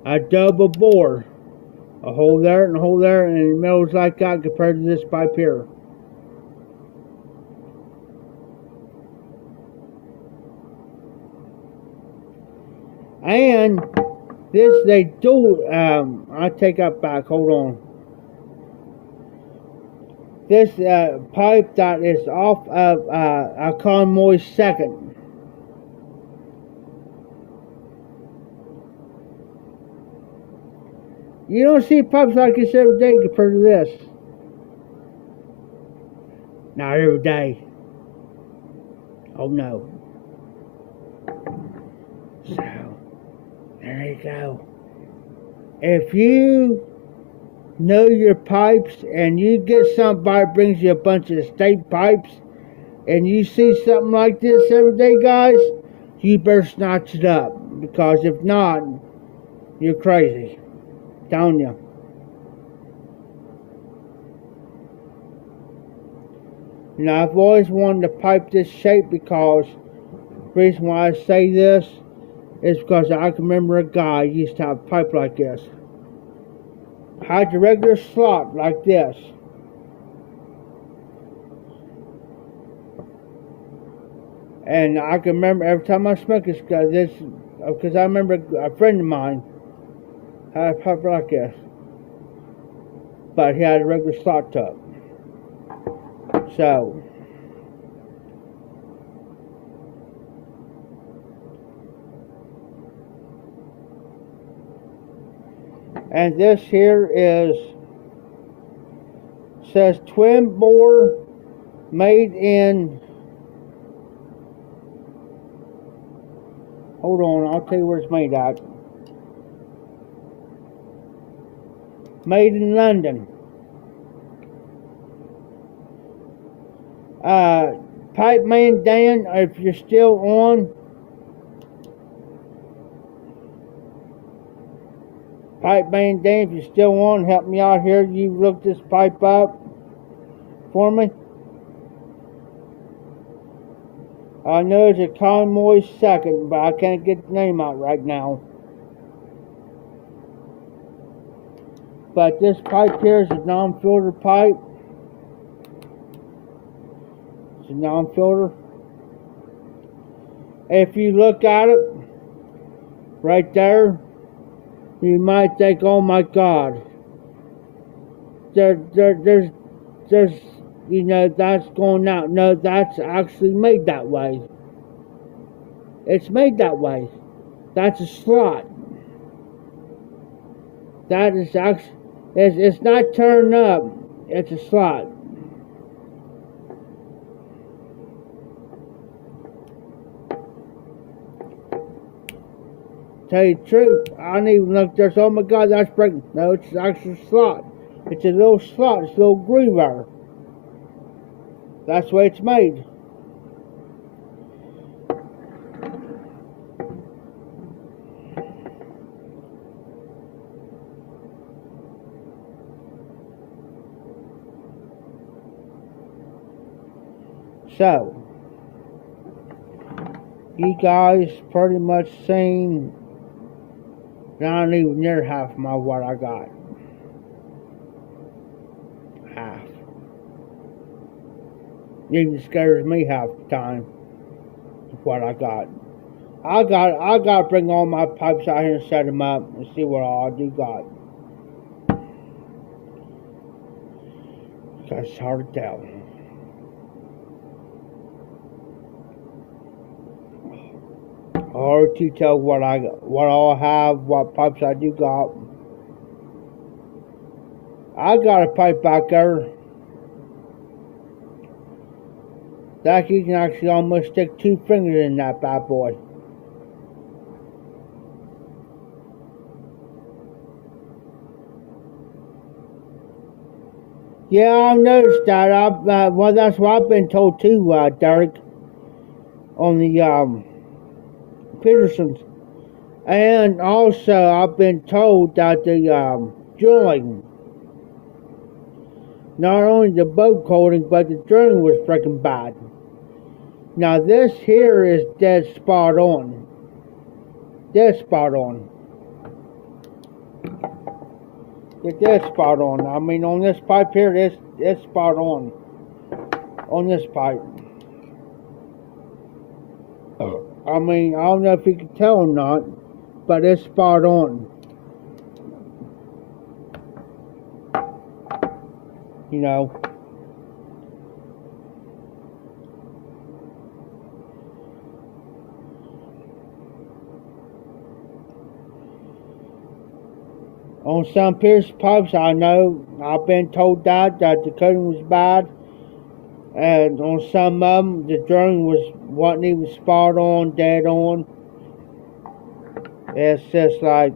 A double bore. A hole there and a hole there, and the middle's like that compared to this pipe here. And this they do, I take that back, hold on. This pipe that is off of a Conmoy second. You don't see pipes like this every day compared to this. Not every day. Oh no. So, there you go. If you know your pipes and you get somebody brings you a bunch of state pipes and you see something like this every day, guys, you better snatch it up. Because if not, you're crazy. Telling you. Now, I've always wanted to pipe this shape because the reason why I say this is because I can remember a guy used to have a pipe like this. Had the regular slot like this. And I can remember every time I smoke this, because I remember a friend of mine had a pipe like this, but he had a regular slot tub. So, and this here says twin bore made in, hold on, I'll tell you where it's made at. Made in London. Pipe Man Dan, if you're still on. Pipe Man Dan, if you're still on, help me out here. You look this pipe up for me. I know it's a Convoy second, but I can't get the name out right now. But this pipe here is a non-filter pipe. It's a non-filter. If you look at it, right there, you might think, oh my God, there's, you know, that's going out. No, that's actually made that way. It's made that way. That's a slot. That is actually, it's not turned up, it's a slot. Tell you the truth, I didn't even look there. Oh my God, that's breaking. No, it's actually a slot. It's a little slot, it's a little groove there. That's the way it's made. So, you guys pretty much seen not even near half of what I got. Half. It even scares me half the time of what I got. I gotta bring all my pipes out here and set them up and see what all I do got. Because it's hard to tell. Hard to tell what I got, what all I have, what pipes I do got. I got a pipe back there that you can actually almost stick 2 fingers in that bad boy. Yeah, I've noticed that. Well, that's what I've been told too, Derek, on the Petersons. And also, I've been told that the drilling, not only the boat coating, but the drilling was freaking bad. Now, this here is dead spot on. Dead spot on. It's dead spot on. I mean, on this pipe here, it's spot on. On this pipe. I mean, I don't know if you can tell or not, but it's spot on. You know. On some Pierce pipes, I know, I've been told that the coating was bad. And on some of them, the drilling wasn't even spot on, dead on. It's just like,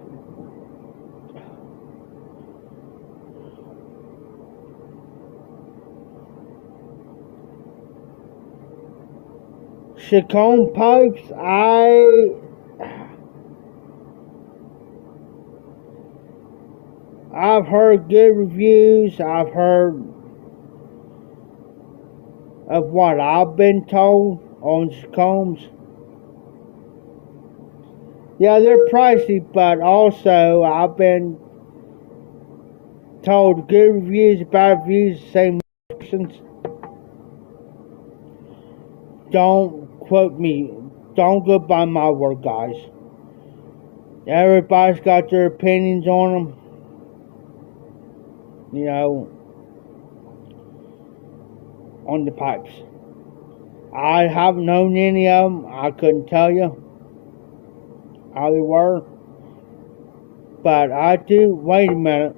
Chacon pipes, I've heard good reviews. I've heard of what I've been told on Chacon's. Yeah, they're pricey, but also I've been told good reviews, bad reviews, same persons. Don't quote me. Don't go by my word, guys. Everybody's got their opinions on them. You know, on the pipes. I haven't known any of them. I couldn't tell you how they were. But I do. Wait a minute.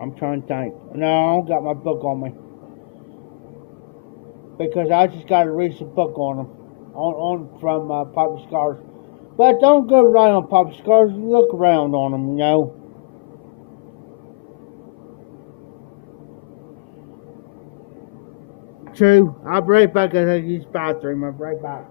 I'm trying to think. No, I don't got my book on me. Because I just got a recent book on them. From Pipe Scars. But don't go right on Pipe Scars. Look around on them, you know. True. I'll be right back. I use the bathroom. I'll be right back.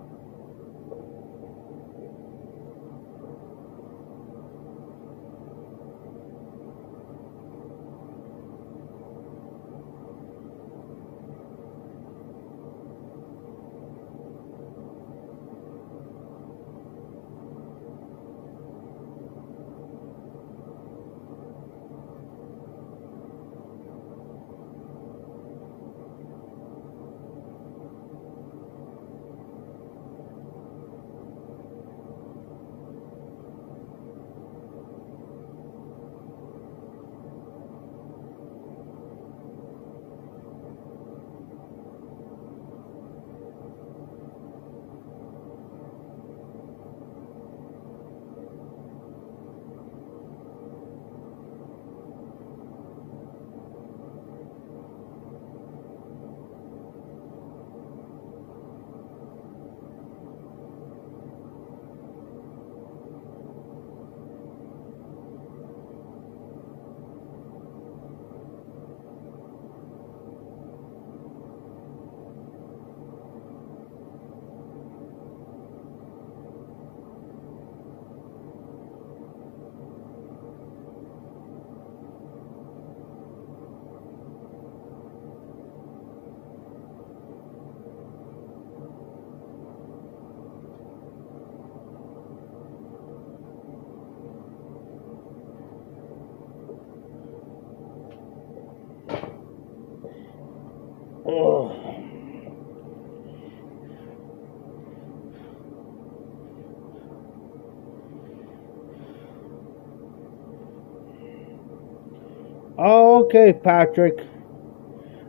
Oh, okay, Patrick.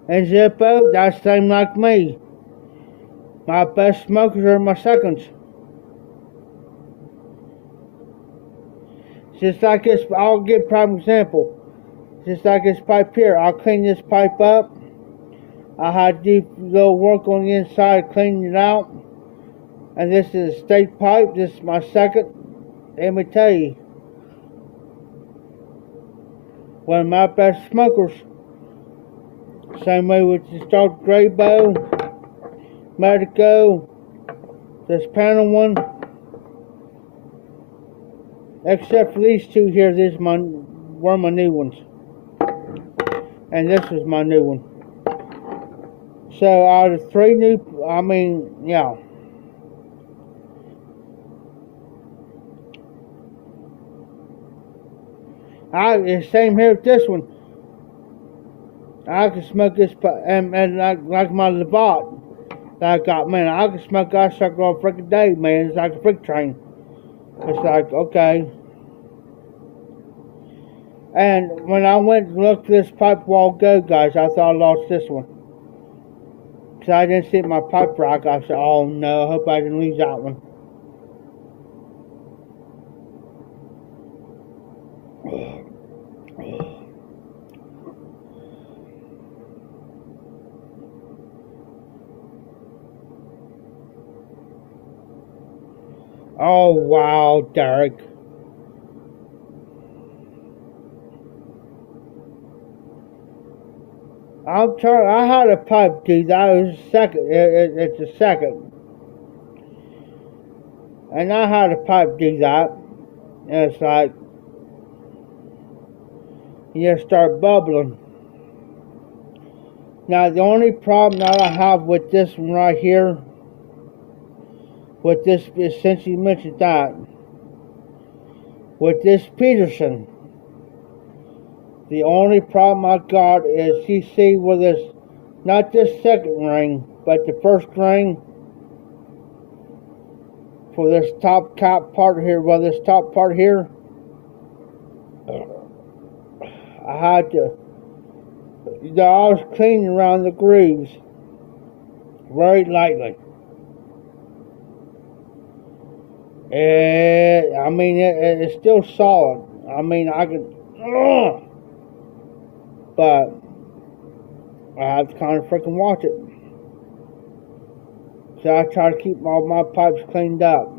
And Zippo, that's same like me. My best smokers are my seconds. Just like this, I'll give a prime example. Just like this pipe here, I'll clean this pipe up. I had to do a little work on the inside, cleaning it out. And this is a state pipe. This is my second. Let me tell you, one of my best smokers. Same way with the Dr. Grayboe, Medico, this panel one. Except for these two here, were my new ones. And this was my new one. So out of three new, yeah. Same here with this one. I can smoke this, and like my Levant that I got, man, I can smoke that sucker all freaking day, man. It's like a freight train. It's like, okay. And when I went to look this pipe wall go, guys, I thought I lost this one. Because I didn't see my pipe rack. I said, oh no, I hope I didn't lose that one. Oh wow, Derek. I'm trying. I had a pipe do that. It was a second. It's a second. And I had a pipe do that. And it's like, you just start bubbling. Now, the only problem that I have with this one right here, with this, since you mentioned that, with this Peterson, the only problem I got is you see with this, not this second ring, but the first ring for this top cap part here, well, this top part here, I had to, I was cleaning around the grooves very lightly. It's still solid. I mean, I can, but I have to kind of freaking watch it. So I try to keep all my pipes cleaned up.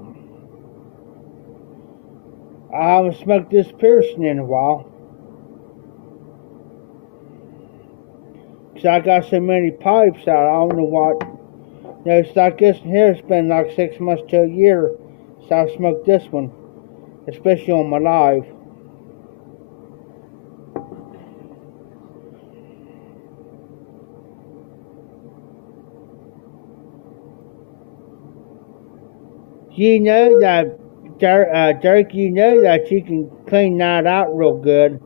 I haven't smoked this Pearson in a while. Because I got so many pipes out, I don't know what. You know, it's like this one here, it's been like 6 months to a year since I smoked this one. Especially on my live. You know that, Dirk, you know that you can clean that out real good.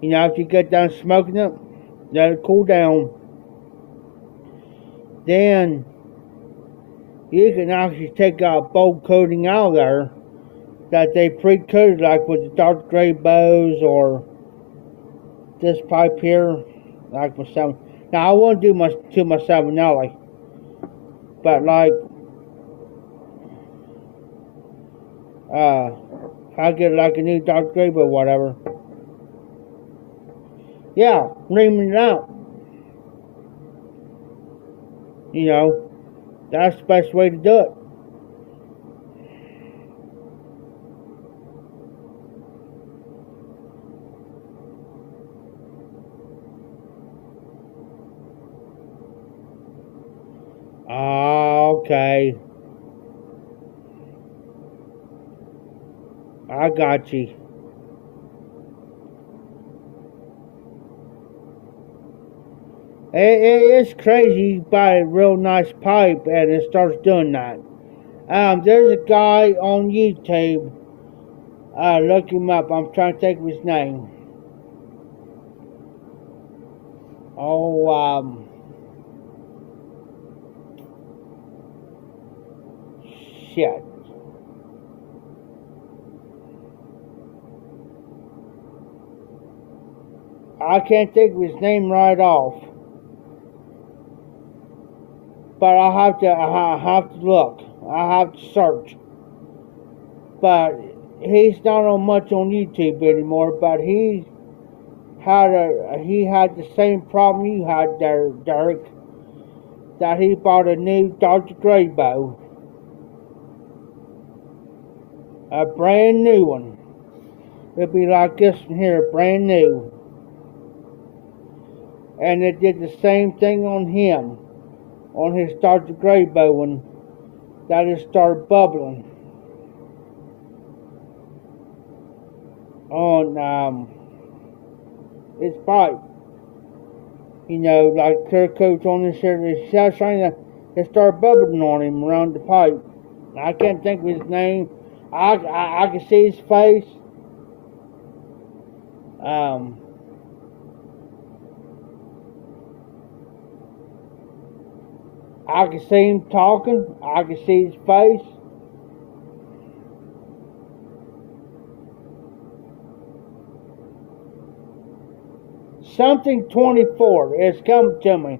You know, if you get done smoking it, let it cool down. Then you can actually take a bold coating out of there that they pre-coated, like with the Dr. Grayboes or this pipe here, like my 7. Now I won't do much to my Savinelli, but like, if I get like a new Dr. Grayboe or whatever, yeah, reaming it out. You know, that's the best way to do it. Okay. I got you. It's crazy. You buy a real nice pipe and it starts doing that. There's a guy on YouTube. Look him up. I'm trying to think of his name. Oh, shit. I can't think of his name right off. But I have to look. I have to search. But he's not on much on YouTube anymore. But he had the same problem you had there, Derek. That he bought a new Dodge Grayboe, a brand new one. It'd be like this one here, brand new. And it did the same thing on him, on his Dodge Grayboe one, that it started bubbling on his pipe. You know, like clear coats on this here. It's trying to, it started bubbling on him around the pipe. I can't think of his name. I can see his face. I can see him talking. I can see his face. Something 24 is coming to me.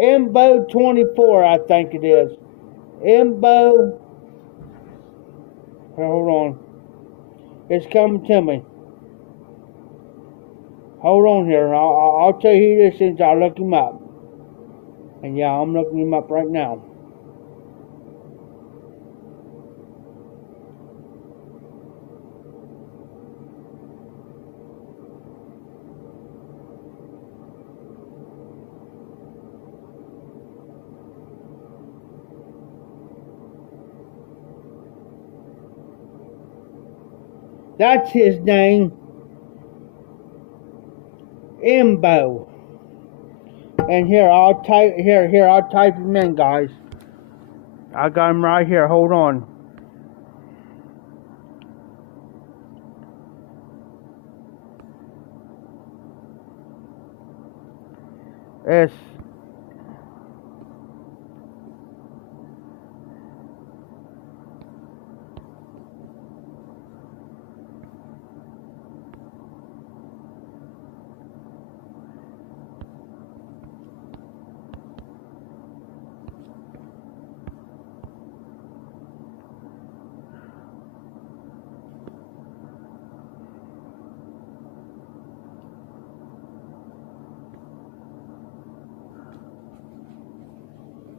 Imbo 24, I think it is. Imbo. Hold on. It's coming to me. Hold on here. I'll tell you who this is. I'll look him up. And yeah, I'm looking him up right now. That's his name. Imbo. And here, I'll type him in, guys. I got him right here. Hold on. It's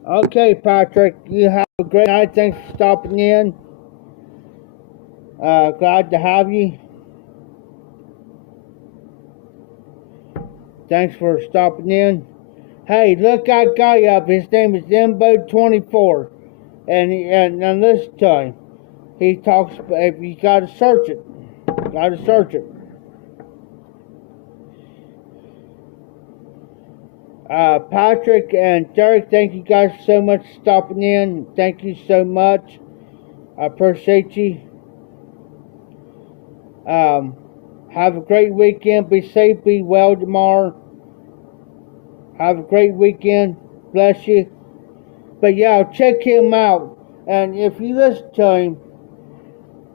okay, Patrick. You have a great night. Thanks for stopping in. Glad to have you. Thanks for stopping in. Hey, look that guy up. His name is Imbo24. And listen to him. He talks, if you gotta search it. Gotta search it. Patrick and Derek, thank you guys so much for stopping in. Thank you so much. I appreciate you. Have a great weekend. Be safe, be well tomorrow. Have a great weekend. Bless you. But yeah, check him out. And if you listen to him,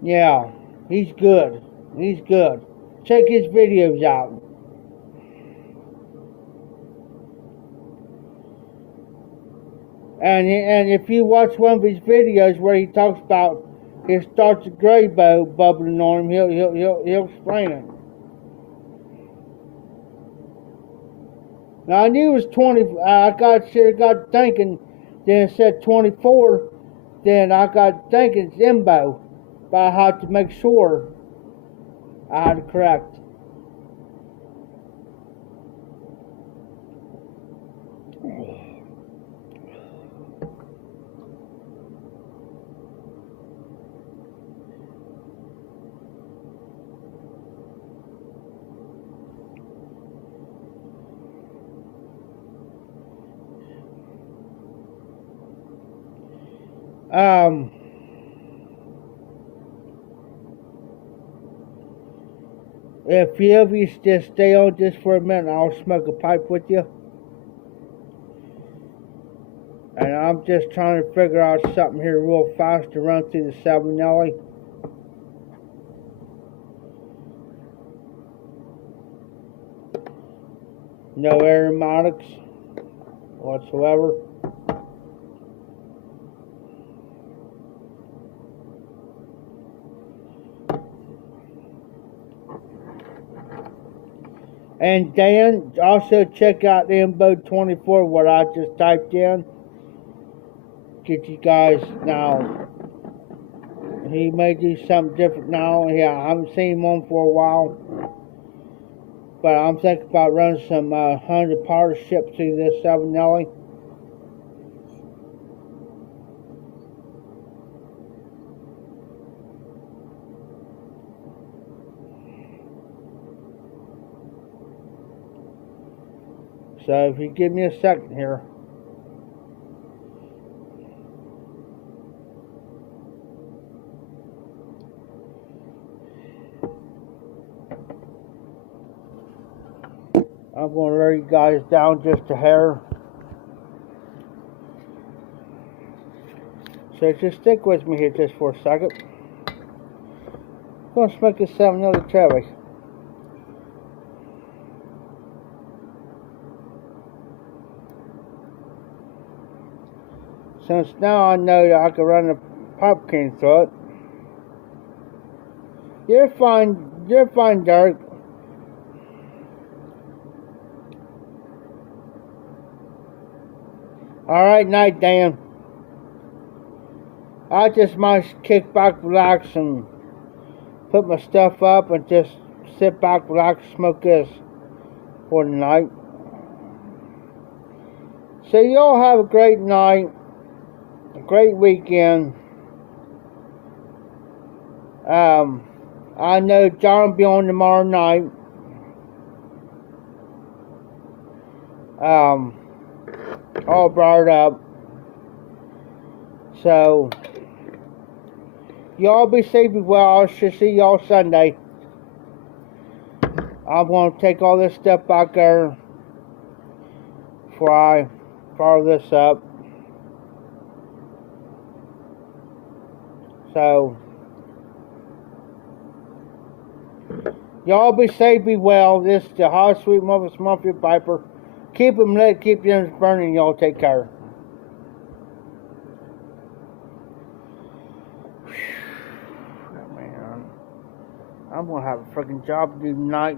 yeah, he's good. He's good. Check his videos out. And if you watch one of his videos where he talks about his Dodge Grayboe bubbling on him, he'll explain it. Now I knew it was 20. I got thinking. Then it said 24. Then I got thinking it's Imbo, but I had to make sure I had it correct. If you of you just stay on just for a minute, I'll smoke a pipe with you. And I'm just trying to figure out something here real fast to run through the Salmonelli. No aromatics whatsoever. And Dan, also check out the MBO24, what I just typed in. Get you guys now. He may do something different now. Yeah, I haven't seen him on for a while. But I'm thinking about running some 100 partnerships through this Savinelli. So if you give me a second here. I'm going to lower you guys down just a hair. So just stick with me here just for a second. I'm going to smoke this Savinelli cherry. Since now I know that I can run a pumpkin through it. You're fine, Dirk. Alright, night, Dan. I just might kick back, relax, and put my stuff up and just sit back, relax, smoke this for the night. So y'all have a great night, a great weekend. I know John will be on tomorrow night. All brought up. So y'all be safe, be well. I should see y'all Sunday. I'm going to take all this stuff back there before I fire this up. So y'all be safe, be well. This is the Hot Sweet Muffins Mafia Piper. Keep them lit, keep them burning. Y'all take care. Man, I'm gonna have a freaking job to do tonight.